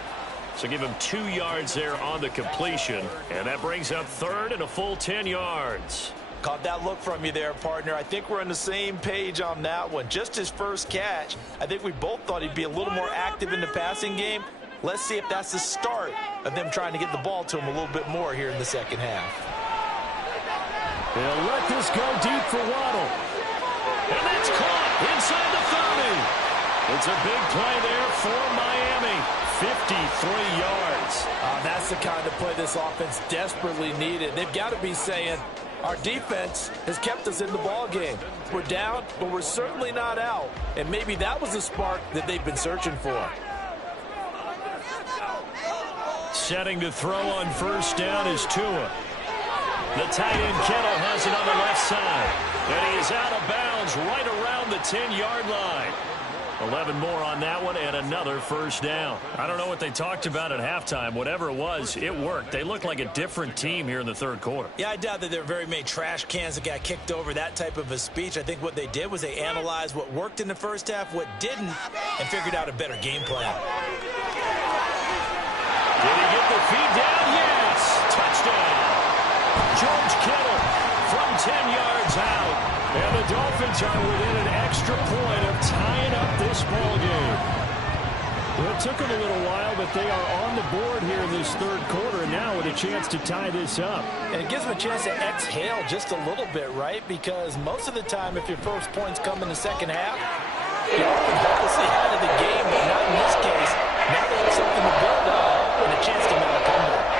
So give him 2 yards there on the completion. And that brings up 3rd and a full 10 yards. Caught that look from you there, partner. I think we're on the same page on that one. Just his first catch. I think we both thought he'd be a little more active in the passing game. Let's see if that's the start of them trying to get the ball to him a little bit more here in the 2nd half. They'll let this go deep for Waddle. And that's caught inside the 30. It's a big play there for Miami. 53 yards. That's the kind of play this offense desperately needed. They've got to be saying, our defense has kept us in the ball game. We're down, but we're certainly not out. And maybe that was the spark that they've been searching for. Setting to throw on 1st down is Tua. The tight end Kittle has it on the left side. And he is out of bounds right around the 10-yard line. 11 more on that one and another 1st down. I don't know what they talked about at halftime. Whatever it was, it worked. They look like a different team here in the 3rd quarter. Yeah, I doubt that there are very many trash cans that got kicked over, that type of a speech. I think what they did was they analyzed what worked in the 1st half, what didn't, and figured out a better game plan. Did he get the feed down? Yes! Touchdown! George Kittle from 10 yards out. And the Dolphins are within an extra point of tying up this ball game. Well, it took them a little while, but they are on the board here in this third quarter, and now with a chance to tie this up. And it gives them a chance to exhale just a little bit, right? Because most of the time, if your first points come in the second half, you're hopelessly out of the game, but not in this case. Now they have something to build on and a chance to mount a comeback.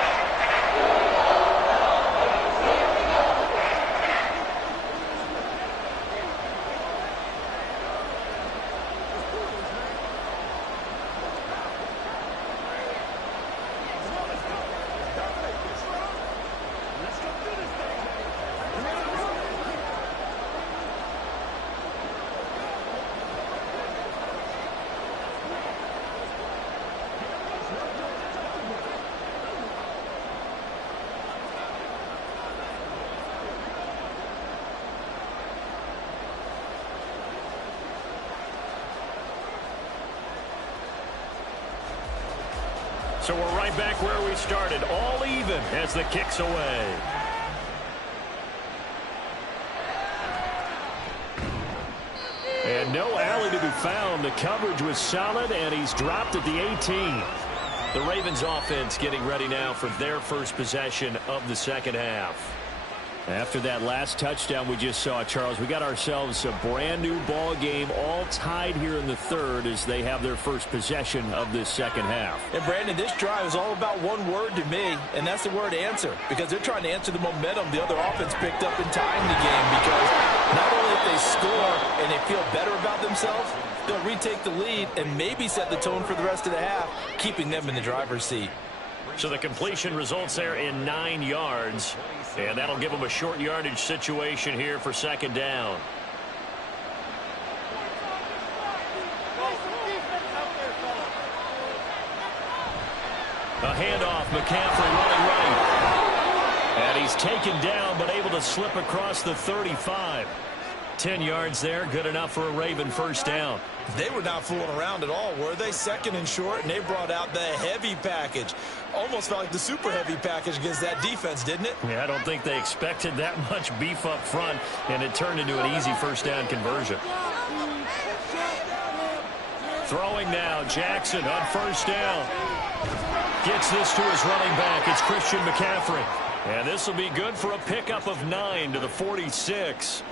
So we're right back where we started, all even as the kick's away. And no alley to be found. The coverage was solid, and he's dropped at the 18. The Ravens offense getting ready now for their first possession of the second half. After that last touchdown we just saw, Charles, we got ourselves a brand new ball game, all tied here in the third as they have their first possession of this second half. And Brandon, this drive is all about one word to me, and that's the word answer, because they're trying to answer the momentum the other offense picked up in tying the game, because not only if they score and they feel better about themselves, they'll retake the lead and maybe set the tone for the rest of the half, keeping them in the driver's seat. So the completion results there in 9 yards, and that'll give them a short yardage situation here for second down. A handoff, McCaffrey running right. And he's taken down but able to slip across the 35. 10 yards there, good enough for a Raven first down. They were not fooling around at all, were they? Second and short, and they brought out the heavy package. Almost felt like the super heavy package against that defense, didn't it? Yeah, I don't think they expected that much beef up front, and it turned into an easy first down conversion. Throwing now, Jackson on first down. Gets this to his running back. It's Christian McCaffrey. And this will be good for a pickup of 9 to the 46.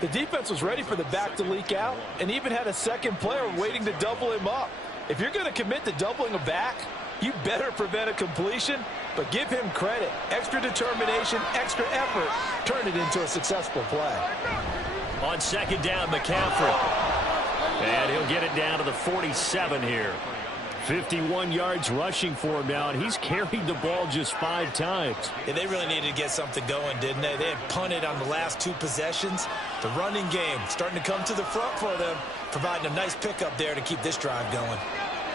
The defense was ready for the back to leak out and even had a second player waiting to double him up. If you're going to commit to doubling a back, you better prevent a completion, but give him credit. Extra determination, extra effort, turned it into a successful play. On second down, McCaffrey. And he'll get it down to the 47 here. 51 yards rushing for him now, and he's carried the ball just 5 times. Yeah, they really needed to get something going, didn't they? They had punted on the last 2 possessions. The running game starting to come to the front for them, providing a nice pickup there to keep this drive going.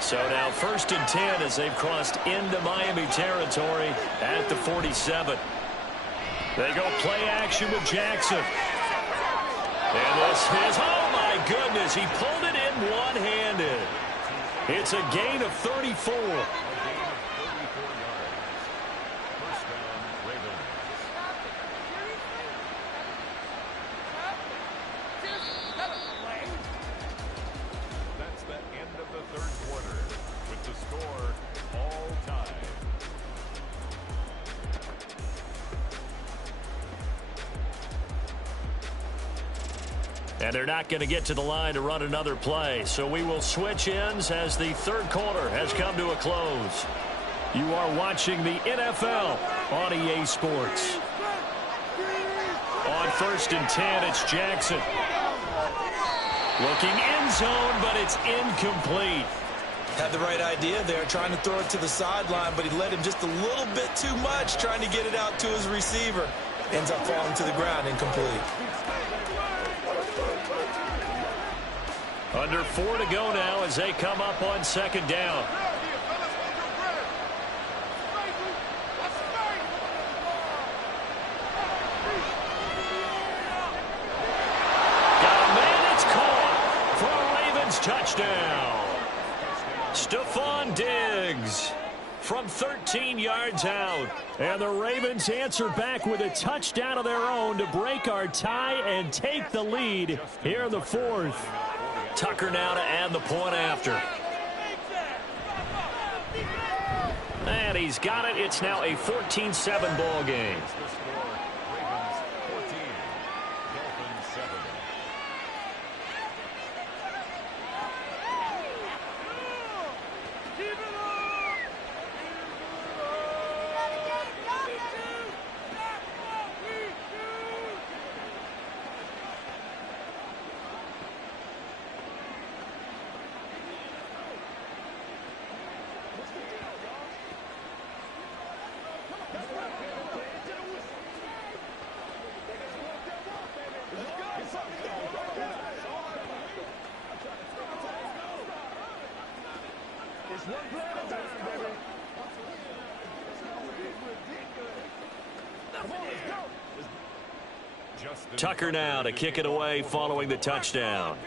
So now first and 10 as they've crossed into Miami territory at the 47. They go play action with Jackson. And this is, oh my goodness, he pulled it in one-handed. It's a gain of 34. That's the end of the third quarter with the score all tied. And they're not going to get to the line to run another play. So we will switch ends as the third quarter has come to a close. You are watching the NFL on EA Sports. On first and 10, it's Jackson. Looking end zone, but it's incomplete. Had the right idea there, trying to throw it to the sideline, but he led him just a little bit too much, trying to get it out to his receiver. Ends up falling to the ground, incomplete. Under 4 to go now as they come up on second down. Got a man, it's caught for a Ravens touchdown. Stephon Diggs from 13 yards out. And the Ravens answer back with a touchdown of their own to break our tie and take the lead here in the fourth. Tucker now to add the point after. and he's got it. It's now a 14-7 ball game. The score, Ravens 14, Dolphins 7. Keep it up! Tucker now to kick it away following the touchdown.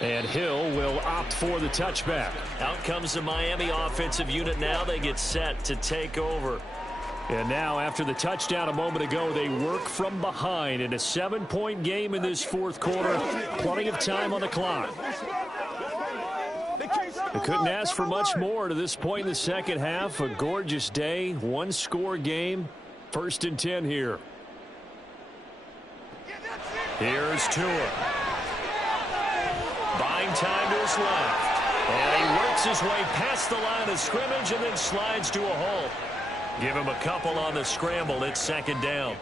And Hill will opt for the touchback. Out comes the Miami offensive unit now. They get set to take over. And now after the touchdown a moment ago, they work from behind in a 7-point game in this fourth quarter. Plenty of time on the clock. They couldn't ask for much more to this point in the second half. A gorgeous day, one-score game. 1st and 10 here. Here's Tua. Buying time to his left. And he works his way past the line of scrimmage and then slides to a halt. Give him a couple on the scramble. It's 2nd down.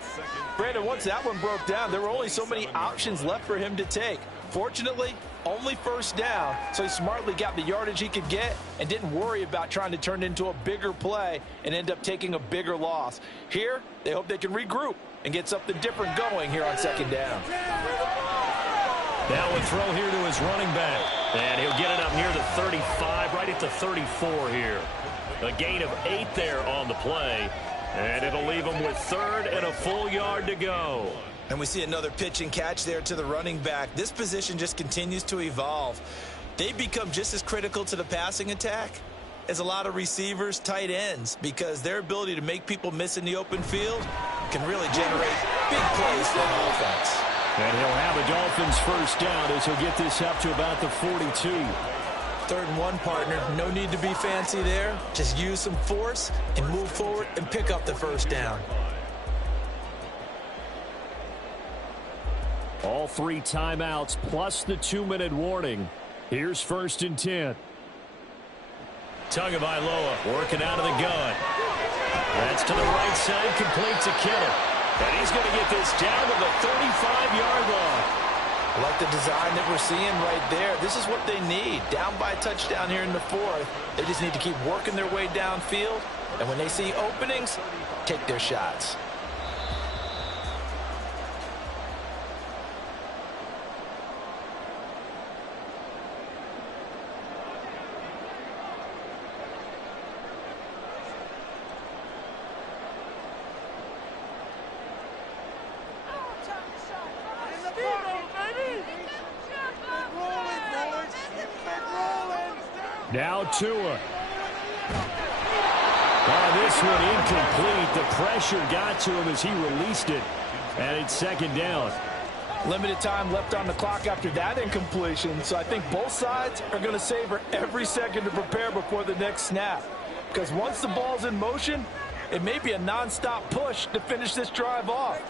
Brandon, once that one broke down, there were only so many options left for him to take. Fortunately, only 1st down, so he smartly got the yardage he could get and didn't worry about trying to turn it into a bigger play and end up taking a bigger loss. Here, they hope they can regroup and get something different going here on 2nd down. Now a throw here to his running back. And he'll get it up near the 35, right at the 34 here. A gain of 8 there on the play. And it'll leave him with 3rd and a full yard to go. And we see another pitch and catch there to the running back. This position just continues to evolve. They become just as critical to the passing attack as a lot of receivers, tight ends, because their ability to make people miss in the open field can really generate big plays for an offense. And he'll have a Dolphins 1st down as he'll get this up to about the 42. 3rd and 1, partner. No need to be fancy there. Just use some force and move forward and pick up the 1st down. All 3 timeouts plus the 2-minute warning. Here's 1st and 10. Tagovailoa working out of the gun. That's to the right side, complete to Kittle. And he's going to get this down to the 35-yard line. I like the design that we're seeing right there. This is what they need. Down by a touchdown here in the 4th. They just need to keep working their way downfield. And when they see openings, take their shots. Now Tua. This one incomplete. The pressure got to him as he released it. And it's 2nd down. Limited time left on the clock after that incompletion, so I think both sides are going to savor every second to prepare before the next snap. Because once the ball's in motion, it may be a non-stop push to finish this drive off.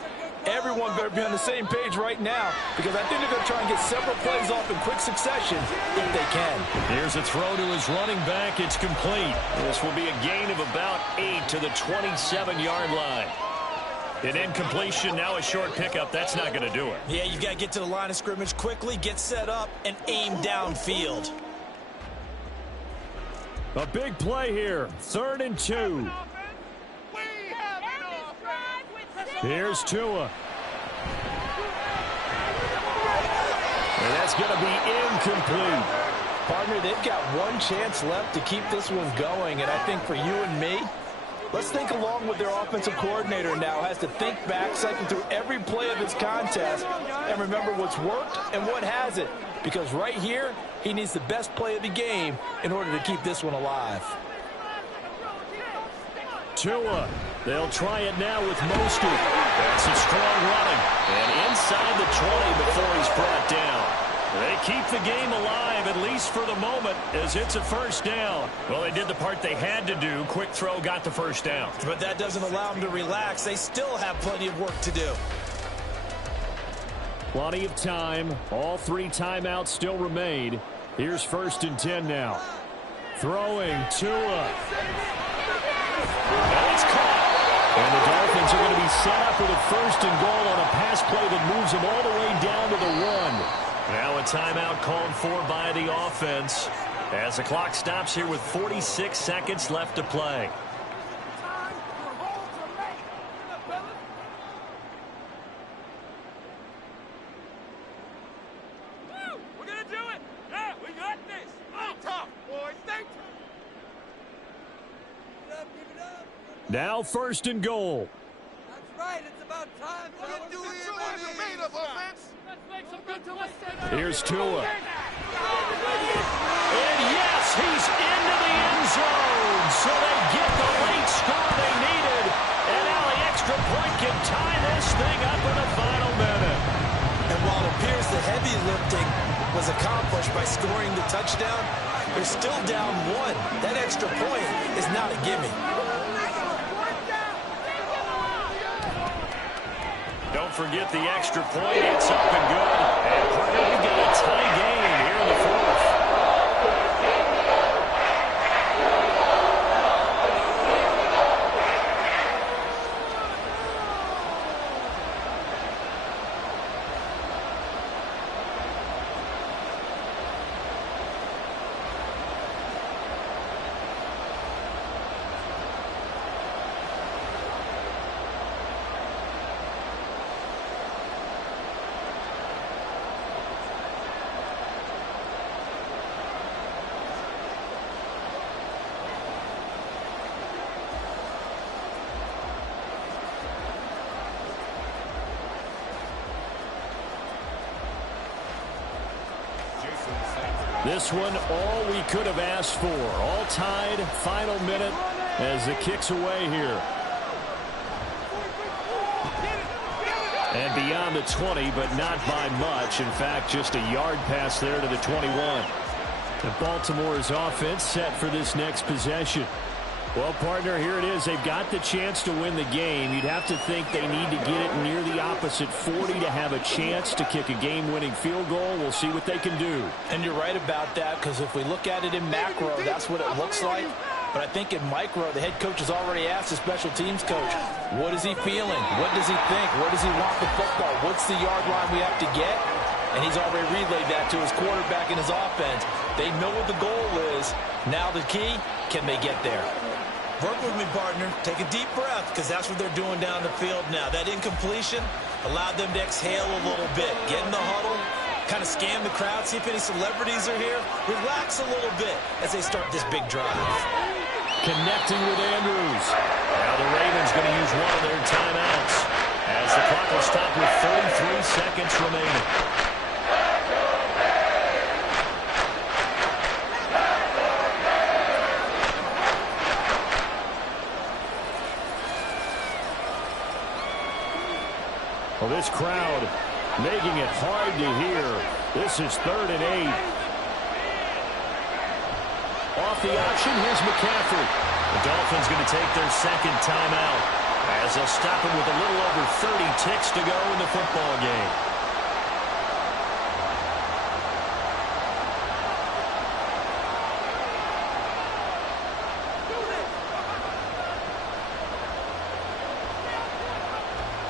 Everyone better be on the same page right now, because I think they're going to try and get several plays off in quick succession if they can. Here's a throw to his running back. It's complete. This will be a gain of about 8 to the 27-yard line. An incompletion, now a short pickup. That's not going to do it. Yeah, you've got to get to the line of scrimmage quickly, get set up, and aim downfield. A big play here. 3rd and 2. Here's Tua. And that's going to be incomplete. Partner, they've got one chance left to keep this one going, and I think for you and me, let's think along with their offensive coordinator now has to think back, cycle through every play of this contest, and remember what's worked and what hasn't. Because right here, he needs the best play of the game in order to keep this one alive. Tua. They'll try it now with Mostert. That's a strong running. And inside the 20 before he's brought down. They keep the game alive, at least for the moment, as it's a first down. Well, they did the part they had to do. Quick throw got the first down. But that doesn't allow them to relax. They still have plenty of work to do. Plenty of time. All 3 timeouts still remain. Here's 1st and 10 now. Throwing Tua. And it's caught. And the Dolphins are going to be set up with a 1st and goal on a pass play that moves them all the way down to the 1. Now a timeout called for by the offense as the clock stops here with 46 seconds left to play. We're going to do it. Yeah, we got this. Stay tough, boys. Stay tough. Give it up. Now 1st and goal. That's right. It's about time. We're going to do it. Made up offense. Let's make some good plays. Here's Tua. And yes, he's into the end zone. So they get the late score they needed. And now the extra point can tie this thing up in the final minute. And while it appears the heavy lifting was accomplished by scoring the touchdown, they're still down 1. That extra point is not a gimme. Don't forget the extra point. It's up and good. And partner, we got a tie game here in the 4th. This one, all we could have asked for. All tied, final minute as the kick's away here. And beyond the 20, but not by much. In fact, just a yard pass there to the 21. And Baltimore's offense set for this next possession. Well, partner, here it is. They've got the chance to win the game. You'd have to think they need to get it near the opposite 40 to have a chance to kick a game-winning field goal. We'll see what they can do. And you're right about that, because if we look at it in macro, that's what it looks like. But I think in micro, the head coach has already asked the special teams coach, what is he feeling? What does he think? Where does he want the football? What's the yard line we have to get? And he's already relayed that to his quarterback and his offense. They know what the goal is. Now the key, can they get there? Work with me, partner. Take a deep breath, because that's what they're doing down the field now. That incompletion allowed them to exhale a little bit. Get in the huddle, kind of scan the crowd, see if any celebrities are here. Relax a little bit as they start this big drive. Connecting with Andrews. Now the Ravens going to use one of their timeouts as the clock will stop with 33 seconds remaining. Well, this crowd making it hard to hear. This is 3rd and 8. Off the option, here's McCaffrey. The Dolphins going to take their second timeout as they'll stop him with a little over 30 ticks to go in the football game.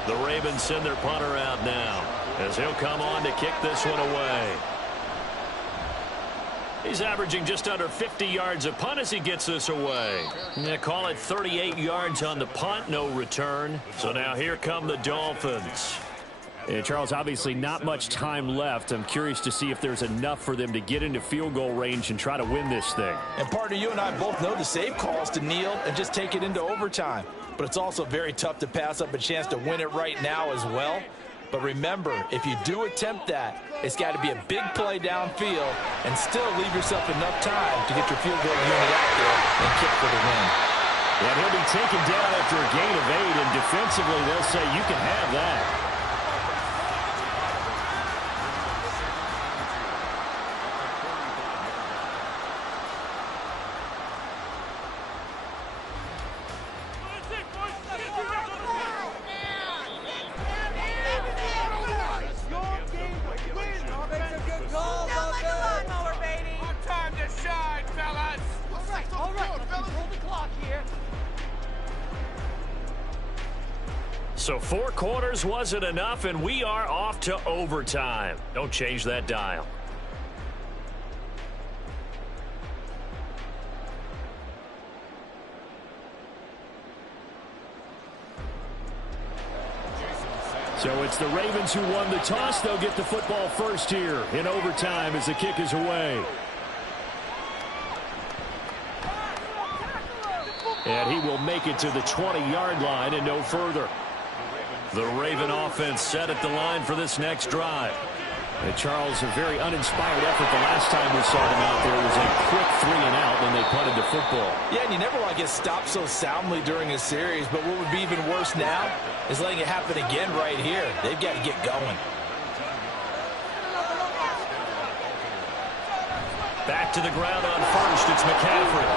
The Ravens send their punter out now as he'll come on to kick this one away. He's averaging just under 50 yards a punt as he gets this away. They call it 38 yards on the punt, no return. So now here come the Dolphins. And Charles, obviously not much time left. I'm curious to see if there's enough for them to get into field goal range and try to win this thing. And partner, you and I both know the safe call is to kneel and just take it into overtime. But it's also very tough to pass up a chance to win it right now as well. But remember, if you do attempt that, it's got to be a big play downfield and still leave yourself enough time to get your field goal unit out there and kick for the win. And he'll be taken down after a gain of 8, and defensively they'll say you can have that. So 4 quarters wasn't enough, and we are off to overtime. Don't change that dial. So it's the Ravens who won the toss. They'll get the football first here in overtime as the kick is away. And he will make it to the 20-yard line and no further. The Raven offense set at the line for this next drive. And Charles, a very uninspired effort the last time we saw them out there. It was a quick 3 and out, and they punted the football. Yeah, and you never want to get stopped so soundly during a series, but what would be even worse now is letting it happen again right here. They've got to get going. Back to the ground on first. It's McCaffrey.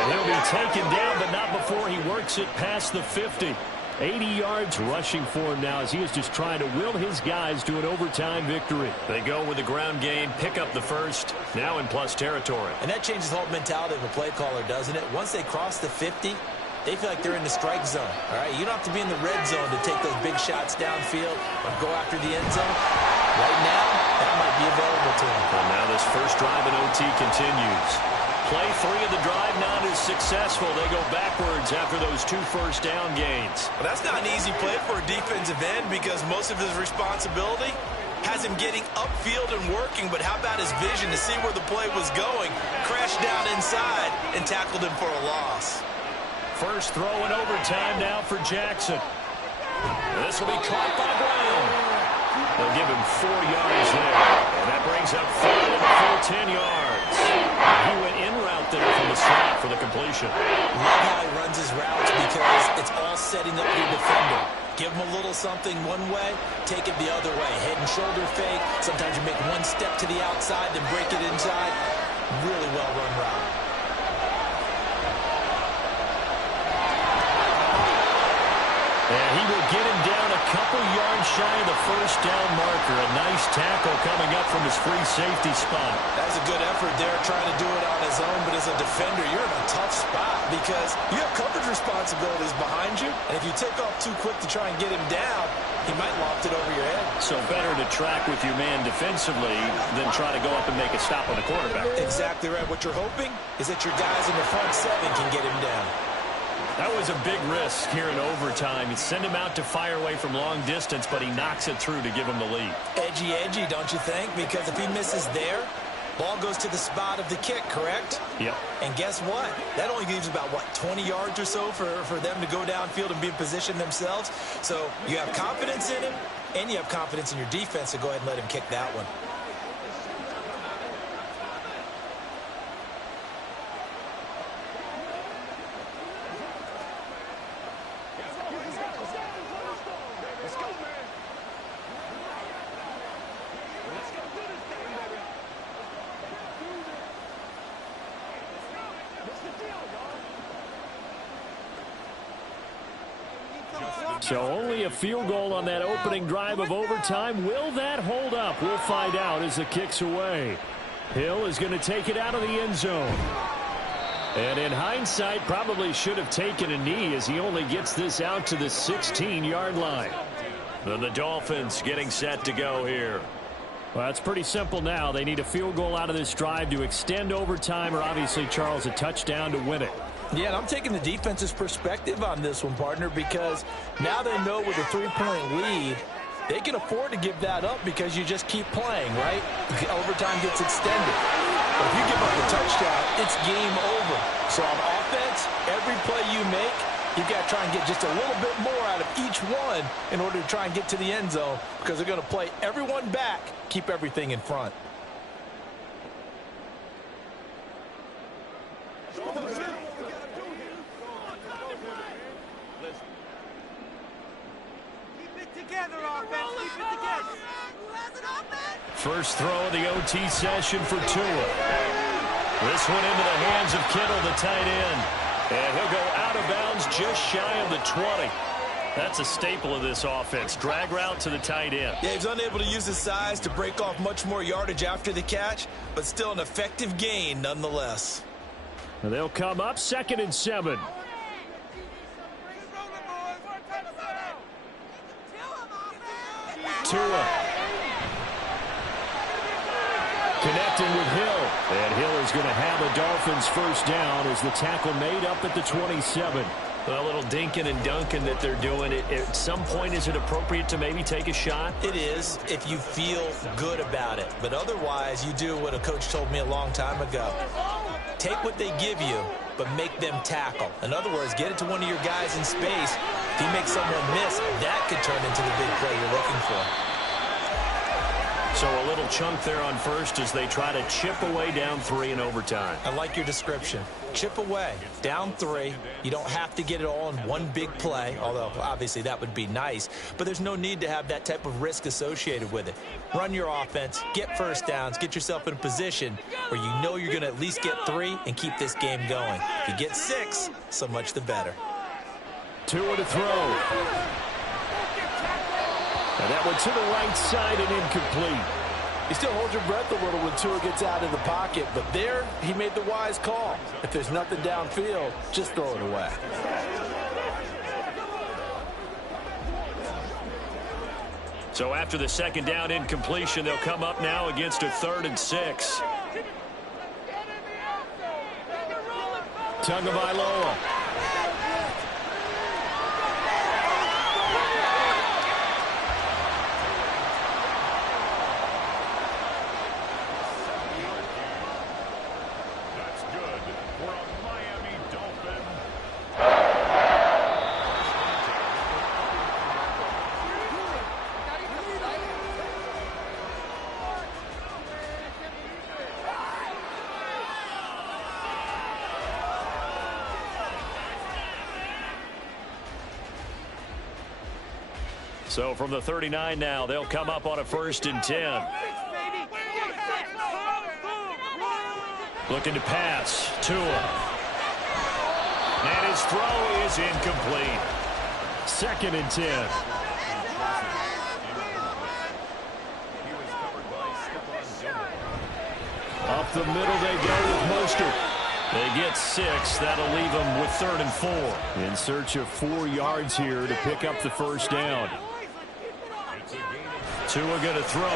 And he'll be taken down, but not before he works it past the 50. 80 yards rushing for him now as he is just trying to will his guys to an overtime victory. They go with the ground game, pick up the first, now in plus territory. And that changes the whole mentality of a play caller, doesn't it? Once they cross the 50, they feel like they're in the strike zone. All right, you don't have to be in the red zone to take those big shots downfield or go after the end zone. Right now, that might be available to them. Well, now this first drive in OT continues. Play 3 of the drive not as successful. They go backwards after those 2 first down gains. Well, that's not an easy play for a defensive end because most of his responsibility has him getting upfield and working, but how about his vision to see where the play was going, crashed down inside, and tackled him for a loss. First throw in overtime now for Jackson. This will be caught by Brown. They'll give him 4 yards there, and that brings up 4 to the full 10 yards. He went in route there from the slot for the completion. Love how he runs his routes because it's all setting up your defender. Give him a little something one way, take it the other way. Head and shoulder fake. Sometimes you make one step to the outside, then break it inside. Really well run route. And he will get him down a couple yards shy of the first down marker. A nice tackle coming up from his free safety spot. That's a good effort there, trying to do it on his own. But as a defender, you're in a tough spot because you have coverage responsibilities behind you. And if you take off too quick to try and get him down, he might loft it over your head. So better to track with your man defensively than try to go up and make a stop on the quarterback. Exactly right. What you're hoping is that your guys in the front 7 can get him down. That was a big risk here in overtime. You send him out to fire away from long distance, but he knocks it through to give him the lead. Edgy, don't you think? Because if he misses there, ball goes to the spot of the kick, correct? Yep. And guess what? That only leaves about, 20 yards or so for them to go downfield and be in position themselves. So you have confidence in him, and you have confidence in your defense to go ahead and let him kick that one. So only a field goal on that opening drive of overtime. Will that hold up? We'll find out as the kick's away. Hill is going to take it out of the end zone. And in hindsight, probably should have taken a knee as he only gets this out to the 16-yard line. Then the Dolphins getting set to go here. Well, it's pretty simple now. They need a field goal out of this drive to extend overtime or obviously, Charles, a touchdown to win it. Yeah, and I'm taking the defense's perspective on this one, partner, because now they know with a 3-point lead, they can afford to give that up because you just keep playing, right? Overtime gets extended. But if you give up a touchdown, it's game over. So on offense, every play you make, you've got to try and get just a little bit more out of each one in order to try and get to the end zone because they're going to play everyone back, keep everything in front. First throw of the OT session for Tua. This one into the hands of Kittle, the tight end. And he'll go out of bounds just shy of the 20. That's a staple of this offense. Drag route to the tight end. Yeah, he's unable to use his size to break off much more yardage after the catch, but still an effective gain nonetheless. And they'll come up 2nd and 7. Tua. Connecting with Hill. And Hill is going to have a Dolphins first down as the tackle made up at the 27. A little dinking and dunking that they're doing. At some point, is it appropriate to maybe take a shot? It is if you feel good about it. But otherwise, you do what a coach told me a long time ago. Take what they give you, but make them tackle. In other words, get it to one of your guys in space. If you make someone miss, that could turn into the big play you're looking for. So a little chunk there on first as they try to chip away down 3 in overtime. I like your description. Chip away, down 3. You don't have to get it all in one big play, although obviously that would be nice. But there's no need to have that type of risk associated with it. Run your offense, get first downs, get yourself in a position where you know you're going to at least get 3 and keep this game going. If you get 6, so much the better. Tua to throw. And that one to the right side and incomplete. You still hold your breath a little when Tua gets out of the pocket, but there he made the wise call. If there's nothing downfield, just throw it away. So after the second down incompletion, they'll come up now against a 3rd and 6. Tagovailoa. So from the 39 now, they'll come up on a 1st and 10. Looking to pass. Tua. And his throw is incomplete. 2nd and 10. Up the middle they go with Mostert. They get 6. That'll leave them with 3rd and 4. In search of 4 yards here to pick up the first down. Tua going to throw. Oh,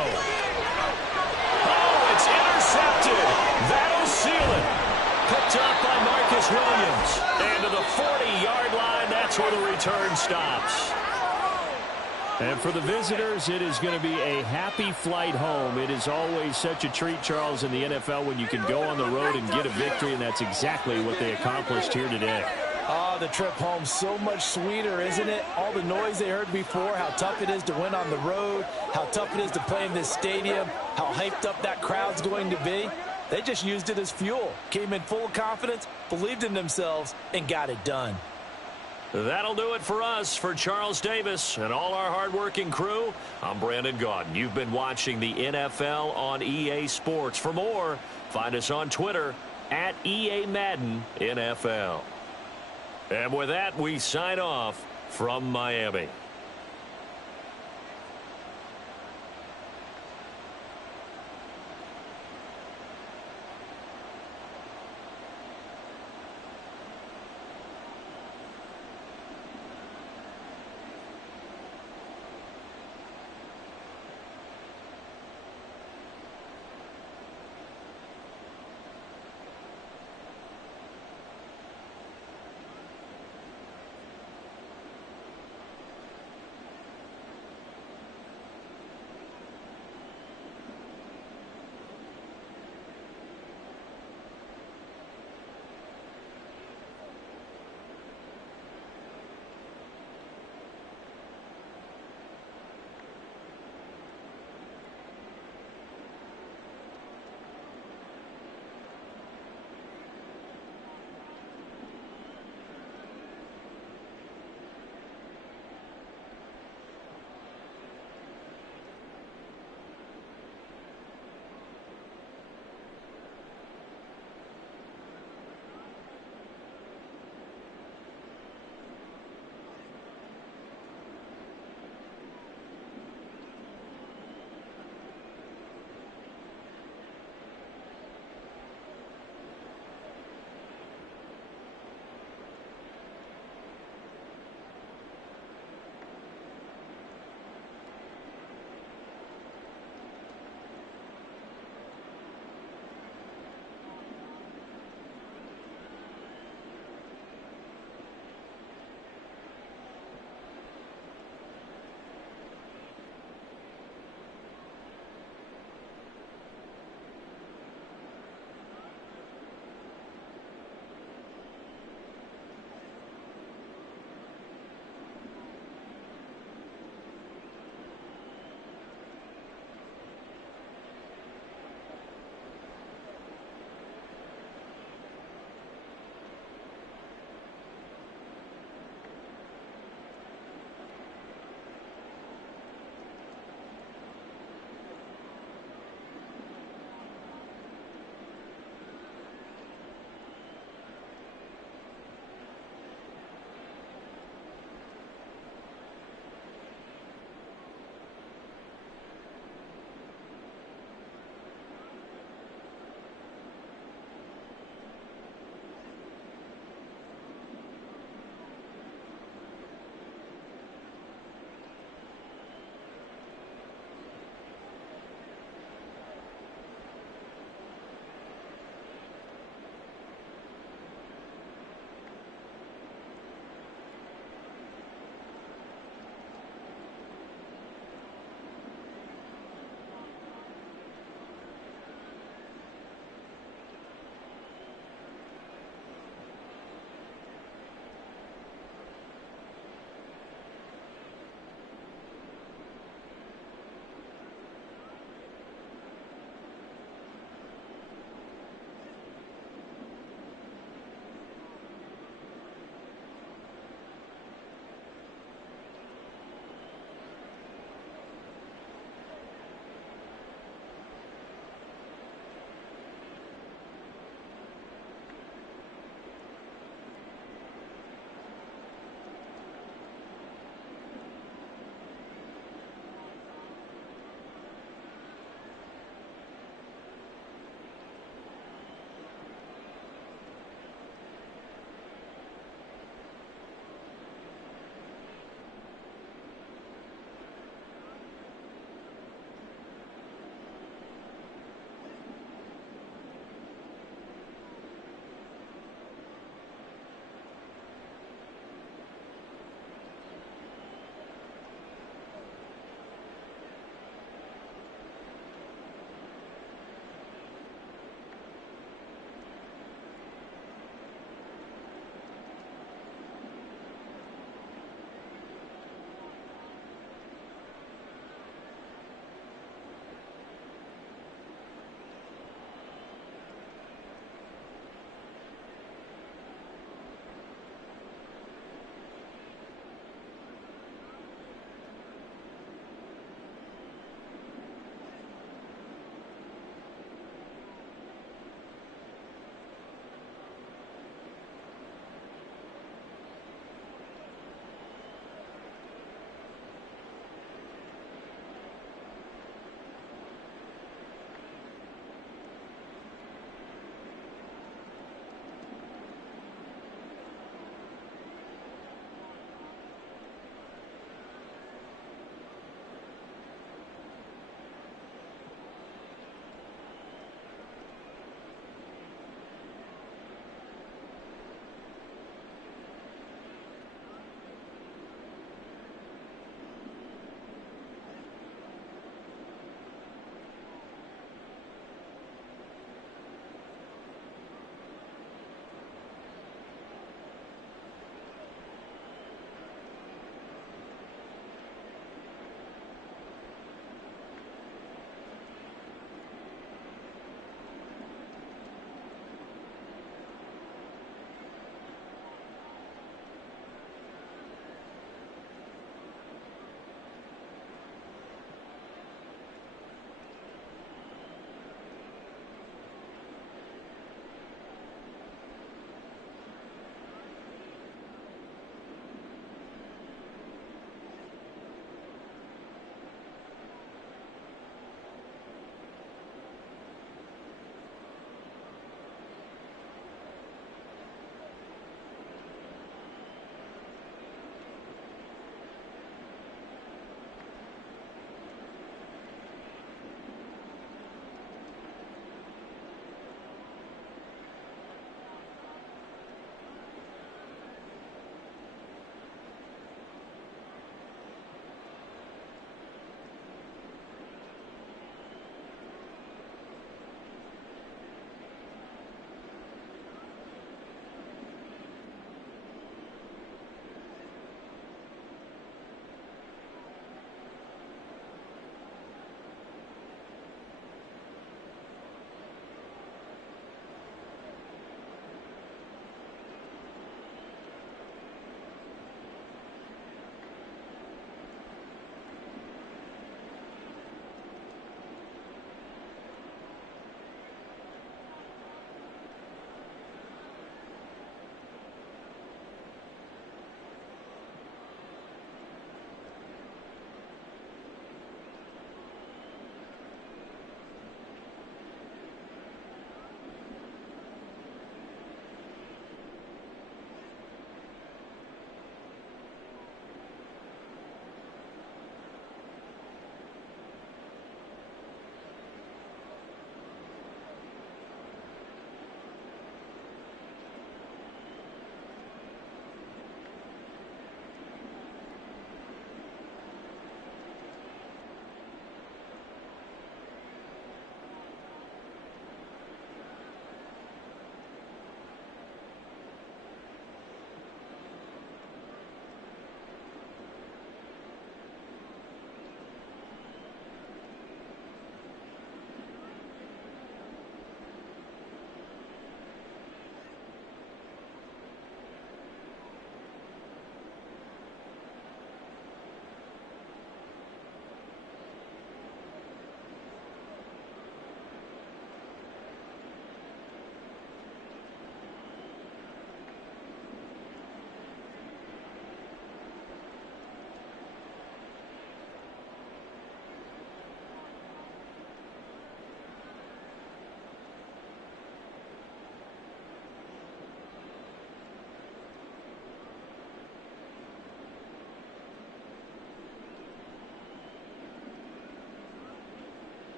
it's intercepted. That'll seal it. Picked up by Marcus Williams. And to the 40-yard line, that's where the return stops. And for the visitors, it is going to be a happy flight home. It is always such a treat, Charles, in the NFL when you can go on the road and get a victory, and that's exactly what they accomplished here today. Oh, the trip home so much sweeter, isn't it? All the noise they heard before, how tough it is to win on the road, how tough it is to play in this stadium, how hyped up that crowd's going to be. They just used it as fuel, came in full of confidence, believed in themselves, and got it done. That'll do it for us. For Charles Davis and all our hardworking crew, I'm Brandon Gaudin. You've been watching the NFL on EA Sports. For more, find us on Twitter at EA Madden NFL. And with that, we sign off from Miami.